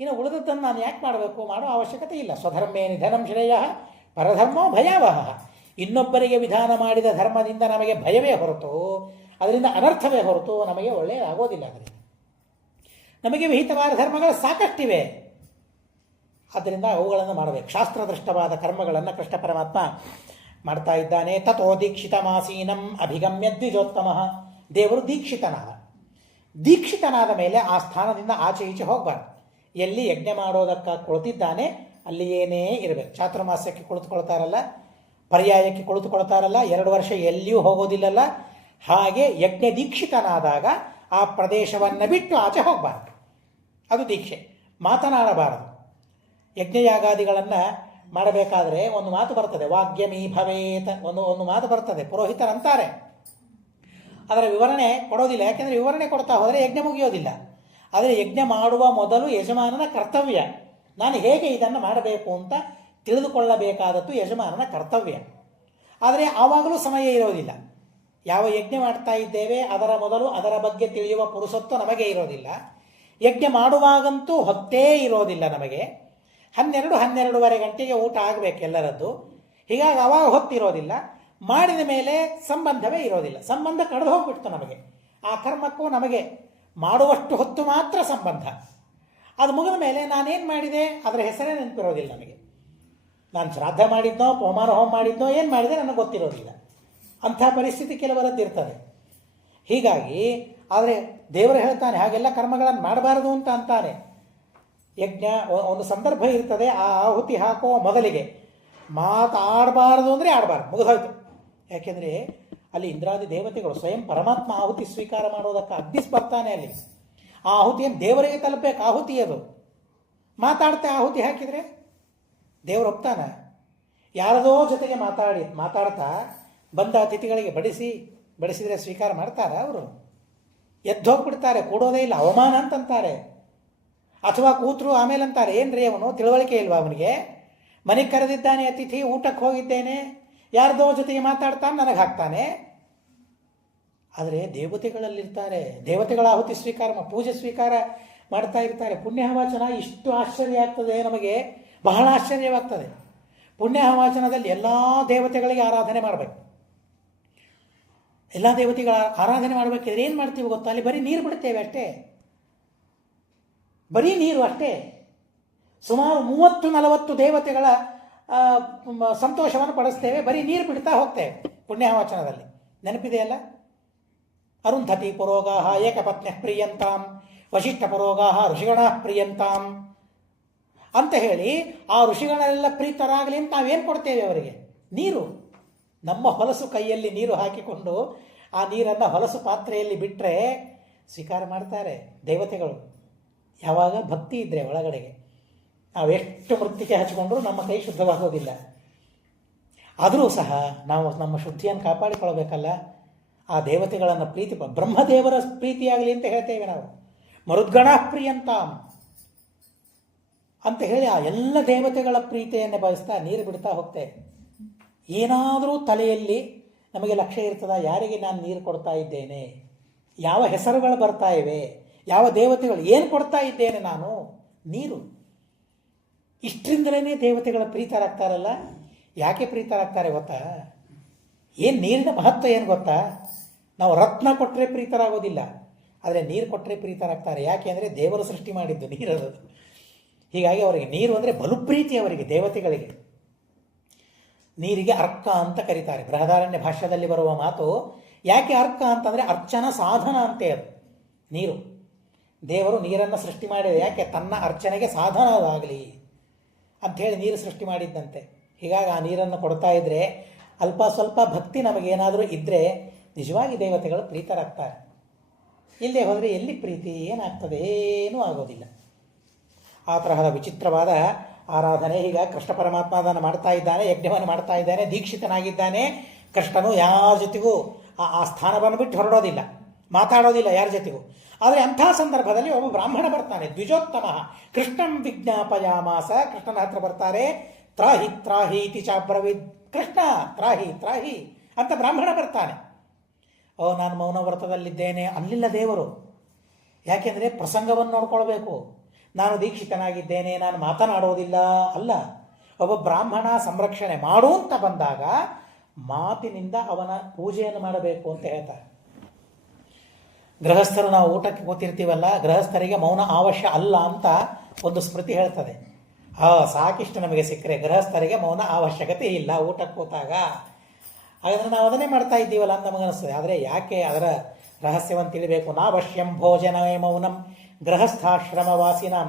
ಇನ್ನು ಉಳಿದದ್ದನ್ನು ನಾನು ಯಾಕೆ ಮಾಡಬೇಕು? ಮಾಡೋ ಅವಶ್ಯಕತೆ ಇಲ್ಲ. ಸ್ವಧರ್ಮೇ ನಿಧನಂ ಶ್ರೇಯ ಪರಧರ್ಮೋ ಭಯಾವಹ. ಇನ್ನೊಬ್ಬರಿಗೆ ವಿಧಾನ ಮಾಡಿದ ಧರ್ಮದಿಂದ ನಮಗೆ ಭಯವೇ ಹೊರತು, ಅದರಿಂದ ಅನರ್ಥವೇ ಹೊರತು ನಮಗೆ ಒಳ್ಳೆಯದಾಗೋದಿಲ್ಲ. ಅದರಿಂದ ನಮಗೆ ವಿಹಿತವಾದ ಧರ್ಮಗಳು ಸಾಕಷ್ಟಿವೆ, ಆದ್ದರಿಂದ ಅವುಗಳನ್ನು ಮಾಡಬೇಕು. ಶಾಸ್ತ್ರದೃಷ್ಟವಾದ ಕರ್ಮಗಳನ್ನು ಕೃಷ್ಣ ಪರಮಾತ್ಮ ಮಾಡ್ತಾ ಇದ್ದಾನೆ. ತಥೋ ದೀಕ್ಷಿತ ಮಾಸೀನಂ ಅಭಿಗಮ್ಯ ದ್ವಿಜೋತ್ತಮ. ದೇವರು ದೀಕ್ಷಿತನಾದ ಮೇಲೆ ಆ ಸ್ಥಾನದಿಂದ ಆಚೆ ಈಚೆ ಹೋಗಬಾರ್ದು. ಎಲ್ಲಿ ಯಜ್ಞ ಮಾಡೋದಕ್ಕೆ ಕುಳಿತಿದ್ದಾನೆ ಅಲ್ಲಿಯೇನೇ ಇರಬೇಕು. ಚಾತುರ್ಮಾಸ್ಯಕ್ಕೆ ಕುಳಿತುಕೊಳ್ತಾರಲ್ಲ, ಪರ್ಯಾಯಕ್ಕೆ ಕುಳಿತುಕೊಳ್ತಾರಲ್ಲ, 2 ವರ್ಷ ಎಲ್ಲಿಯೂ ಹೋಗೋದಿಲ್ಲಲ್ಲ, ಹಾಗೆ ಯಜ್ಞ ದೀಕ್ಷಿತನಾದಾಗ ಆ ಪ್ರದೇಶವನ್ನು ಬಿಟ್ಟು ಆಚೆ ಹೋಗಬಾರ್ದು. ಅದು ದೀಕ್ಷೆ. ಮಾತನಾಡಬಾರದು. ಯಜ್ಞಯಾಗಾದಿಗಳನ್ನು ಮಾಡಬೇಕಾದ್ರೆ ಒಂದು ಮಾತು ಬರ್ತದೆ, ವಾಗ್ಯಮೀ ಭವೇತ್. ಒಂದು ಮಾತು ಬರ್ತದೆ, ಪುರೋಹಿತರಂತಾರೆ. ಅದರ ವಿವರಣೆ ಕೊಡೋದಿಲ್ಲ, ಯಾಕೆಂದರೆ ವಿವರಣೆ ಕೊಡ್ತಾ ಹೋದರೆ ಯಜ್ಞ ಮುಗಿಯೋದಿಲ್ಲ. ಆದರೆ ಯಜ್ಞ ಮಾಡುವ ಮೊದಲು ಯಜಮಾನನ ಕರ್ತವ್ಯ. ನಾನು ಹೇಗೆ ಇದನ್ನು ಮಾಡಬೇಕು ಅಂತ ತಿಳಿದುಕೊಳ್ಳಬೇಕಾದದ್ದು ಯಜಮಾನನ ಕರ್ತವ್ಯ. ಆದರೆ ಆವಾಗಲೂ ಸಮಯ ಇರೋದಿಲ್ಲ. ಯಾವ ಯಜ್ಞ ಮಾಡ್ತಾ ಇದ್ದೇವೆ ಅದರ ಮೊದಲು ಅದರ ಬಗ್ಗೆ ತಿಳಿಯುವ ಪುರುಸೊತ್ತು ನಮಗೆ ಇರೋದಿಲ್ಲ. ಯಜ್ಞ ಮಾಡುವಾಗಂತೂ ಹೊತ್ತೇ ಇರೋದಿಲ್ಲ ನಮಗೆ. 12-12:30 ಗಂಟೆಗೆ ಊಟ ಆಗಬೇಕು ಎಲ್ಲರದ್ದು. ಹೀಗಾಗಿ ಅವಾಗ ಹೊತ್ತಿರೋದಿಲ್ಲ. ಮಾಡಿದ ಮೇಲೆ ಸಂಬಂಧವೇ ಇರೋದಿಲ್ಲ. ಸಂಬಂಧ ಕಳೆದು ಹೋಗ್ಬಿಡ್ತು ನಮಗೆ. ಆ ಕರ್ಮಕ್ಕೂ ನಮಗೆ ಮಾಡುವಷ್ಟು ಹೊತ್ತು ಮಾತ್ರ ಸಂಬಂಧ. ಅದು ಮುಗಿದ ಮೇಲೆ ನಾನೇನು ಮಾಡಿದೆ ಅದರ ಹೆಸರೇ ನೆನಪಿರೋದಿಲ್ಲ ನನಗೆ. ನಾನು ಶ್ರಾದ್ದ ಮಾಡಿದ್ನೋ, ಪೋಮಾನ ಹೋಮ ಮಾಡಿದ್ನೋ, ಏನು ಮಾಡಿದೆ ನನಗೆ ಗೊತ್ತಿರೋದಿಲ್ಲ. ಅಂಥ ಪರಿಸ್ಥಿತಿ ಕೆಲವರದ್ದು ಇರ್ತದೆ. ಹೀಗಾಗಿ ಆದರೆ ದೇವರು ಹೇಳ್ತಾನೆ ಹಾಗೆಲ್ಲ ಕರ್ಮಗಳನ್ನು ಮಾಡಬಾರದು ಅಂತ ಅಂತಾನೆ. ಯಜ್ಞ ಒಂದು ಸಂದರ್ಭ ಇರ್ತದೆ, ಆ ಆಹುತಿ ಹಾಕೋ ಮೊದಲಿಗೆ ಮಾತಾಡಬಾರದು ಅಂದರೆ ಆಡಬಾರ್ದು, ಮುಗಿದೋಯ್ತು. ಯಾಕೆಂದರೆ ಅಲ್ಲಿ ಇಂದ್ರಾದಿ ದೇವತೆಗಳು ಸ್ವಯಂ ಪರಮಾತ್ಮ ಆಹುತಿ ಸ್ವೀಕಾರ ಮಾಡೋದಕ್ಕೆ ಅಗ್ನಿಸ್ ಬರ್ತಾನೆ. ಅಲ್ಲಿ ಆ ಆಹುತಿಯನ್ನು ದೇವರಿಗೆ ತಲುಪಬೇಕು. ಆಹುತಿ ಅದು ಮಾತಾಡ್ತಾ ಆಹುತಿ ಹಾಕಿದರೆ ದೇವರು ಒಪ್ತಾನ? ಯಾರದೋ ಜೊತೆಗೆ ಮಾತಾಡ್ತಾ ಬಂದ ಅತಿಥಿಗಳಿಗೆ ಬಡಿಸಿದರೆ ಸ್ವೀಕಾರ ಮಾಡ್ತಾರಾ? ಅವರು ಎದ್ದೋಗ್ಬಿಡ್ತಾರೆ, ಕೂಡೋದೇ ಇಲ್ಲ, ಅವಮಾನ ಅಂತಂತಾರೆ. ಅಥವಾ ಕೂತರು ಆಮೇಲೆ ಅಂತಾರೆ, ಏನ್ರಿ ಅವನು ತಿಳುವಳಿಕೆ ಇಲ್ವಾ ಅವನಿಗೆ? ಮನೆಗೆ ಕರೆದಿದ್ದಾನೆ ಅತಿಥಿ, ಊಟಕ್ಕೆ ಹೋಗಿದ್ದೇನೆ, ಯಾರ್ದೋ ಜೊತೆಗೆ ಮಾತಾಡ್ತಾನೆ, ನನಗೆ ಹಾಕ್ತಾನೆ. ಆದರೆ ದೇವತೆಗಳಲ್ಲಿರ್ತಾರೆ, ದೇವತೆಗಳ ಆಹುತಿ ಸ್ವೀಕಾರ ಪೂಜೆ ಸ್ವೀಕಾರ ಮಾಡ್ತಾ ಇರ್ತಾರೆ. ಪುಣ್ಯವಾಚನ ಇಷ್ಟು ಆಶ್ಚರ್ಯ ಆಗ್ತದೆ ನಮಗೆ, ಬಹಳ ಆಶ್ಚರ್ಯವಾಗ್ತದೆ. ಪುಣ್ಯವಾಚನದಲ್ಲಿ ಎಲ್ಲ ದೇವತೆಗಳಿಗೆ ಆರಾಧನೆ ಮಾಡಬೇಕು. ಎಲ್ಲ ದೇವತೆಗಳ ಆರಾಧನೆ ಮಾಡಬೇಕಿದ್ರೆ ಏನು ಮಾಡ್ತೀವಿ ಗೊತ್ತಾ? ಅಲ್ಲಿ ಬರೀ ನೀರು ಬಿಡ್ತೇವೆ ಅಷ್ಟೇ, ಬರೀ ನೀರು ಅಷ್ಟೇ. ಸುಮಾರು 30-40 ದೇವತೆಗಳ ಸಂತೋಷವನ್ನು ಪಡಿಸ್ತೇವೆ, ಬರೀ ನೀರು ಬಿಡ್ತಾ ಹೋಗ್ತೇವೆ ಪುಣ್ಯವಾಚನದಲ್ಲಿ. ನೆನಪಿದೆಯಲ್ಲ? ಅರುಂಧತಿ ಪುರೋಗಾಹ ಏಕಪತ್ನ್ಯ ಪ್ರಿಯಂತಾಂ ವಶಿಷ್ಠ ಪುರೋಗಾಹ ಋಷಿಗಣ ಪ್ರಿಯಂತಾಂ ಅಂತ ಹೇಳಿ ಆ ಋಷಿಗಳೆಲ್ಲ ಪ್ರೀತರಾಗಲಿ ಅಂತ ನಾವೇನು ಕೊಡ್ತೇವೆ ಅವರಿಗೆ? ನೀರು. ನಮ್ಮ ಹೊಲಸು ಕೈಯಲ್ಲಿ ನೀರು ಹಾಕಿಕೊಂಡು ಆ ನೀರನ್ನು ಹೊಲಸು ಪಾತ್ರೆಯಲ್ಲಿ ಬಿಟ್ಟರೆ ಸ್ವೀಕಾರ ಮಾಡ್ತಾರೆ ದೇವತೆಗಳು. ಯಾವಾಗ ಭಕ್ತಿ ಇದ್ದರೆ ಒಳಗಡೆಗೆ. ನಾವೆಷ್ಟು ಮೃತ್ತಿಕೆ ಹಚ್ಚಿಕೊಂಡ್ರೂ ನಮ್ಮ ಕೈ ಶುದ್ಧವಾಗೋದಿಲ್ಲ. ಆದರೂ ಸಹ ನಾವು ನಮ್ಮ ಶುದ್ಧಿಯನ್ನು ಕಾಪಾಡಿಕೊಳ್ಳಬೇಕಲ್ಲ. ಆ ದೇವತೆಗಳನ್ನು ಬ್ರಹ್ಮದೇವರ ಪ್ರೀತಿಯಾಗಲಿ ಅಂತ ಹೇಳ್ತೇವೆ ನಾವು. ಮರುದ್ಗಣ ಪ್ರಿಯಂತಾಂ ಅಂತ ಹೇಳಿ ಆ ಎಲ್ಲ ದೇವತೆಗಳ ಪ್ರೀತಿಯನ್ನೇ ಬಯಸ್ತಾ ನೀರು ಬಿಡ್ತಾ ಹೋಗ್ತೇವೆ. ಏನಾದರೂ ತಲೆಯಲ್ಲಿ ನಮಗೆ ಲಕ್ಷ್ಯ ಇರ್ತದ, ಯಾರಿಗೆ ನಾನು ನೀರು ಕೊಡ್ತಾ ಇದ್ದೇನೆ, ಯಾವ ಹೆಸರುಗಳು ಬರ್ತಾ ಇವೆ, ಯಾವ ದೇವತೆಗಳು, ಏನು ಕೊಡ್ತಾ ಇದ್ದೇನೆ ನಾನು, ನೀರು. ಇಷ್ಟರಿಂದಲೇ ದೇವತೆಗಳ ಪ್ರೀತರಾಗ್ತಾರಲ್ಲ. ಯಾಕೆ ಪ್ರೀತರಾಗ್ತಾರೆ ಗೊತ್ತಾ? ಏನು ನೀರಿನ ಮಹತ್ವ ಏನು ಗೊತ್ತಾ? ನಾವು ರತ್ನ ಕೊಟ್ಟರೆ ಪ್ರೀತರಾಗೋದಿಲ್ಲ, ಆದರೆ ನೀರು ಕೊಟ್ಟರೆ ಪ್ರೀತರಾಗ್ತಾರೆ. ಯಾಕೆ ಅಂದರೆ ದೇವರು ಸೃಷ್ಟಿ ಮಾಡಿದ್ದು ನೀರದು. ಹೀಗಾಗಿ ಅವರಿಗೆ ನೀರು ಅಂದರೆ ಬಲು ಪ್ರೀತಿ ಅವರಿಗೆ, ದೇವತೆಗಳಿಗೆ. ನೀರಿಗೆ ಅರ್ಕ ಅಂತ ಕರೀತಾರೆ. ಬೃಹದಾರಣ್ಯ ಭಾಷ್ಯದಲ್ಲಿ ಬರುವ ಮಾತು. ಯಾಕೆ ಅರ್ಕ ಅಂತಂದರೆ ಅರ್ಚನಾ ಸಾಧನ ಅಂತೆ ಅದು ನೀರು. ದೇವರು ನೀರನ್ನು ಸೃಷ್ಟಿ ಮಾಡಿದೆ ಯಾಕೆ? ತನ್ನ ಅರ್ಚನೆಗೆ ಸಾಧನವಾಗಲಿ ಅಂಥೇಳಿ ನೀರು ಸೃಷ್ಟಿ ಮಾಡಿದ್ದಂತೆ. ಹೀಗಾಗಿ ಆ ನೀರನ್ನು ಕೊಡ್ತಾ ಇದ್ದರೆ ಅಲ್ಪ ಸ್ವಲ್ಪ ಭಕ್ತಿ ನಮಗೇನಾದರೂ ಇದ್ದರೆ ನಿಜವಾಗಿ ದೇವತೆಗಳು ಪ್ರೀತರಾಗ್ತಾರೆ. ಇಲ್ಲೇ ಹೋದರೆ ಎಲ್ಲಿ ಪ್ರೀತಿ ಏನಾಗ್ತದೆ? ಏನೂ ಆಗೋದಿಲ್ಲ. ಆ ತರಹದ ವಿಚಿತ್ರವಾದ ಆರಾಧನೆ. ಈಗ ಕೃಷ್ಣ ಪರಮಾತ್ಮ ಅದನ್ನು ಮಾಡ್ತಾ ಇದ್ದಾನೆ, ಯಜ್ಞವನ್ನು ಮಾಡ್ತಾ ಇದ್ದಾನೆ, ದೀಕ್ಷಿತನಾಗಿದ್ದಾನೆ. ಕೃಷ್ಣನು ಯಾರ ಜೊತೆಗೂ ಆ ಸ್ಥಾನವನ್ನು ಬಿಟ್ಟು ಹೊರಡೋದಿಲ್ಲ, ಮಾತಾಡೋದಿಲ್ಲ ಯಾರ ಜೊತೆಗೂ. ಆದರೆ ಅಂಥ ಸಂದರ್ಭದಲ್ಲಿ ಒಬ್ಬ ಬ್ರಾಹ್ಮಣ ಬರ್ತಾನೆ, ದ್ವಿಜೋತ್ತಮ ಕೃಷ್ಣಂ ವಿಜ್ಞಾಪಯಾಮಾಸ. ಕೃಷ್ಣನ ಹತ್ರ ಬರ್ತಾರೆ. ತ್ರಾಹಿ ತ್ರಾಹೀತಿ ಚಾಬ್ರವಿದ್, ಕೃಷ್ಣ ತ್ರಾಹಿ ತ್ರಾಹಿ ಅಂತ ಬ್ರಾಹ್ಮಣ ಬರ್ತಾನೆ. ನಾನು ಮೌನ ವ್ರತದಲ್ಲಿದ್ದೇನೆ ಅನ್ನಲಿಲ್ಲ ದೇವರು. ಯಾಕೆಂದರೆ ಪ್ರಸಂಗವನ್ನು ನೋಡ್ಕೊಳ್ಬೇಕು. ನಾನು ದೀಕ್ಷಿತನಾಗಿದ್ದೇನೆ, ನಾನು ಮಾತನಾಡೋದಿಲ್ಲ ಅಲ್ಲ. ಒಬ್ಬ ಬ್ರಾಹ್ಮಣ ಸಂರಕ್ಷಣೆ ಮಾಡು ಅಂತ ಬಂದಾಗ ಮಾತಿನಿಂದ ಅವನ ಪೂಜೆಯನ್ನು ಮಾಡಬೇಕು ಅಂತ ಹೇಳ್ತಾರೆ. ಗೃಹಸ್ಥರು ನಾವು ಊಟಕ್ಕೆ ಕೂತಿರ್ತೀವಲ್ಲ, ಗೃಹಸ್ಥರಿಗೆ ಮೌನ ಅವಶ್ಯ ಅಲ್ಲ ಅಂತ ಒಂದು ಸ್ಮೃತಿ ಹೇಳ್ತದೆ. ಸಾಕಿಷ್ಟು ನಮಗೆ ಸಿಕ್ಕರೆ ಗೃಹಸ್ಥರಿಗೆ ಮೌನ ಅವಶ್ಯಕತೆ ಇಲ್ಲ ಊಟಕ್ಕೆ ಕೂತಾಗ. ಹಾಗಾದರೆ ನಾವು ಅದನ್ನೇ ಮಾಡ್ತಾ ಇದ್ದೀವಲ್ಲ ಅಂತ ನಮಗನಿಸ್ತದೆ. ಆದರೆ ಯಾಕೆ ಅದರ ರಹಸ್ಯವನ್ನು ತಿಳಿಬೇಕು. ನಾವಶ್ಯಂ ಭೋಜನವೇ ಮೌನಂ ಗೃಹಸ್ಥಾಶ್ರಮವಾಸಿನಾಂ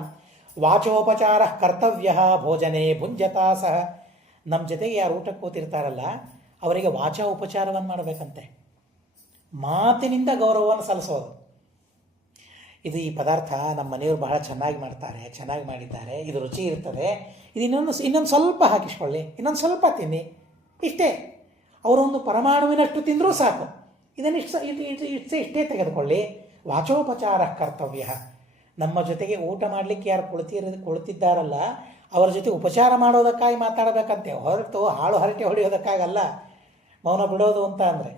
ವಾಚೋಪಚಾರ ಕರ್ತವ್ಯ ಭೋಜನೆ ಭುಂಜತಾ ಸಹ. ನಮ್ಮ ಜೊತೆಗೆ ಯಾರು ಊಟಕ್ಕೆ ಕೂತಿರ್ತಾರಲ್ಲ ಅವರಿಗೆ ವಾಚಾ ಉಪಚಾರವನ್ನು ಮಾಡಬೇಕಂತೆ, ಮಾತಿನಿಂದ ಗೌರವವನ್ನು ಸಲ್ಲಿಸೋದು. ಇದು ಈ ಪದಾರ್ಥ ನಮ್ಮ ಮನೆಯವರು ಬಹಳ ಚೆನ್ನಾಗಿ ಮಾಡ್ತಾರೆ, ಚೆನ್ನಾಗಿ ಮಾಡಿದ್ದಾರೆ, ಇದು ರುಚಿ ಇರ್ತದೆ, ಇದು ಇನ್ನೊಂದು ಸ್ವಲ್ಪ ಹಾಕಿಸ್ಕೊಳ್ಳಿ, ಇನ್ನೊಂದು ಸ್ವಲ್ಪ ತಿನ್ನಿ, ಇಷ್ಟೇ. ಅವರೊಂದು ಪರಮಾಣುವಿನಷ್ಟು ತಿಂದರೂ ಸಾಕು, ಇದನ್ನು ಇಷ್ಟೇ ತೆಗೆದುಕೊಳ್ಳಿ. ವಾಚೋಪಚಾರ ಕರ್ತವ್ಯ. ನಮ್ಮ ಜೊತೆಗೆ ಊಟ ಮಾಡಲಿಕ್ಕೆ ಯಾರು ಕುಳಿತಿದ್ದಾರಲ್ಲ ಅವರ ಜೊತೆ ಉಪಚಾರ ಮಾಡೋದಕ್ಕಾಗಿ ಮಾತಾಡಬೇಕಂತೆ, ಹೊರತು ಹಾಳು ಹರಟೆ ಹೊಡೆಯೋದಕ್ಕಾಗಲ್ಲ ಮೌನ ಬಿಡೋದು ಅಂತ ಅಂದರೆ.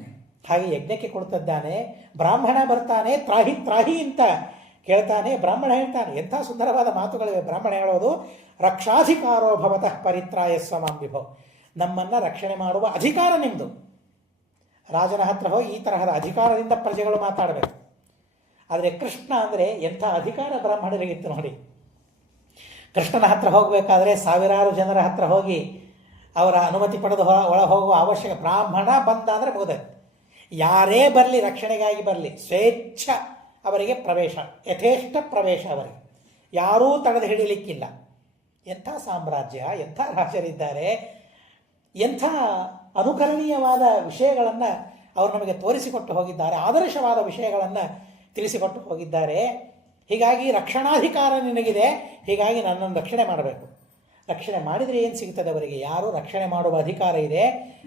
ಹಾಗೆ ಯಜ್ಞಕ್ಕೆ ಕೊಡ್ತಿದ್ದಾನೆ, ಬ್ರಾಹ್ಮಣ ಬರ್ತಾನೆ, ತ್ರಾಹಿ ತ್ರಾಹಿ ಅಂತ ಕೇಳ್ತಾನೆ. ಬ್ರಾಹ್ಮಣ ಹೇಳ್ತಾನೆ, ಎಂಥ ಸುಂದರವಾದ ಮಾತುಗಳಿವೆ. ಬ್ರಾಹ್ಮಣ ಹೇಳೋದು, ರಕ್ಷಾಧಿಕಾರೋ ಭವತಃ ಪರಿತ್ರಾಯ ಸ್ವಮಾಂ ವಿಭೋ. ನಮ್ಮನ್ನು ರಕ್ಷಣೆ ಮಾಡುವ ಅಧಿಕಾರ ನಿಮ್ಮದು. ರಾಜನ ಹತ್ರ ಹೋಗಿ ಈ ತರಹದ ಅಧಿಕಾರದಿಂದ ಪ್ರಜೆಗಳು ಮಾತಾಡಬೇಕು. ಆದರೆ ಕೃಷ್ಣ ಅಂದರೆ ಎಂಥ ಅಧಿಕಾರ ಬ್ರಾಹ್ಮಣರಿಗಿತ್ತು ನೋಡಿ. ಕೃಷ್ಣನ ಹತ್ರ ಹೋಗಬೇಕಾದ್ರೆ ಸಾವಿರಾರು ಜನರ ಹತ್ರ ಹೋಗಿ ಅವರ ಅನುಮತಿ ಪಡೆದು ಒಳ ಹೋಗುವ ಅವಶ್ಯಕ. ಬ್ರಾಹ್ಮಣ ಬಂದ ಅಂದರೆ ಮುಗಿದ. ಯಾರೇ ಬರಲಿ, ರಕ್ಷಣೆಗಾಗಿ ಬರಲಿ, ಸ್ವೇಚ್ಛ ಅವರಿಗೆ ಪ್ರವೇಶ, ಯಥೇಷ್ಟ ಪ್ರವೇಶ ಅವರಿಗೆ, ಯಾರೂ ತಡೆದು ಹಿಡಿಯಲಿಕ್ಕಿಲ್ಲ. ಎಂಥ ಸಾಮ್ರಾಜ್ಯ, ಎಂಥ ರಾಜರಿದ್ದಾರೆ, ಎಂಥ ಅನುಕರಣೀಯವಾದ ವಿಷಯಗಳನ್ನು ಅವರು ನಮಗೆ ತೋರಿಸಿಕೊಟ್ಟು ಹೋಗಿದ್ದಾರೆ, ಆದರ್ಶವಾದ ವಿಷಯಗಳನ್ನು ತಿಳಿಸಿಕೊಟ್ಟು ಹೋಗಿದ್ದಾರೆ. ಹೀಗಾಗಿ ರಕ್ಷಣಾಧಿಕಾರ ನಿನಗಿದೆ, ಹೀಗಾಗಿ ನನ್ನನ್ನು ರಕ್ಷಣೆ ಮಾಡಬೇಕು. ರಕ್ಷಣೆ ಮಾಡಿದರೆ ಏನು ಸಿಗ್ತದೆ ಅವರಿಗೆ? ಯಾರು ರಕ್ಷಣೆ ಮಾಡುವ ಅಧಿಕಾರ ಇದೆ,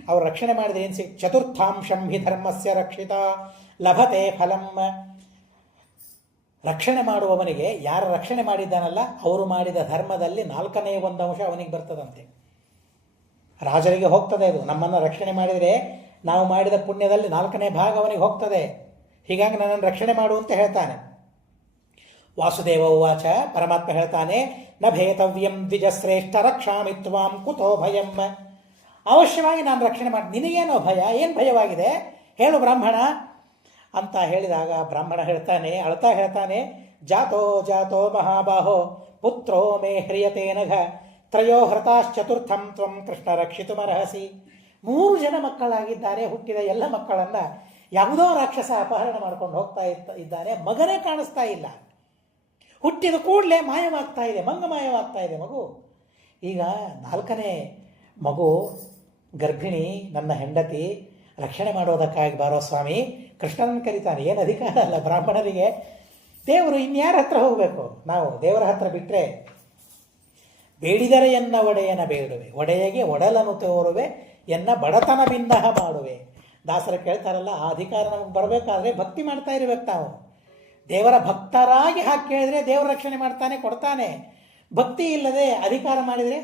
ಅವರು ರಕ್ಷಣೆ ಮಾಡಿದರೆ ಏನು ಚತುರ್ಥಾಂಶಂ ಹಿ ಧರ್ಮಸ್ಯ ರಕ್ಷಿತ ಲಭತೆ ಫಲಂ. ರಕ್ಷಣೆ ಮಾಡುವವನಿಗೆ, ಯಾರು ರಕ್ಷಣೆ ಮಾಡಿದ್ದಾನಲ್ಲ ಅವರು ಮಾಡಿದ ಧರ್ಮದಲ್ಲಿ 4ನೇ 1 ಅಂಶ ಅವನಿಗೆ ಬರ್ತದಂತೆ. ರಾಜರಿಗೆ ಹೋಗ್ತದೆ ಅದು. ನಮ್ಮನ್ನು ರಕ್ಷಣೆ ಮಾಡಿದರೆ ನಾವು ಮಾಡಿದ ಪುಣ್ಯದಲ್ಲಿ 4ನೇ ಭಾಗ ಅವನಿಗೆ ಹೋಗ್ತದೆ. ಹೀಗಾಗಿ ನನ್ನನ್ನು ರಕ್ಷಣೆ ಮಾಡು ಅಂತ ಹೇಳ್ತಾನೆ. ವಾಸುದೇವ ಉವಾಚ, ಪರಮಾತ್ಮ ಹೇಳ್ತಾನೆ, ನ ಭೇತವ್ಯಂ ದ್ವಿಜಶ್ರೇಷ್ಠ ರಕ್ಷಾಮಿ ತ್ವಾಂ ಕುತೋ ಭಯಂ. ಅವಶ್ಯವಾಗಿ ನಾನು ರಕ್ಷಣೆ ಮಾಡಿ, ನಿನಗೇನೋ ಭಯ, ಏನು ಭಯವಾಗಿದೆ ಹೇಳು ಬ್ರಾಹ್ಮಣ ಅಂತ ಹೇಳಿದಾಗ ಬ್ರಾಹ್ಮಣ ಹೇಳ್ತಾನೆ, ಅಳ್ತಾ ಹೇಳ್ತಾನೆ, ಜಾತೋ ಜಾತೋ ಮಹಾಬಾಹೋ ಪುತ್ರೋ ಮೇ ಹ್ರಿಯತೆ ನಘ ತ್ರಯೋ ಹೃತಾಶ್ಚತುರ್ಥಂ ತ್ವಂ ಕೃಷ್ಣ ರಕ್ಷಿತುಮರ್ಹಸಿ. 3 ಜನ ಮಕ್ಕಳಾಗಿದ್ದಾರೆ. ಹುಟ್ಟಿದ ಎಲ್ಲ ಮಕ್ಕಳನ್ನು ಯಾವುದೋ ರಾಕ್ಷಸ ಅಪಹರಣ ಮಾಡ್ಕೊಂಡು ಹೋಗ್ತಾ ಇದ್ದಾನೆ. ಮಗನೇ ಕಾಣಿಸ್ತಾ ಇಲ್ಲ. ಹುಟ್ಟಿದ ಕೂಡಲೇ ಮಾಯವಾಗ್ತಾ ಇದೆ, ಮಾಯವಾಗ್ತಾ ಇದೆ ಮಗು. ಈಗ 4ನೇ ಮಗು ಗರ್ಭಿಣಿ, ನನ್ನ ಹೆಂಡತಿ, ರಕ್ಷಣೆ ಮಾಡೋದಕ್ಕಾಗಿ ಬಾರೋ ಸ್ವಾಮಿ. ಕೃಷ್ಣನ ಕರೀತಾನೆ. ಏನು ಅಧಿಕಾರ ಅಲ್ಲ ಬ್ರಾಹ್ಮಣರಿಗೆ. ದೇವರು ಇನ್ಯಾರ ಹತ್ರ ಹೋಗಬೇಕು? ನಾವು ದೇವರ ಹತ್ರ ಬಿಟ್ಟರೆ, ಬೇಡಿದರೆ ಎನ್ನ ಒಡೆಯನ ಬೇಡುವೆ, ಒಡೆಯಗೆ ಒಡಲನ್ನು ತೋರುವೆ, ಎನ್ನ ಬಡತನ ಭಿನ್ನಹ ಮಾಡುವೆ. ದಾಸರು ಕೇಳ್ತಾರಲ್ಲ, ಆ ಅಧಿಕಾರ ನಮಗೆ ಬರಬೇಕಾದ್ರೆ ಭಕ್ತಿ ಮಾಡ್ತಾ ಇರಬೇಕು ನಾವು. ದೇವರ ಭಕ್ತರಾಗಿ ಹಾಕಿ ಕೇಳಿದರೆ ದೇವರ ರಕ್ಷಣೆ ಮಾಡ್ತಾನೆ, ಕೊಡ್ತಾನೆ. ಭಕ್ತಿ ಇಲ್ಲದೆ ಅಧಿಕಾರ ಮಾಡಿದರೆ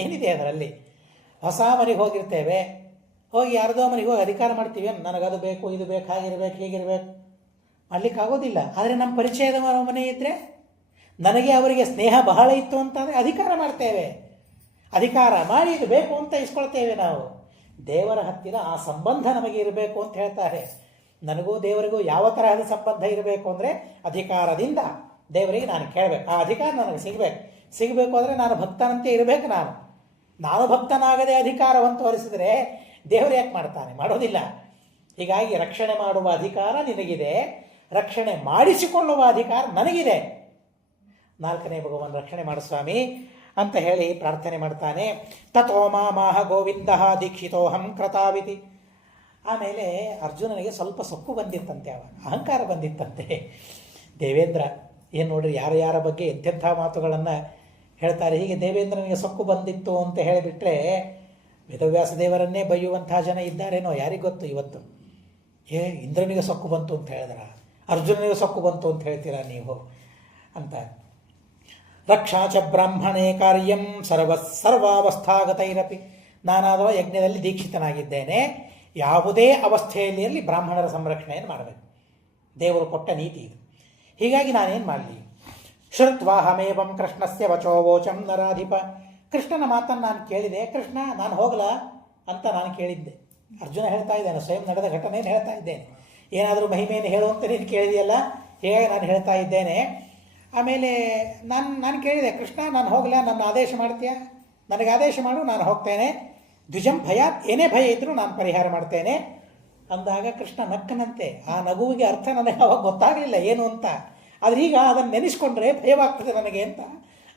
ಏನಿದೆ ಅದರಲ್ಲಿ? ಹೊಸ ಮನೆಗೆ ಹೋಗಿರ್ತೇವೆ, ಹೋಗಿ ಯಾರ್ದೋ ಮನೆಗೆ ಹೋಗಿ ಅಧಿಕಾರ ಮಾಡ್ತೀವಿ, ನನಗದು ಬೇಕು, ಇದು ಬೇಕು, ಹಾಗಿರ್ಬೇಕು, ಹೀಗಿರ್ಬೇಕು, ಮಾಡಲಿಕ್ಕಾಗೋದಿಲ್ಲ. ಆದರೆ ನಮ್ಮ ಪರಿಚಯದ ಮನೆ ಇದ್ದರೆ, ನನಗೆ ಅವರಿಗೆ ಸ್ನೇಹ ಬಹಳ ಇತ್ತು ಅಂತಂದರೆ ಅಧಿಕಾರ ಮಾಡ್ತೇವೆ. ಅಧಿಕಾರ ಮಾಡಿ ಇದು ಬೇಕು ಅಂತ ಇಸ್ಕೊಳ್ತೇವೆ ನಾವು. ದೇವರ ಹತ್ತಿರ ಆ ಸಂಬಂಧ ನಮಗೆ ಇರಬೇಕು ಅಂತ ಹೇಳ್ತಾರೆ. ನನಗೂ ದೇವರಿಗೂ ಯಾವ ತರಹದ ಸಂಬಂಧ ಇರಬೇಕು ಅಂದರೆ ಅಧಿಕಾರದಿಂದ ದೇವರಿಗೆ ನಾನು ಕೇಳಬೇಕು, ಆ ಅಧಿಕಾರ ನನಗೆ ಸಿಗಬೇಕು ಅಂದರೆ ನಾನು ಭಕ್ತನಂತೆ ಇರಬೇಕು. ನಾನು ಭಕ್ತನಾಗದೆ ಅಧಿಕಾರವನ್ನು ತೋರಿಸಿದರೆ ದೇವರು ಯಾಕೆ ಮಾಡ್ತಾನೆ? ಮಾಡೋದಿಲ್ಲ. ಹೀಗಾಗಿ ರಕ್ಷಣೆ ಮಾಡುವ ಅಧಿಕಾರ ನಿನಗಿದೆ, ರಕ್ಷಣೆ ಮಾಡಿಸಿಕೊಳ್ಳುವ ಅಧಿಕಾರ ನನಗಿದೆ. 4ನೇ ಭಗವಾನ್ ರಕ್ಷಣೆ ಮಾಡು ಸ್ವಾಮಿ ಅಂತ ಹೇಳಿ ಪ್ರಾರ್ಥನೆ ಮಾಡ್ತಾನೆ. ತಥೋ ಮಾಹ ಗೋವಿಂದ ದೀಕ್ಷಿತೋಹಂ ಕ್ರತಾವಿತಿ. ಆಮೇಲೆ ಅರ್ಜುನನಿಗೆ ಸ್ವಲ್ಪ ಸೊಕ್ಕು ಬಂದಿತ್ತಂತೆ, ಅಹಂಕಾರ ಬಂದಿತ್ತಂತೆ. ದೇವೇಂದ್ರ ಏನು ನೋಡ್ರಿ, ಯಾರ ಬಗ್ಗೆ ಎಂತೆಂಥ ಮಾತುಗಳನ್ನು ಹೇಳ್ತಾರೆ. ಹೀಗೆ ದೇವೇಂದ್ರನಿಗೆ ಸೊಕ್ಕು ಬಂದಿತ್ತು ಅಂತ ಹೇಳಿಬಿಟ್ರೆ ವೇದವ್ಯಾಸ ದೇವರನ್ನೇ ಬೈಯುವಂತಹ ಜನ ಇದ್ದಾರೇನೋ ಯಾರಿಗೆ ಗೊತ್ತು. ಇವತ್ತು ಇಂದ್ರನಿಗೆ ಸೊಕ್ಕು ಬಂತು ಅಂತ ಹೇಳಿದ್ರ, ಅರ್ಜುನನಿಗೆ ಸೊಕ್ಕು ಬಂತು ಅಂತ ಹೇಳ್ತೀರಾ ನೀವು ಅಂತ. ರಕ್ಷಾ ಚ ಬ್ರಾಹ್ಮಣೇ ಕಾರ್ಯಂ ಸರ್ವಾವಸ್ಥಾಗತೈರಪಿ. ನಾನಾದರೂ ಯಜ್ಞದಲ್ಲಿ ದೀಕ್ಷಿತನಾಗಿದ್ದೇನೆ, ಯಾವುದೇ ಅವಸ್ಥೆಯಲ್ಲಿ ಇರಲಿ ಬ್ರಾಹ್ಮಣರ ಸಂರಕ್ಷಣೆಯನ್ನು ಮಾಡಬೇಕು, ದೇವರು ಕೊಟ್ಟ ನೀತಿ ಇದು. ಹೀಗಾಗಿ ನಾನೇನು ಮಾಡಲಿ? ಶ್ರುತ್ವಾಹಮೇವಂ ಕೃಷ್ಣಸ್ಯ ವಚೋವೋಚಂ ನರಾಧಿಪ. ಕೃಷ್ಣನ ಮಾತನ್ನು ನಾನು ಕೇಳಿದೆ. ಕೃಷ್ಣ ನಾನು ಹೋಗಲಾ ಅಂತ ನಾನು ಕೇಳಿದ್ದೆ. ಅರ್ಜುನ ಹೇಳ್ತಾ ಇದ್ದೇನೆ, ಸ್ವಯಂ ನಡೆದ ಘಟನೆಯನ್ನು ಹೇಳ್ತಾ ಇದ್ದೇನೆ. ಏನಾದರೂ ಮಹಿಮೆಯನ್ನು ಹೇಳುವಂತೆ ನೀನು ಕೇಳಿದೆಯಲ್ಲ, ಹೇಗೆ ನಾನು ಹೇಳ್ತಾ ಇದ್ದೇನೆ. ಆಮೇಲೆ ನಾನು ಕೇಳಿದೆ, ಕೃಷ್ಣ ನಾನು ಹೋಗಲಾ, ನನ್ನ ಆದೇಶ ಮಾಡ್ತೀಯಾ? ನನಗೆ ಆದೇಶ ಮಾಡು, ನಾನು ಹೋಗ್ತೇನೆ. ದ್ವಿಜಂ ಭಯಾತ್, ಏನೇ ಭಯ ಇದ್ದರೂ ನಾನು ಪರಿಹಾರ ಮಾಡ್ತೇನೆ ಅಂದಾಗ ಕೃಷ್ಣ ನಕ್ಕನಂತೆ. ಆ ನಗುವಿಗೆ ಅರ್ಥ ನನಗೆ ಅವಾಗ ಗೊತ್ತಾಗಲಿಲ್ಲ ಏನು ಅಂತ. ಆದರೆ ಈಗ ಅದನ್ನು ನೆನೆಸ್ಕೊಂಡ್ರೆ ಭಯವಾಗ್ತದೆ ನನಗೆ ಅಂತ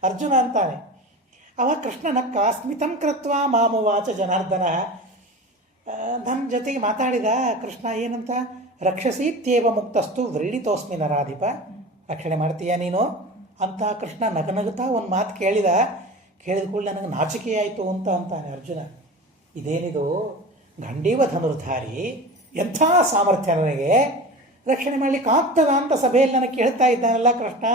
ಅರ್ಜುನ ಅಂತಾನೆ. ಅವಾಗ ಕೃಷ್ಣ ನಕ್ಕ. ಸ್ಮಿತಂ ಕೃತ್ವ ಮಾಮುವಾಚ ಜನಾರ್ದನ. ನನ್ನ ಜೊತೆಗೆ ಮಾತಾಡಿದ ಕೃಷ್ಣ ಏನಂತ, ರಕ್ಷಸೀತ್ಯೇವ ಮುಕ್ತಸ್ತು ವ್ರೀಡಿತೋಸ್ಮಿ ನರಾಧಿಪ. ರಕ್ಷಣೆ ಮಾಡ್ತೀಯ ನೀನು ಅಂತ ಕೃಷ್ಣ ನಗನಗುತ್ತಾ ಒಂದು ಮಾತು ಕೇಳಿದ ಕೂಡಲೇ ನನಗೆ ನಾಚಿಕೆಯಾಯಿತು ಅಂತ ಅಂತಾನೆ ಅರ್ಜುನ. ಇದೇನಿದು, ಗಂಡೀವ ಧನುರ್ಧಾರಿ, ಎಂಥ ಸಾಮರ್ಥ್ಯ ನನಗೆ, ರಕ್ಷಣೆ ಮಾಡಲಿಕ್ಕೆ ಆಗ್ತದ ಅಂತ ಸಭೆಯಲ್ಲಿ ನನಗೆ ಕೇಳ್ತಾ ಇದ್ದಾನಲ್ಲ ಕೃಷ್ಣ.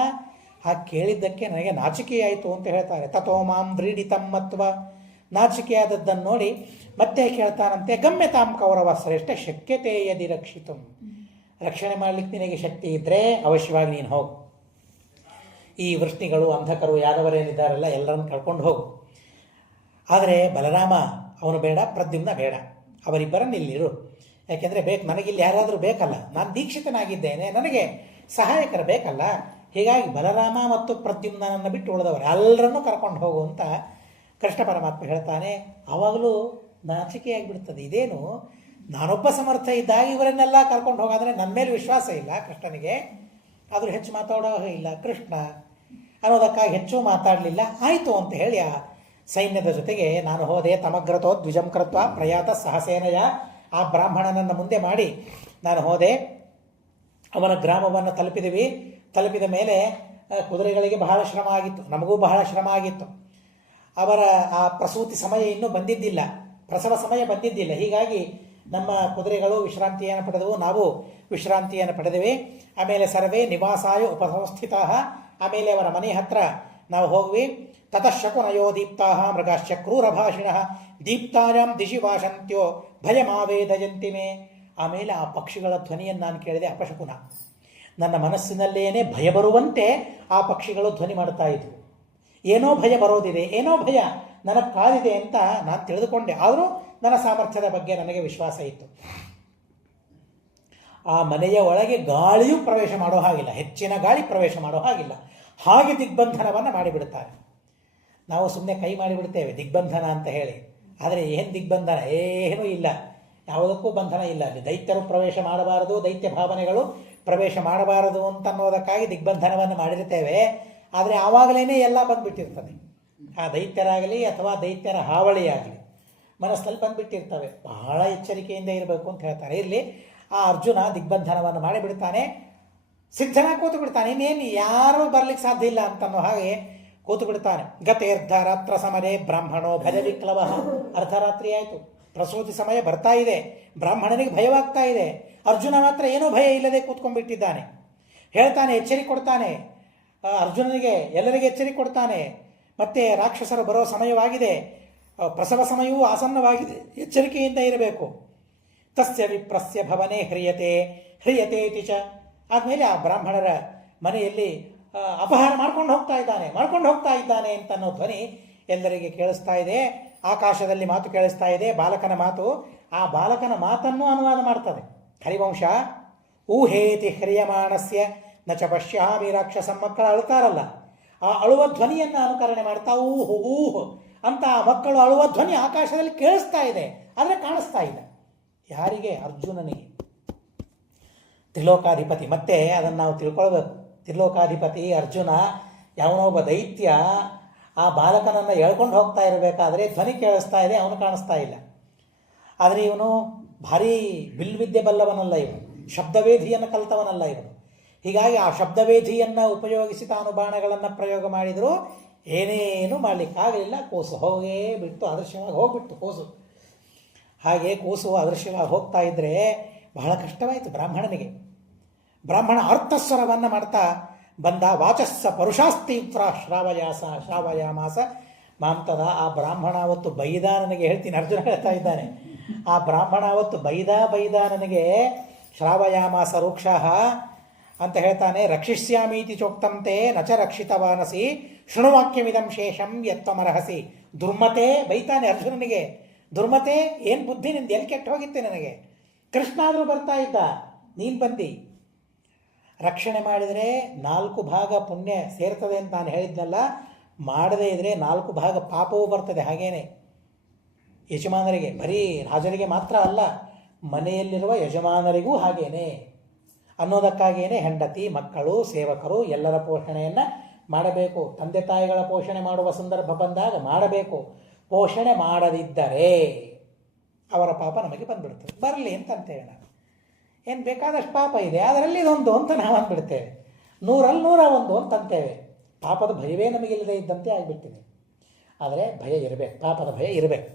ಹಾಗೆ ಕೇಳಿದ್ದಕ್ಕೆ ನನಗೆ ನಾಚಿಕೆಯಾಯಿತು ಅಂತ ಹೇಳ್ತಾರೆ. ತಥೋ ಮಾಂ ವ್ರೀಡಿತಮ್ಮತ್ವ. ನಾಚಿಕೆಯಾದದ್ದನ್ನು ನೋಡಿ ಮತ್ತೆ ಕೇಳ್ತಾನಂತೆ, ಗಮ್ಯತಾಂ ಕೌರವ ಶ್ರೇಷ್ಠ ಶಕ್ಯತೆ ಯದಿ ರಕ್ಷಿತು. ರಕ್ಷಣೆ ಮಾಡಲಿಕ್ಕೆ ನಿನಗೆ ಶಕ್ತಿ ಇದ್ದರೆ ಅವಶ್ಯವಾಗಿ ನೀನು ಹೋಗು. ಈ ವೃಷ್ಣಿಗಳು, ಅಂಧಕರು, ಯಾದವರೇನಿದ್ದಾರಲ್ಲ ಎಲ್ಲರನ್ನು ಕರ್ಕೊಂಡು ಹೋಗು. ಆದರೆ ಬಲರಾಮ ಅವನು ಬೇಡ, ಪ್ರದ್ಯುಮ್ನ ಬೇಡ, ಅವರಿಬ್ಬರನ್ನು ಇಲ್ಲಿರು. ಯಾಕೆಂದರೆ ನನಗಿಲ್ಲಿ ಯಾರಾದರೂ ಬೇಕಲ್ಲ, ನಾನು ದೀಕ್ಷಿತನಾಗಿದ್ದೇನೆ, ನನಗೆ ಸಹಾಯಕರು ಬೇಕಲ್ಲ. ಹೀಗಾಗಿ ಬಲರಾಮ ಮತ್ತು ಪ್ರದ್ಯುಮ್ನನ್ನು ಬಿಟ್ಟು ಉಳಿದವರು ಎಲ್ಲರನ್ನೂ ಕರ್ಕೊಂಡು ಹೋಗು ಅಂತ ಕೃಷ್ಣ ಪರಮಾತ್ಮ ಹೇಳ್ತಾನೆ. ಆವಾಗಲೂ ನಾಚಿಕೆಯಾಗಿಬಿಡ್ತದೆ. ಇದೇನು, ನಾನೊಬ್ಬ ಸಮರ್ಥ ಇದ್ದಾಗ ಇವರನ್ನೆಲ್ಲ ಕರ್ಕೊಂಡು ಹೋಗಾದರೆ ನನ್ನ ಮೇಲೆ ವಿಶ್ವಾಸ ಇಲ್ಲ ಕೃಷ್ಣನಿಗೆ. ಆದರೂ ಹೆಚ್ಚು ಮಾತಾಡೋ ಇಲ್ಲ ಕೃಷ್ಣ ಅನ್ನೋದಕ್ಕಾಗಿ ಹೆಚ್ಚು ಮಾತಾಡಲಿಲ್ಲ. ಆಯಿತು ಅಂತ ಹೇಳಿ ಆ ಸೈನ್ಯದ ಜೊತೆಗೆ ನಾನು ಹೋದೆ. ತಮಗ್ರತೋ ದ್ವಿಜಂ ಕೃತ್ವ ಪ್ರಯಾತ ಸಹಸೇನಯ. ಆ ಬ್ರಾಹ್ಮಣನನ್ನು ಮುಂದೆ ಮಾಡಿ ನಾನು ಹೋದೆ. ಅವನ ಗ್ರಾಮವನ್ನು ತಲುಪಿದ ಮೇಲೆ ಕುದುರೆಗಳಿಗೆ ಬಹಳ ಶ್ರಮ ಆಗಿತ್ತು, ನಮಗೂ ಬಹಳ ಶ್ರಮ ಆಗಿತ್ತು. ಅವರ ಆ ಪ್ರಸೂತಿ ಸಮಯ ಇನ್ನೂ ಬಂದಿದ್ದಿಲ್ಲ, ಪ್ರಸವ ಸಮಯ ಬಂದಿದ್ದಿಲ್ಲ. ಹೀಗಾಗಿ ನಮ್ಮ ಕುದುರೆಗಳು ವಿಶ್ರಾಂತಿಯನ್ನು ಪಡೆದವು, ನಾವು ವಿಶ್ರಾಂತಿಯನ್ನು ಪಡೆದೆವು. ಆಮೇಲೆ ಸರ್ವೇ ನಿವಾಸಾಯ ಉಪಸಂಸ್ಥಿತ. ಆಮೇಲೆ ಅವರ ಮನೆ ಹತ್ರ ನಾವು ಹೋಗ್ವಿ. ತತಃಶಕುನಯೋ ದೀಪ್ತಾ ಮೃಗಾಶ್ಚ ಕ್ರೂರಭಾಷಿಣ ದೀಪ್ತಾಯಾಂ ದಿಶಿ ಭಾಷಂತ್ಯೋ ಭಯಮಾವೇದಯಂತಿ ಮೇ. ಆಮೇಲೆ ಆ ಪಕ್ಷಿಗಳ ಧ್ವನಿಯನ್ನು ನಾನು ಕೇಳಿದೆ. ಅಪಶಕುನ, ನನ್ನ ಮನಸ್ಸಿನಲ್ಲೇನೆ ಭಯ ಬರುವಂತೆ ಆ ಪಕ್ಷಿಗಳು ಧ್ವನಿ ಮಾಡ್ತಾ ಇದ್ವು. ಏನೋ ಭಯ ಬರೋದಿದೆ, ಏನೋ ಭಯ ನನಗೆ ಕಾದಿದೆ ಅಂತ ನಾನು ತಿಳಿದುಕೊಂಡೆ. ಆದರೂ ನನ್ನ ಸಾಮರ್ಥ್ಯದ ಬಗ್ಗೆ ನನಗೆ ವಿಶ್ವಾಸ ಇತ್ತು. ಆ ಮನೆಯ ಒಳಗೆ ಗಾಳಿಯೂ ಪ್ರವೇಶ ಮಾಡೋ ಹಾಗಿಲ್ಲ, ಹೆಚ್ಚಿನ ಗಾಳಿ ಪ್ರವೇಶ ಮಾಡೋ ಹಾಗಿಲ್ಲ. ಹಾಗೆ ದಿಗ್ಬಂಧನವನ್ನು ಮಾಡಿಬಿಡುತ್ತಾರೆ. ನಾವು ಸುಮ್ಮನೆ ಕೈ ಮಾಡಿಬಿಡ್ತೇವೆ ದಿಗ್ಬಂಧನ ಅಂತ ಹೇಳಿ. ಆದರೆ ಏನು ದಿಗ್ಬಂಧನ? ಏನೂ ಇಲ್ಲ, ಯಾವುದಕ್ಕೂ ಬಂಧನ ಇಲ್ಲ. ಅಲ್ಲಿ ದೈತ್ಯರು ಪ್ರವೇಶ ಮಾಡಬಾರದು, ದೈತ್ಯ ಭಾವನೆಗಳು ಪ್ರವೇಶ ಮಾಡಬಾರದು ಅಂತನ್ನೋದಕ್ಕಾಗಿ ದಿಗ್ಬಂಧನವನ್ನು ಮಾಡಿರ್ತೇವೆ. ಆದರೆ ಆವಾಗಲೇ ಎಲ್ಲ ಬಂದುಬಿಟ್ಟಿರ್ತದೆ. ಆ ದೈತ್ಯರಾಗಲಿ ಅಥವಾ ದೈತ್ಯರ ಹಾವಳಿಯಾಗಲಿ ಮನಸ್ಸಲ್ಲಿ ಬಂದುಬಿಟ್ಟಿರ್ತವೆ. ಬಹಳ ಎಚ್ಚರಿಕೆಯಿಂದ ಇರಬೇಕು ಅಂತ ಹೇಳ್ತಾರೆ. ಇಲ್ಲಿ ಆ ಅರ್ಜುನ ದಿಗ್ಬಂಧನವನ್ನು ಮಾಡಿಬಿಡ್ತಾನೆ, ಸಿದ್ಧನಾಗಿ ಕೂತು ಬಿಡ್ತಾನೆ. ಇನ್ನೇನು ಯಾರೂ ಬರಲಿಕ್ಕೆ ಸಾಧ್ಯ ಇಲ್ಲ ಅಂತನ್ನೋ ಹಾಗೆ ಕೂತು ಬಿಡ್ತಾನೆ. ಗತೇರ್ಧರಾತ್ರ ಸಮರೇ ಬ್ರಾಹ್ಮಣೋ ಭಜ ವಿಕ್ಲವ. ಅರ್ಧರಾತ್ರಿ ಆಯಿತು, ಪ್ರಸೂತಿ ಸಮಯ ಬರ್ತಾ ಇದೆ, ಬ್ರಾಹ್ಮಣನಿಗೆ ಭಯವಾಗ್ತಾ ಇದೆ. ಅರ್ಜುನ ಮಾತ್ರ ಏನೂ ಭಯ ಇಲ್ಲದೆ ಕೂತ್ಕೊಂಡ್ಬಿಟ್ಟಿದ್ದಾನೆ. ಹೇಳ್ತಾನೆ, ಎಚ್ಚರಿಕೆ ಕೊಡ್ತಾನೆ ಅರ್ಜುನನಿಗೆ, ಎಲ್ಲರಿಗೆ ಎಚ್ಚರಿಕೆ ಕೊಡ್ತಾನೆ. ಮತ್ತೆ ರಾಕ್ಷಸರು ಬರೋ ಸಮಯವಾಗಿದೆ, ಪ್ರಸವ ಸಮಯವೂ ಆಸನ್ನವಾಗಿದೆ, ಎಚ್ಚರಿಕೆಯಿಂದ ಇರಬೇಕು. ತಸ್ಯ ವಿಪ್ರಸ್ಯ ಭವನೇ ಹ್ರಿಯತೆ ಹ್ರಿಯತೆ ಚ. ಆದಮೇಲೆ ಆ ಬ್ರಾಹ್ಮಣರ ಮನೆಯಲ್ಲಿ ಅಪಹಾರ ಮಾಡ್ಕೊಂಡು ಹೋಗ್ತಾ ಇದ್ದಾನೆ ಅಂತ ಅನ್ನೋ ಧ್ವನಿ ಎಲ್ಲರಿಗೆ ಕೇಳಿಸ್ತಾ ಇದೆ. ಆಕಾಶದಲ್ಲಿ ಮಾತು ಕೇಳಿಸ್ತಾ ಇದೆ, ಬಾಲಕನ ಮಾತು. ಆ ಬಾಲಕನ ಮಾತನ್ನು ಅನುವಾದ ಮಾಡ್ತದೆ ಹರಿವಂಶ. ಊಹೇತಿ ಹ್ರಿಯಮಾಣಸ್ಯ ನ ಚ ಪಶ್ಯಾಮಿ ರಾಕ್ಷಸಂ. ಮಕ್ಕಳು ಅಳುತ್ತಾರಲ್ಲ, ಆ ಅಳುವ ಧ್ವನಿಯನ್ನು ಅನುಕರಣೆ ಮಾಡ್ತಾ ಊಹು ಊಹು ಅಂತ ಆ ಮಕ್ಕಳು ಅಳುವ ಧ್ವನಿ ಆಕಾಶದಲ್ಲಿ ಕೇಳಿಸ್ತಾ ಇದೆ, ಆದರೆ ಕಾಣಿಸ್ತಾ ಇಲ್ಲ. ಯಾರಿಗೆ? ಅರ್ಜುನನಿಗೆ. ತ್ರಿಲೋಕಾಧಿಪತಿ. ಮತ್ತೆ ಅದನ್ನು ನಾವು ತಿಳ್ಕೊಳ್ಬೇಕು. ತ್ರಿಲೋಕಾಧಿಪತಿ ಅರ್ಜುನ ಯಾವನೊಬ್ಬ ದೈತ್ಯ ಆ ಬಾಲಕನನ್ನು ಎಳ್ಕೊಂಡು ಹೋಗ್ತಾ ಇರಬೇಕಾದ್ರೆ ಧ್ವನಿ ಕೇಳಿಸ್ತಾ ಇದೆ, ಅವನು ಕಾಣಿಸ್ತಾ ಇಲ್ಲ. ಆದರೆ ಇವನು ಭಾರೀ ಬಿಲ್ವಿದ್ಯೆ ಬಲ್ಲವನಲ್ಲ, ಇವನು ಶಬ್ದವೇಧಿಯನ್ನು ಕಲಿತವನಲ್ಲ ಇವನು. ಹೀಗಾಗಿ ಆ ಶಬ್ದವೇಧಿಯನ್ನು ಉಪಯೋಗಿಸಿ ತಾನು ಬಾಣಗಳನ್ನು ಪ್ರಯೋಗ ಮಾಡಿದರೂ ಏನೇನು ಮಾಡಲಿಕ್ಕಾಗಲಿಲ್ಲ. ಕೂಸು ಹೋಗೇ ಬಿಟ್ಟು ಅದೃಶ್ಯವಾಗಿ ಹೋಗ್ಬಿಟ್ಟು ಕೂಸು. ಹಾಗೆ ಕೂಸು ಅದೃಶ್ಯವಾಗಿ ಹೋಗ್ತಾ ಇದ್ದರೆ ಬಹಳ ಕಷ್ಟವಾಯಿತು ಬ್ರಾಹ್ಮಣನಿಗೆ. ಬ್ರಾಹ್ಮಣ ಅರ್ಥಸ್ವರವನ್ನು ಮಾಡ್ತಾ ಬಂದ. ವಾಚಸ್ಸ ಪರುಷಾಸ್ತೀವ್ರ ಶ್ರಾವಯಾಮಾಸ ಮಾಂತದ. ಆ ಬ್ರಾಹ್ಮಣ ಅವತ್ತು ಬೈದ, ನನಗೆ ಹೇಳ್ತೀನಿ, ಅರ್ಜುನ ಹೇಳ್ತಾ ಇದ್ದಾನೆ. ಆ ಬ್ರಾಹ್ಮಣ ಅವತ್ತು ಬೈದ ನನಗೆ. ಶ್ರಾವಯಾಮಾಸ ರೂಕ್ಷಃ ಅಂತ ಹೇಳ್ತಾನೆ. ರಕ್ಷಿಷ್ಯಾಮೀತಿ ಚೋಕ್ತಂತೆ ನಚ ರಕ್ಷಿತವಾನಸಿ ಶೃಣುವಾಕ್ಯಮಿದಂ ಶೇಷಂ ಯತ್ವಮರ್ಹಸಿ. ದುರ್ಮತೆ ಬೈತಾನೆ ಅರ್ಜುನನಿಗೆ. ದುರ್ಮತೆ, ಏನು ಬುದ್ಧಿ ನಿಂದು, ಎಲ್ಲಿ ಕೆಟ್ಟು ಹೋಗಿತ್ತೆ ನನಗೆ. ಕೃಷ್ಣ ಆದರೂ ಬರ್ತಾ ಇದ್ದ, ನೀನು ಬಂದು ರಕ್ಷಣೆ ಮಾಡಿದರೆ 4 ಭಾಗ ಪುಣ್ಯ ಸೇರ್ತದೆ ಅಂತ ನಾನು ಹೇಳಿದ್ನಲ್ಲ. ಮಾಡದೇ ಇದ್ದರೆ 4 ಭಾಗ ಪಾಪವೂ ಬರ್ತದೆ. ಹಾಗೇನೆ ಯಜಮಾನರಿಗೆ, ಬರೀ ರಾಜರಿಗೆ ಮಾತ್ರ ಅಲ್ಲ, ಮನೆಯಲ್ಲಿರುವ ಯಜಮಾನರಿಗೂ ಹಾಗೇನೆ ಅನ್ನೋದಕ್ಕಾಗಿಯೇ ಹೆಂಡತಿ, ಮಕ್ಕಳು, ಸೇವಕರು ಎಲ್ಲರ ಪೋಷಣೆಯನ್ನು ಮಾಡಬೇಕು. ತಂದೆ ತಾಯಿಗಳ ಪೋಷಣೆ ಮಾಡುವ ಸಂದರ್ಭ ಬಂದಾಗ ಮಾಡಬೇಕು. ಪೋಷಣೆ ಮಾಡದಿದ್ದರೆ ಅವರ ಪಾಪ ನಮಗೆ ಬಂದುಬಿಡ್ತದೆ. ಬರಲಿ ಅಂತಂತೇವೆ ನಾವು. ಏನು ಬೇಕಾದಷ್ಟು ಪಾಪ ಇದೆ, ಅದರಲ್ಲಿ ಇದೊಂದು ಅಂತ ನಾವು ಅಂದ್ಬಿಡ್ತೇವೆ. 100ರಲ್ಲಿ 101 ಅಂತಂತೇವೆ. ಪಾಪದ ಭಯವೇ ನಮಗಿಲ್ಲದೆ ಇದ್ದಂತೆ ಆಗಿಬಿಡ್ತೀನಿ. ಆದರೆ ಭಯ ಇರಬೇಕು, ಪಾಪದ ಭಯ ಇರಬೇಕು.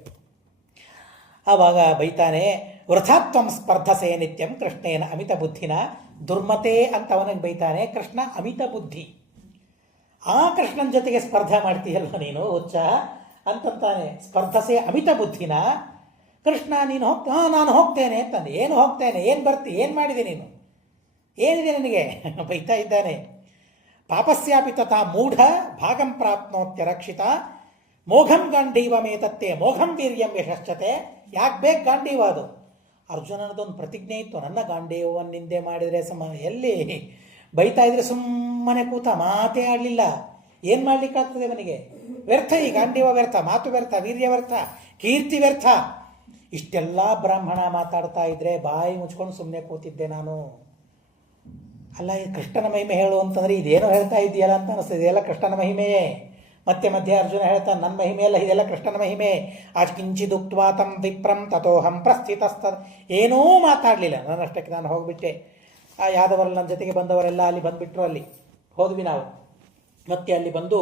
ಆವಾಗ ಬೈತಾನೆ. ವೃಥಾತ್ವಂ ಸ್ಪರ್ಧಸೆ ನಿತ್ಯಂ ಕೃಷ್ಣೇನ ಅಮಿತ ಬುದ್ಧಿನ. ದುರ್ಮತೆ ಅಂತ ಅವನಿಗೆ ಬೈತಾನೆ. ಕೃಷ್ಣ ಅಮಿತ ಬುದ್ಧಿ. ಆ ಕೃಷ್ಣನ ಜೊತೆಗೆ ಸ್ಪರ್ಧೆ ಮಾಡ್ತೀಯಲ್ವ ನೀನು ಹುಚ್ಚ ಅಂತಂತಾನೆ. ಸ್ಪರ್ಧಸೆ ಅಮಿತ ಬುದ್ಧಿನ. ಕೃಷ್ಣ ನೀನು ನಾನು ಹೋಗ್ತೇನೆ ಅಂತಂದೆ. ಏನು ಹೋಗ್ತೇನೆ, ಏನು ಬರ್ತಿ, ಏನು ಮಾಡಿದೆ ನೀನು, ಏನಿದೆ ನನಗೆ ಬೈತಾ ಇದ್ದಾನೆ. ಪಾಪಸ್ಯಾಪಿ ತಥಾ ಮೂಢ ಭಾಗಂ ಪ್ರಾಪ್ನೋತ್ಯ ರಕ್ಷಿತ ಮೋಘಂ ಗಾಂಡೀವಮೇತತ್ತೆ ಮೋಘಂ ವೀರ್ಯಂ ಯಶಶ್ಚತೆ. ಯಾಕೆ ಬೇಕು ಗಾಂಡೀವ? ಅದು ಅರ್ಜುನನದೊಂದು ಪ್ರತಿಜ್ಞೆ ಇತ್ತು, ನನ್ನ ಗಾಂಡೀವವನ್ನು ನಿಂದೆ ಮಾಡಿದರೆ ಎಲ್ಲಿ ಬೈತಾ ಇದ್ರೆ ಸುಮ್ಮನೆ ಕೂತ, ಮಾತೇ ಆಡಲಿಲ್ಲ. ಏನು ಮಾಡಲಿಕ್ಕಾಗ್ತದೆ ಅವನಿಗೆ? ವ್ಯರ್ಥ, ಈ ಗಾಂಡೀವ ವ್ಯರ್ಥ, ಮಾತು ವ್ಯರ್ಥ, ವೀರ್ಯ ವ್ಯರ್ಥ, ಕೀರ್ತಿ ವ್ಯರ್ಥ. ಇಷ್ಟೆಲ್ಲ ಬ್ರಾಹ್ಮಣ ಮಾತಾಡ್ತಾ ಇದ್ರೆ ಬಾಯಿ ಮುಚ್ಕೊಂಡು ಸುಮ್ಮನೆ ಕೂತಿದ್ದೆ ನಾನು. ಅಲ್ಲ, ಈ ಕೃಷ್ಣನ ಮಹಿಮೆ ಹೇಳು ಅಂತಂದರೆ ಇದೇನೋ ಹೇಳ್ತಾ ಇದೆಯಲ್ಲ ಅಂತ ಅನಿಸ್ತದೆ. ಇದೆಲ್ಲ ಕೃಷ್ಣನ ಮಹಿಮೆಯೇ. ಮಧ್ಯೆ ಅರ್ಜುನ ಹೇಳ್ತಾನೆ, ನನ್ನ ಮಹಿಮೆ ಅಲ್ಲ, ಇದೆಲ್ಲ ಕೃಷ್ಣನ ಮಹಿಮೆ. ಕಿಂಚಿದುಕ್ತ್ವಾ ತಂ ವಿಪ್ರಂ ತಥೋಹಂ ಪ್ರಸ್ಥಿತಸ್ತ. ಏನೂ ಮಾತಾಡಲಿಲ್ಲ. ನನ್ನಷ್ಟಕ್ಕೆ ನಾನು ಹೋಗಿಬಿಟ್ಟೆ. ಆ ಯಾದವರೆಲ್ಲ ನನ್ನ ಜೊತೆಗೆ ಬಂದವರೆಲ್ಲ ಅಲ್ಲಿ ಬಂದುಬಿಟ್ರು. ಅಲ್ಲಿ ಹೋದ್ವಿ ನಾವು. ಮತ್ತೆ ಅಲ್ಲಿ ಬಂದು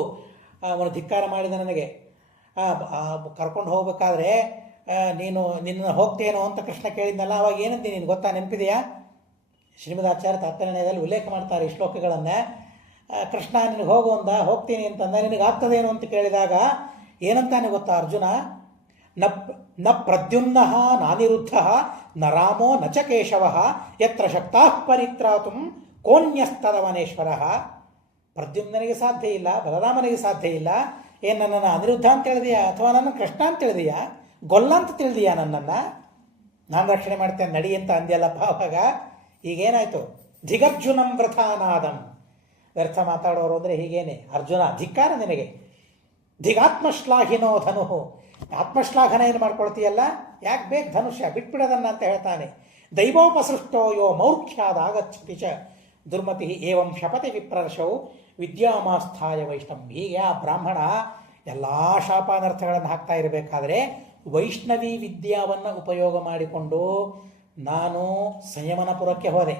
ಅವನು ಧಿಕ್ಕಾರ ಮಾಡಿದ ನನಗೆ. ಕರ್ಕೊಂಡು ಹೋಗ್ಬೇಕಾದ್ರೆ ನಿನ್ನ ಹೋಗ್ತೇನೋ ಅಂತ ಕೃಷ್ಣ ಕೇಳಿದ್ನಲ್ಲ, ಅವಾಗ ಏನಂತೀನಿ ನೀನು ಗೊತ್ತಾ, ನೆನಪಿದೆಯಾ? ಶ್ರೀಮದಾಚಾರ್ಯ ತಾತ್ಪರ್ಯದಲ್ಲಿ ಉಲ್ಲೇಖ ಮಾಡ್ತಾರೆ ಈ ಶ್ಲೋಕಗಳನ್ನು. ಕೃಷ್ಣ ನಿನಗೆ ಹೋಗು ಅಂದ, ಹೋಗ್ತೀನಿ ಅಂತಂದ. ನಿನಗೆ ಆಗ್ತದೇನು ಅಂತ ಕೇಳಿದಾಗ ಏನಂತಾನೆ ಗೊತ್ತಾ ಅರ್ಜುನ? ನ ಪ್ರದ್ಯುಮ್ನ ನಾನಿರುದ್ಧ ನ ರಾಮೋ ನ ಚ ಕೇಶವ ಯತ್ರ ಶಕ್ತಾ ಪರಿತ್ರಾತುಂ ಕೋನ್ಯಸ್ತದವನೇಶ್ವರ. ಪ್ರದ್ಯುಮ್ನಿಗೆ ಸಾಧ್ಯ ಇಲ್ಲ, ಬಲರಾಮನಿಗೆ ಸಾಧ್ಯ ಇಲ್ಲ. ಏನು ನನ್ನನ್ನು ಅನಿರುದ್ಧ ಅಂತ ತಿಳಿದೀಯಾ ಅಥವಾ ನನ್ನ ಕೃಷ್ಣ ಅಂತ ತಿಳಿದೀಯಾ, ಗೊಲ್ಲ ಅಂತ ತಿಳಿದೀಯಾ? ನನ್ನನ್ನು ನಾನು ರಕ್ಷಣೆ ಮಾಡ್ತೇನೆ ನಡಿ ಅಂತ ಅಂದ್ಯಲ್ಲಪ್ಪ. ಅವಾಗ ಈಗೇನಾಯಿತು? ಧಿಗರ್ಜುನಂ ವೃಥಾನಾದಂ. ವ್ಯರ್ಥ ಮಾತಾಡೋರು ಅಂದರೆ ಹೀಗೇನೆ. ಅರ್ಜುನ, ಧಿಕ್ಕಾರ ನಿನಗೆ. ಧಿಗಾತ್ಮಶ್ಲಾಘಿನೋ ಧನು. ಆತ್ಮಶ್ಲಾಘನ ಏನು ಮಾಡ್ಕೊಳ್ತೀಯಲ್ಲ, ಯಾಕೆ ಬೇಕು ಧನುಷ್ಯ, ಬಿಟ್ಬಿಡೋದನ್ನ ಅಂತ ಹೇಳ್ತಾನೆ. ದೈವೋಪಸೃಷ್ಟೋ ಯೋ ಮೌರ್ಖ್ಯಾದಾಗಚ್ಚತಿ ಚ ದುರ್ಮತಿ ಏವಂ ಶಪತಿ ವಿಪ್ರರ್ಷೌ ವಿದ್ಯಾಮಾಸ್ಥಾಯ ವೈಷ್ಣವ್. ಹೀಗೆ ಆ ಬ್ರಾಹ್ಮಣ ಎಲ್ಲ ಶಾಪಾನರ್ಥಗಳನ್ನು ಹಾಕ್ತಾ ಇರಬೇಕಾದ್ರೆ ವೈಷ್ಣವಿ ವಿದ್ಯಾವನ್ನು ಉಪಯೋಗ ಮಾಡಿಕೊಂಡು ನಾನು ಸಂಯಮನಪುರಕ್ಕೆ ಹೋದೆ.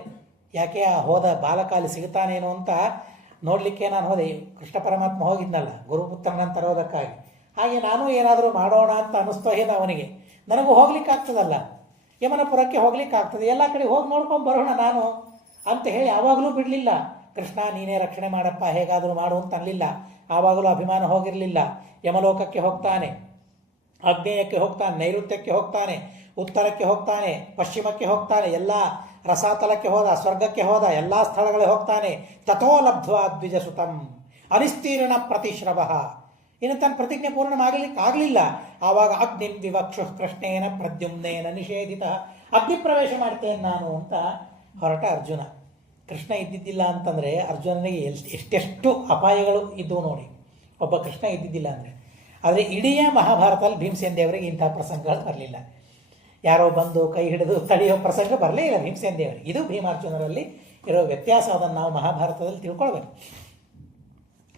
ಯಾಕೆ ಆ ಹೋದ ಬಾಲಕಾಲಿ ಸಿಗುತ್ತಾನೇನೋ ಅಂತ ನೋಡಲಿಕ್ಕೆ ನಾನು ಹೋದೆ. ಕೃಷ್ಣ ಪರಮಾತ್ಮ ಹೋಗಿದ್ನಲ್ಲ ಗುರುಪುತ್ರನಂತ ತರೋದಕ್ಕಾಗಿ. ಹಾಗೆ ನಾನು ಏನಾದರೂ ಮಾಡೋಣ ಅಂತ ಅನ್ನಿಸ್ತೋ ಏನೋ ಅವನಿಗೆ. ನನಗೂ ಹೋಗ್ಲಿಕ್ಕಾಗ್ತದಲ್ಲ, ಯಮನಪುರಕ್ಕೆ ಹೋಗ್ಲಿಕ್ಕಾಗ್ತದೆ, ಎಲ್ಲ ಕಡೆ ಹೋಗಿ ನೋಡ್ಕೊಂಡು ಬರೋಣ ನಾನು ಅಂತ ಹೇಳಿ ಆವಾಗಲೂ ಬಿಡಲಿಲ್ಲ. ಕೃಷ್ಣ ನೀನೇ ರಕ್ಷಣೆ ಮಾಡಪ್ಪ, ಹೇಗಾದರೂ ಮಾಡು ಅಂತ ಅನ್ನಲಿಲ್ಲ. ಆವಾಗಲೂ ಅಭಿಮಾನ ಹೋಗಿರಲಿಲ್ಲ. ಯಮಲೋಕಕ್ಕೆ ಹೋಗ್ತಾನೆ. ಆಗ್ನೇಯಕ್ಕೆ ಹೋಗ್ತಾನೆ, ನೈಋತ್ಯಕ್ಕೆ ಹೋಗ್ತಾನೆ, ಉತ್ತರಕ್ಕೆ ಹೋಗ್ತಾನೆ, ಪಶ್ಚಿಮಕ್ಕೆ ಹೋಗ್ತಾನೆ, ಎಲ್ಲ ರಸಾತಲಕ್ಕೆ ಹೋದ, ಸ್ವರ್ಗಕ್ಕೆ ಹೋದ, ಎಲ್ಲ ಸ್ಥಳಗಳಿಗೆ ಹೋಗ್ತಾನೆ. ತಥೋ ಲಬ್ಧ್ವಾ ದ್ವಿಜಸುತಂ ಅನಿಸ್ತೀರ್ಣ ಪ್ರತಿಶ್ರವ. ಇನ್ನು ತನ್ನ ಪ್ರತಿಜ್ಞೆ ಪೂರ್ಣ ಆಗಲಿಲ್ಲ. ಆವಾಗ ಅಗ್ನಿಂ ವಿವಕ್ಷು ಕೃಷ್ಣೇನ ಪ್ರದ್ಯುಮ್ನೇನ ನಿಷೇಧಿತ. ಅಗ್ನಿ ಪ್ರವೇಶ ಮಾಡ್ತೇನೆ ನಾನು ಅಂತ ಹೊರಟ ಅರ್ಜುನ. ಕೃಷ್ಣ ಇದ್ದಿದ್ದಿಲ್ಲ ಅಂತಂದರೆ ಅರ್ಜುನನಿಗೆ ಎಷ್ಟೆಷ್ಟು ಅಪಾಯಗಳು ಇದ್ದವು ನೋಡಿ. ಒಬ್ಬ ಕೃಷ್ಣ ಇದ್ದಿದ್ದಿಲ್ಲ ಅಂದರೆ. ಆದರೆ ಇಡೀ ಮಹಾಭಾರತದಲ್ಲಿ ಭೀಮಸೇನ ದೇವರಿಗೆ ಇಂಥ ಪ್ರಸಂಗಗಳು ಬರಲಿಲ್ಲ. ಯಾರೋ ಬಂದು ಕೈ ಹಿಡಿದು ತಡೆಯೋ ಪ್ರಸಂಗ ಬರಲೇ ಇಲ್ಲ ಭೀಮಸೇನ ದೇವರಿಗೆ. ಇದು ಭೀಮಾರ್ಜುನರಲ್ಲಿ ಇರೋ ವ್ಯತ್ಯಾಸ. ಅದನ್ನು ನಾವು ಮಹಾಭಾರತದಲ್ಲಿ ತಿಳ್ಕೊಳ್ಬೇಕು.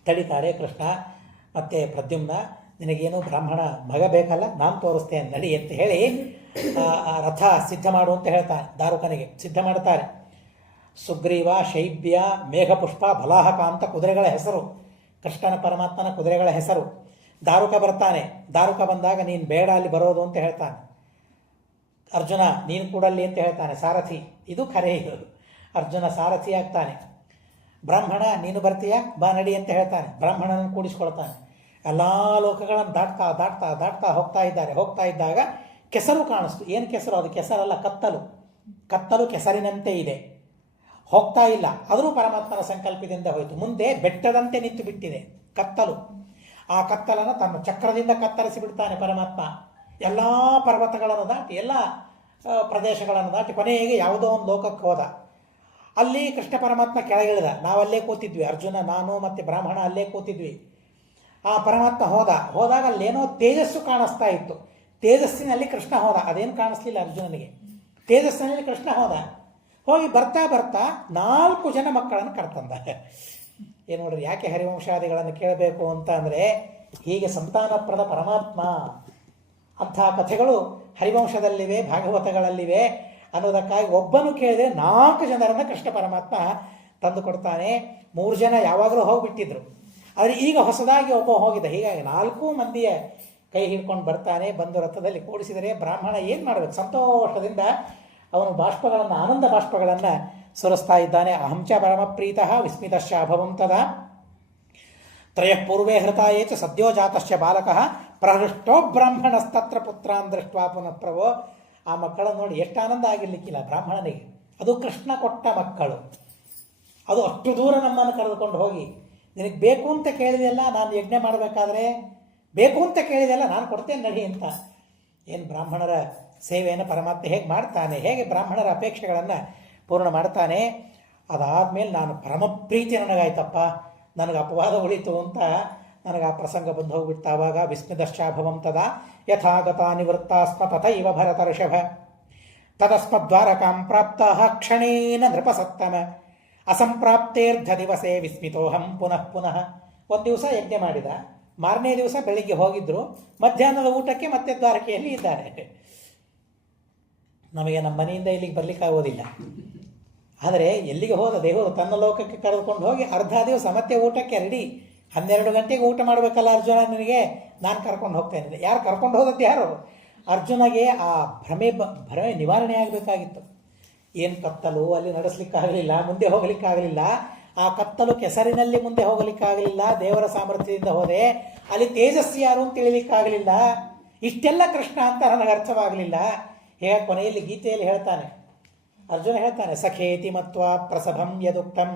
ತಡಿತಾರೆ ಕೃಷ್ಣ ಮತ್ತು ಪ್ರದ್ಯುಮ್ನ, ನಿನಗೇನು ಬ್ರಾಹ್ಮಣ ಮಗ ಬೇಕಲ್ಲ, ನಾನು ತೋರಿಸ್ತೇನೆ ನಡಿ ಅಂತ ಹೇಳಿ ರಥ ಸಿದ್ಧ ಮಾಡು ಅಂತ ಹೇಳ್ತಾನೆ. ದಾರುಕನಿಗೆ ಸಿದ್ಧ ಮಾಡ್ತಾರೆ. ಸುಗ್ರೀವ, ಶೈಬ್ಯ, ಮೇಘಪುಷ್ಪ, ಬಲಾಹಕ ಅಂತ ಕುದುರೆಗಳ ಹೆಸರು, ಕೃಷ್ಣನ ಪರಮಾತ್ಮನ ಕುದುರೆಗಳ ಹೆಸರು. ದಾರುಕ ಬರ್ತಾನೆ. ದಾರುಕ ಬಂದಾಗ ನೀನು ಬೇಡ ಅಲ್ಲಿ ಬರೋದು ಅಂತ ಹೇಳ್ತಾನೆ. ಅರ್ಜುನ ನೀನು ಕೂಡಲ್ಲಿ ಅಂತ ಹೇಳ್ತಾನೆ. ಸಾರಥಿ, ಇದು ಖರೆ. ಇದು ಅರ್ಜುನ ಸಾರಥಿ ಆಗ್ತಾನೆ. ಬ್ರಾಹ್ಮಣ ನೀನು ಬರ್ತೀಯಾ, ಬಾ ನಡಿ ಅಂತ ಹೇಳ್ತಾನೆ. ಬ್ರಾಹ್ಮಣನನ್ನು ಕೂಡಿಸ್ಕೊಳ್ತಾನೆ. ಎಲ್ಲ ಲೋಕಗಳನ್ನು ದಾಟ್ತಾ ದಾಟ್ತಾ ದಾಟ್ತಾ ಹೋಗ್ತಾ ಇದ್ದಾಗ ಕೆಸರು ಕಾಣಿಸ್ತು. ಏನು ಕೆಸರು? ಅದು ಕೆಸರಲ್ಲ, ಕತ್ತಲು. ಕತ್ತಲು ಕೆಸರಿನಂತೆ ಇದೆ, ಹೋಗ್ತಾ ಇಲ್ಲ. ಆದರೂ ಪರಮಾತ್ಮನ ಸಂಕಲ್ಪದಿಂದ ಹೋಯಿತು. ಮುಂದೆ ಬೆಟ್ಟದಂತೆ ನಿಂತು ಬಿಟ್ಟಿದೆ ಕತ್ತಲು. ಆ ಕತ್ತಲನ್ನು ತನ್ನ ಚಕ್ರದಿಂದ ಕತ್ತರಿಸಿ ಬಿಡ್ತಾನೆ ಪರಮಾತ್ಮ. ಎಲ್ಲ ಪರ್ವತಗಳನ್ನು ದಾಟಿ, ಎಲ್ಲ ಪ್ರದೇಶಗಳನ್ನು ದಾಟಿ ಕೊನೆಗೆ ಯಾವುದೋ ಒಂದು ಲೋಕಕ್ಕೆ ಹೋದ. ಅಲ್ಲಿ ಕೃಷ್ಣ ಪರಮಾತ್ಮ ಕೆಳಗಿಳಿದ. ನಾವಲ್ಲೇ ಕೂತಿದ್ವಿ, ಅರ್ಜುನ, ನಾನು ಮತ್ತು ಬ್ರಾಹ್ಮಣ ಅಲ್ಲೇ ಕೂತಿದ್ವಿ. ಆ ಪರಮಾತ್ಮ ಹೋದಾಗ ಅಲ್ಲೇನೋ ತೇಜಸ್ಸು ಕಾಣಿಸ್ತಾ ಇತ್ತು. ತೇಜಸ್ಸಿನಲ್ಲಿ ಕೃಷ್ಣ ಹೋದ. ಅದೇನು ಕಾಣಿಸ್ಲಿಲ್ಲ ಅರ್ಜುನನಿಗೆ. ತೇಜಸ್ಸಿನಲ್ಲಿ ಕೃಷ್ಣ ಹೋಗಿ ಬರ್ತಾ 4 ಜನ ಮಕ್ಕಳನ್ನು ಕರ್ತಂದ. ಏನು ನೋಡ್ರಿ, ಯಾಕೆ ಹರಿವಂಶಾದಿಗಳನ್ನು ಕೇಳಬೇಕು ಅಂತ ಅಂದರೆ, ಹೀಗೆ ಸಂತಾನಪ್ರದ ಪರಮಾತ್ಮ ಅಂಥ ಕಥೆಗಳು ಹರಿವಂಶದಲ್ಲಿವೆ, ಭಾಗವತಗಳಲ್ಲಿವೆ ಅನ್ನೋದಕ್ಕಾಗಿ ಒಬ್ಬನು ಕೇಳಿದ್ರೆ 4 ಜನರನ್ನು ಕೃಷ್ಣ ಪರಮಾತ್ಮ ತಂದು ಕೊಡ್ತಾನೆ. 3 ಜನ ಯಾವಾಗಲೂ ಹೋಗಿಬಿಟ್ಟಿದ್ರು, ಆದರೆ ಈಗ ಹೊಸದಾಗಿ ಒಬ್ಬ ಹೋಗಿದ್ದ. ಹೀಗಾಗಿ 4 ಮಂದಿಯ ಕೈ ಹಿಡ್ಕೊಂಡು ಬರ್ತಾನೆ. ಬಂದು ರಥದಲ್ಲಿ ಕೂಡಿಸಿದರೆ ಬ್ರಾಹ್ಮಣ ಏನು ಮಾಡಬೇಕು? ಸಂತೋಷದಿಂದ ಅವನು ಬಾಷ್ಪಗಳನ್ನು, ಆನಂದ ಬಾಷ್ಪಗಳನ್ನು ಸುರಿಸ್ತಾ ಇದ್ದಾನೆ. ಅಹಂಚ ಪರಮಪ್ರೀತಃ ವಿಸ್ಮಿತಶ್ಚ ಅಭವಂ ತದಾ ತ್ರಯಃ ಪೂರ್ವೇ ಹೃತಾಯೇಚ ಸದ್ಯೋ ಜಾತಶ್ಚ ಬಾಲಕಃ ಪ್ರಹೃಷ್ಟೋ ಬ್ರಾಹ್ಮಣಸ್ತತ್ರ ಪುತ್ರಾನ್ ದೃಷ್ಟ್ವಾ ಪುನಃ ಪ್ರಭೋ. ಆ ಮಕ್ಕಳನ್ನು ನೋಡಿ ಎಷ್ಟು ಆನಂದ ಆಗಿರ್ಲಿಕ್ಕಿಲ್ಲ ಬ್ರಾಹ್ಮಣನಿಗೆ. ಅದು ಕೃಷ್ಣ ಕೊಟ್ಟ ಮಕ್ಕಳು. ಅದು ಅಷ್ಟು ದೂರ ನಮ್ಮನ್ನು ಕರೆದುಕೊಂಡು ಹೋಗಿ, ನಿನಗೆ ಬೇಕು ಅಂತ ಕೇಳಿದೆಲ್ಲ, ನಾನು ಯಜ್ಞ ಮಾಡಬೇಕಾದ್ರೆ ಬೇಕು ಅಂತ ಕೇಳಿದೆಲ್ಲ ನಾನು ಕೊಡ್ತೇನೆ ನಡಿ ಅಂತ. ಏನು ಬ್ರಾಹ್ಮಣರ ಸೇವೆಯನ್ನು ಪರಮಾತ್ಮ ಹೇಗೆ ಮಾಡ್ತಾನೆ, ಹೇಗೆ ಬ್ರಾಹ್ಮಣರ ಅಪೇಕ್ಷೆಗಳನ್ನು ಪೂರ್ಣ ಮಾಡ್ತಾನೆ. ಅದಾದಮೇಲೆ ನಾನು ಪರಮ ಪ್ರೀತಿ ನನಗಾಯ್ತಪ್ಪ, ನನಗೆ ಅಪವಾದ ಉಳಿತು ಅಂತ ನನಗೆ ಆ ಪ್ರಸಂಗ ಬಂದು ಹೋಗ್ಬಿಡ್ತು. ಆವಾಗ ವಿಸ್ಮಿತಶ್ಚಾಭವಂ ತದಾ ಯಥಾಗತ ನಿವೃತ್ತಾಸ್ಮ ತಥೈವ ಭರತರ್ಷಭ ತದಸ್ಮದ್ವಾರಕಾಂ ಪ್ರಾಪ್ತಃ ಕ್ಷಣೇನ ನೃಪಸತ್ತಮ ಅಸಂಪ್ರಾಪ್ತೇರ್ಧ ದಿವಸೇ ವಿಸ್ಮಿತೋಹಂ ಪುನಃ ಪುನಃ. ಒಂದು ದಿವಸ ಯಜ್ಞ ಮಾಡಿದ, ಮಾರನೇ ದಿವಸ ಬೆಳಿಗ್ಗೆ ಹೋಗಿದ್ರು, ಮಧ್ಯಾಹ್ನದ ಊಟಕ್ಕೆ ಮತ್ತೆ ದ್ವಾರಕೆಯಲ್ಲಿ ಇದ್ದಾರೆ. ನಮಗೆ ನಮ್ಮ ಮನೆಯಿಂದ ಇಲ್ಲಿಗೆ ಬರಲಿಕ್ಕಾಗೋದಿಲ್ಲ. ಆದರೆ ಎಲ್ಲಿಗೆ ಹೋದ ದೇವರು ತನ್ನ ಲೋಕಕ್ಕೆ ಕರೆದುಕೊಂಡು ಹೋಗಿ ಅರ್ಧ ದಿವಸ ಮತ್ತೆ ಊಟಕ್ಕೆ ರೆಡಿ. 12 ಗಂಟೆಗೆ ಊಟ ಮಾಡಬೇಕಲ್ಲ ಅರ್ಜುನ, ನನಗೆ ನಾನು ಕರ್ಕೊಂಡು ಹೋಗ್ತೇನೆ. ಯಾರು ಕರ್ಕೊಂಡು ಹೋದದ್ದು? ಯಾರು? ಅರ್ಜುನಗೆ ಆ ಭ್ರಮೆ ನಿವಾರಣೆ ಆಗಬೇಕಾಗಿತ್ತು. ಏನು ಕತ್ತಲು, ಅಲ್ಲಿ ನಡೆಸಲಿಕ್ಕಾಗಲಿಲ್ಲ, ಮುಂದೆ ಹೋಗಲಿಕ್ಕಾಗಲಿಲ್ಲ. ಆ ಕತ್ತಲು ಕೆಸರಿನಲ್ಲಿ ಮುಂದೆ ಹೋಗಲಿಕ್ಕಾಗಲಿಲ್ಲ. ದೇವರ ಸಾಮರ್ಥ್ಯದಿಂದ ಹೋದೆ. ಅಲ್ಲಿ ತೇಜಸ್ವಿ ಯಾರು ಅಂತ ತಿಳಿಲಿಕ್ಕಾಗಲಿಲ್ಲ. ಇಷ್ಟೆಲ್ಲ ಕೃಷ್ಣ ಅಂತ ನನಗೆ ಅರ್ಥವಾಗಲಿಲ್ಲ. ಹೇಗೆ ಕೊನೆಯಲ್ಲಿ ಗೀತೆಯಲ್ಲಿ ಹೇಳ್ತಾನೆ, ಅರ್ಜುನ ಹೇಳ್ತಾನೆ, ಸಖೇತಿ ಮತ್ವಾ ಪ್ರಸಭಂ ಯದುಕ್ತಂ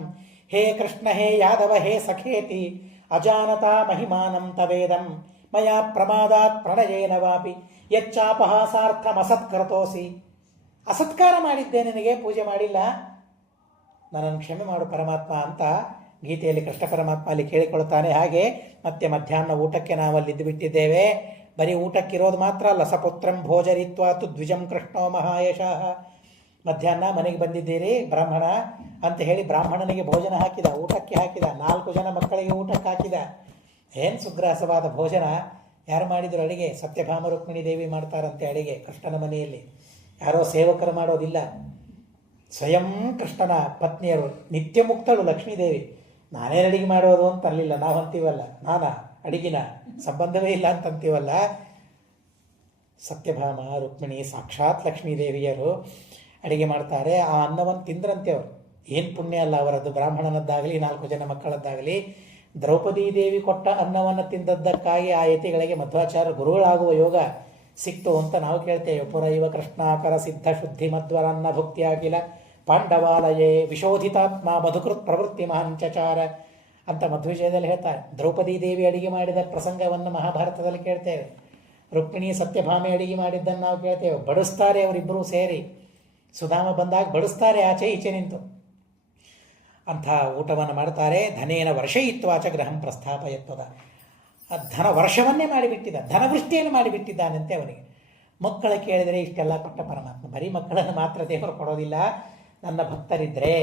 ಹೇ ಕೃಷ್ಣ ಹೇ ಯಾದವ ಹೇ ಸಖೇತಿ ಅಜಾನತಾ ಮಹಿಮಾನಂ ತವೇದಂ ಮಯಾ ಪ್ರಮಾದಾತ್ ಪ್ರಣಯೇನ ವಾಪಿ ಯಚ್ಚಾಪಹಾಸಾರ್ಥಮಸತ್ಕೃತೋಸಿ. ಅಸತ್ಕಾರ ಮಾಡಿದ್ದೆ, ನಿನಗೆ ಪೂಜೆ ಮಾಡಿಲ್ಲ, ನನ್ನನ್ನು ಕ್ಷಮೆ ಮಾಡು ಪರಮಾತ್ಮ ಅಂತ ಗೀತೆಯಲ್ಲಿ ಕೃಷ್ಣ ಪರಮಾತ್ಮ ಅಲ್ಲಿ ಕೇಳಿಕೊಳ್ತಾನೆ. ಹಾಗೆ ಮತ್ತೆ ಮಧ್ಯಾಹ್ನ ಊಟಕ್ಕೆ ನಾವಲ್ಲಿದ್ದು ಬಿಟ್ಟಿದ್ದೇವೆ. ಬರೀ ಊಟಕ್ಕಿರೋದು ಮಾತ್ರ ಅಲ್ಲ, ಸಪುತ್ರಂ ಭೋಜರಿತ್ವಾತು ದ್ವಿಜಂ ಕೃಷ್ಣೋ ಮಹಾಯಶಃ. ಮಧ್ಯಾಹ್ನ ಮನೆಗೆ ಬಂದಿದ್ದೀರಿ ಬ್ರಾಹ್ಮಣ ಅಂತ ಹೇಳಿ ಬ್ರಾಹ್ಮಣನಿಗೆ ಭೋಜನ ಹಾಕಿದ, ಊಟಕ್ಕೆ ಹಾಕಿದ. 4 ಜನ ಮಕ್ಕಳಿಗೆ ಊಟಕ್ಕೆ ಹಾಕಿದ. ಏನು ಸುಗ್ರಾಸವಾದ ಭೋಜನ. ಯಾರು ಮಾಡಿದ್ರು ಅಡಿಗೆ? ಸತ್ಯಭಾಮ ರುಕ್ಮಿಣಿ ದೇವಿ ಮಾಡ್ತಾರಂತೆ ಅಡಿಗೆ ಕೃಷ್ಣನ ಮನೆಯಲ್ಲಿ. ಯಾರೋ ಸೇವಕರು ಮಾಡೋದಿಲ್ಲ, ಸ್ವಯಂ ಕೃಷ್ಣನ ಪತ್ನಿಯರು. ನಿತ್ಯ ಮುಕ್ತಳು ಲಕ್ಷ್ಮೀದೇವಿ. ನಾನೇ ಅಡಿಗೆ ಮಾಡೋದು ಅಂತ ಅಲ್ಲಿಲ್ಲ, ನಾವು ಅಂತೀವಲ್ಲ, ನಾನಾ ಅಡಿಗಿನ ಸಂಬಂಧವೇ ಇಲ್ಲ ಅಂತಂತೀವಲ್ಲ. ಸತ್ಯಭಾಮ ರುಕ್ಮಿಣಿ ಸಾಕ್ಷಾತ್ ಲಕ್ಷ್ಮೀದೇವಿಯರು ಅಡಿಗೆ ಮಾಡ್ತಾರೆ. ಆ ಅನ್ನವನ್ನು ತಿಂದ್ರಂತೆ ಅವರು. ಏನು ಪುಣ್ಯ ಅಲ್ಲ ಅವರದ್ದು, ಬ್ರಾಹ್ಮಣನದ್ದಾಗಲಿ 4 ಜನ ಮಕ್ಕಳದ್ದಾಗಲಿ. ದ್ರೌಪದಿ ದೇವಿ ಕೊಟ್ಟ ಅನ್ನವನ್ನು ತಿಂದದ್ದಕ್ಕಾಗಿ ಆ ಯತಿಗಳಿಗೆ ಮಧ್ವಾಚಾರ್ಯ ಗುರುಗಳಾಗುವ ಯೋಗ ಸಿಕ್ತು ಅಂತ ನಾವು ಕೇಳ್ತೇವೆ. ಪುರೈವ ಕೃಷ್ಣಾಕರ ಸಿದ್ಧ ಶುದ್ಧಿ ಮಧ್ವರನ್ನ ಭುಕ್ತಿಯಾಗಿಲ್ಲ ಪಾಂಡವಾಲಯೇ ವಿಶೋಧಿತಾತ್ಮ ಮಧುಕೃತ್ ಪ್ರವೃತ್ತಿ ಮಹಾಂಚಚಾರ ಅಂತ ಮಧ್ವಿಜಯದಲ್ಲಿ ಹೇಳ್ತಾರೆ. ದ್ರೌಪದಿ ದೇವಿ ಅಡಿಗೆ ಮಾಡಿದ ಪ್ರಸಂಗವನ್ನು ಮಹಾಭಾರತದಲ್ಲಿ ಕೇಳ್ತೇವೆ. ರುಕ್ಮಿಣಿ ಸತ್ಯಭಾಮೆ ಅಡಿಗೆ ಮಾಡಿದ್ದನ್ನು ನಾವು ಕೇಳ್ತೇವೆ. ಬಡಿಸ್ತಾರೆ ಅವರಿಬ್ಬರೂ ಸೇರಿ, ಸುಧಾಮ ಬಂದಾಗ ಬಡಿಸ್ತಾರೆ ಆಚೆ ಈಚೆ ನಿಂತು. ಅಂಥ ಊಟವನ್ನು ಮಾಡ್ತಾರೆ. ಧನೇನ ವರ್ಷಯಿತ್ವಾಚ ಗೃಹಂ ಪ್ರಸ್ಥಾಪಯತ್ವದ, ಧನ ವರ್ಷವನ್ನೇ ಮಾಡಿಬಿಟ್ಟಿದ್ದ, ಧನವೃಷ್ಟಿಯನ್ನು ಮಾಡಿಬಿಟ್ಟಿದ್ದಾನಂತೆ ಅವನಿಗೆ. ಮಕ್ಕಳ ಕೇಳಿದರೆ ಇಷ್ಟೆಲ್ಲ ಕೊಟ್ಟ ಪರಮಾತ್ಮ. ಬರೀ ಮಕ್ಕಳನ್ನು ಮಾತ್ರ ದೇವರು ಕೊಡೋದಿಲ್ಲ, ನನ್ನ ಭಕ್ತರಿದ್ದರೆ,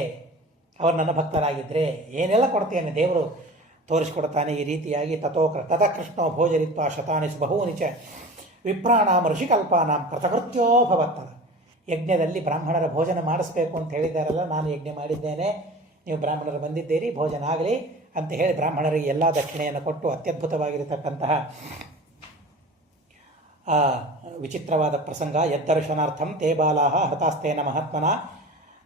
ಅವರು ನನ್ನ ಭಕ್ತರಾಗಿದ್ದರೆ ಏನೆಲ್ಲ ಕೊಡ್ತೇನೆ ದೇವರು ತೋರಿಸ್ಕೊಡ್ತಾನೆ. ಈ ರೀತಿಯಾಗಿ ತಥೋ ಕೃಷ್ಣೋ ಭೋಜರಿತ್ವ ಶತಾನಿ ಬಹೂನಿ ಚ ವಿಪ್ರಾಣಾಂ ಋಷಿಕಲ್ಪಾನಾಂ ಕೃತಕೃತ್ಯೋ ಭವತ್ತದ. ಯಜ್ಞದಲ್ಲಿ ಬ್ರಾಹ್ಮಣರ ಭೋಜನ ಮಾಡಿಸ್ಬೇಕು ಅಂತ ಹೇಳಿದ್ದಾರಲ್ಲ, ನಾನು ಯಜ್ಞ ಮಾಡಿದ್ದೇನೆ, ನೀವು ಬ್ರಾಹ್ಮಣರು ಬಂದಿದ್ದೀರಿ, ಭೋಜನ ಆಗಲಿ ಅಂತ ಹೇಳಿ ಬ್ರಾಹ್ಮಣರಿಗೆ ಎಲ್ಲ ದಕ್ಷಿಣೆಯನ್ನು ಕೊಟ್ಟು ಅತ್ಯದ್ಭುತವಾಗಿರತಕ್ಕಂತಹ ವಿಚಿತ್ರವಾದ ಪ್ರಸಂಗ. ಯದ್ದರ್ಶನಾರ್ಥಂ ತೇ ಬಾಲಾಹ ಹತಾಸ್ತೇನ ಮಹಾತ್ಮನ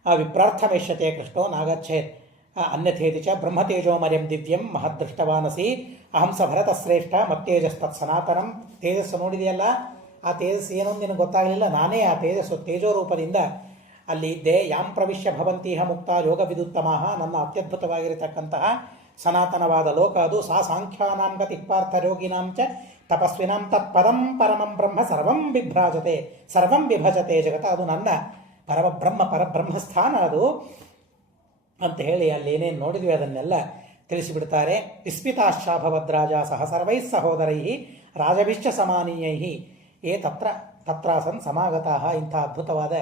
ವಿಪ್ರಾರ್ಥಮೇಷ್ಯತೆ ಕೃಷ್ಣೋ ನಾಗಚ್ಛೇತ್ ಅನ್ಯಥೇತಿ ಚ ಬ್ರಹ್ಮತೇಜೋಮರ್ಯಂ ದಿವ್ಯಂ ಮಹದ್ದೃಷ್ಟವಾನಸಿ ಅಹಂ ಸ ಭರತಶ್ರೇಷ್ಠ ಮತ್ತೇಜಸ್ತತ್ ಸನಾತನಂ. ತೇಜಸ್ಸು ನೋಡಿದೆಯಲ್ಲ, ಆ ತೇಜಸ್ಸು ಏನು ಅಂತ ನಿನಗೆ ಗೊತ್ತಾಗಲಿಲ್ಲ, ನಾನೇ ಆ ತೇಜಸ್ಸು ತೇಜೋರೂಪದಿಂದ ಅಲ್ಲಿ ಇದ್ದೆ. ಯಾಂ ಪ್ರವಿಶ್ಯ ಭವಂತೀಹ ಮುಕ್ತ ಯೋಗ ವಿದುತ್ತಮಃ, ನನ್ನ ಅತ್ಯದ್ಭುತವಾಗಿರತಕ್ಕಂತಹ ಸನಾತನವಾದ ಲೋಕ ಅದು. ಸಾ ಸಾಂಖ್ಯಾನಾಂ ಗತಿ ಪಾರ್ಥ ಯೋಗಿನಾಂ ಚ ತಪಸ್ವಿನಾಂ ತತ್ಪದಂ ಪರಮಂ ಬ್ರಹ್ಮ ಸರ್ವಂ ವಿಭ್ರಾಜತೆ ಸರ್ವಂ ವಿಭಜತೆ ಜಗತ. ಅದು ನನ್ನ ಪರಬ್ರಹ್ಮಸ್ಥಾನ ಅದು ಅಂತ ಹೇಳಿ ಅಲ್ಲಿ ಏನೇನು ನೋಡಿದ್ವಿ ಅದನ್ನೆಲ್ಲ ತಿಳಿಸಿಬಿಡ್ತಾರೆ. ವಿಸ್ಮಿತಾಶ್ಚಾಭವದ್ರಾಜ ಸಹ ಸರ್ವೈ ಸಹೋದರೈ ರಾಜಭಿಶ್ಚ ಸಮಾನೀಯೈ ಏ ತತ್ರಾಸನ್ ಸಮಾಗತಃ. ಇಂಥ ಅದ್ಭುತವಾದ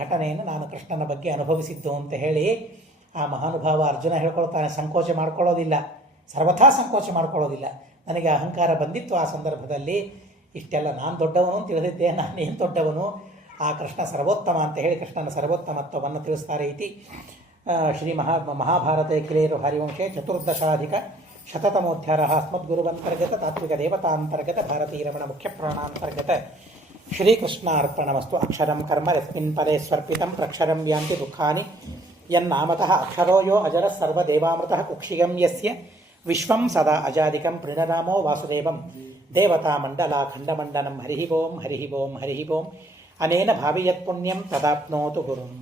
ಘಟನೆಯನ್ನು ನಾನು ಕೃಷ್ಣನ ಬಗ್ಗೆ ಅನುಭವಿಸಿದ್ದು ಅಂತ ಹೇಳಿ ಆ ಮಹಾನುಭಾವ ಅರ್ಜುನ ಹೇಳ್ಕೊಳ್ತಾನೆ. ಸಂಕೋಚ ಮಾಡ್ಕೊಳ್ಳೋದಿಲ್ಲ, ಸರ್ವಥಾ ಸಂಕೋಚ ಮಾಡ್ಕೊಳ್ಳೋದಿಲ್ಲ. ನನಗೆ ಅಹಂಕಾರ ಬಂದಿತ್ತು ಆ ಸಂದರ್ಭದಲ್ಲಿ, ಇಷ್ಟೆಲ್ಲ ನಾನು ದೊಡ್ಡವನು ಅಂತ ತಿಳಿದಿದ್ದೆ, ನಾನೇನು ದೊಡ್ಡವನು, ಆ ಕೃಷ್ಣ ಸರ್ವೋತ್ತಮ ಅಂತ ಹೇಳಿ ಕೃಷ್ಣನ ಸರ್ವೋತ್ತಮತ್ವವನ್ನು ತಿಳಿಸ್ತಾರೆ. ಇತಿ ಶ್ರೀ ಮಹಾಭಾರತೆ ಕಿಲೇರು ಹರಿವಂಶೆ ಚತುರ್ದಶಾಧಿಕ ಶತತಮೋಧ್ಯಾಯ ಅಸ್ಮದ್ಗುರುವಂತರ್ಗತ ತಾತ್ವಿಕ ದೇವತಾಂತರ್ಗತ ಭಾರತೀರಮಣ ಮುಖ್ಯ ಪ್ರಾಣಾಂತರ್ಗತ ಶ್ರೀಕೃಷ್ಣಾರ್ಪಣಮಸ್ತು. ಅಕ್ಷರಂ ಕರ್ಮ ಯಸ್ಮಿನ್ ಪರೇ ಸ್ವರ್ಪಿತಂ ಪ್ರಕ್ಷರಂ ಯಾಂತಿ ದುಃಖಾನಿ ಯನ್ನಾಮತಃ ಅಕ್ಷರೋ ಯೋ ಅಜರಃ ಸರ್ವದೇವಾಮೃತಃ ಕುಕ್ಷಿಗಂ ಯಸ್ಯ ವಿಶ್ವಂ ಸದಾ ಅಜಾದಿಕಂ ಪ್ರಣರಾಮೋ ವಾಸುದೇವಂ ದೇವತಾಮಂಡಲಾಖಂಡಮಂಡನಂ. ಹರಿ ಓಂ ಹರಿ ಓಂ ಹರಿ ಓಂ. ಅನೇನ ಭಾವಿಯತ್ ಪುಣ್ಯಂ ತದಾಪ್ನೋತು ಗುರುಂ.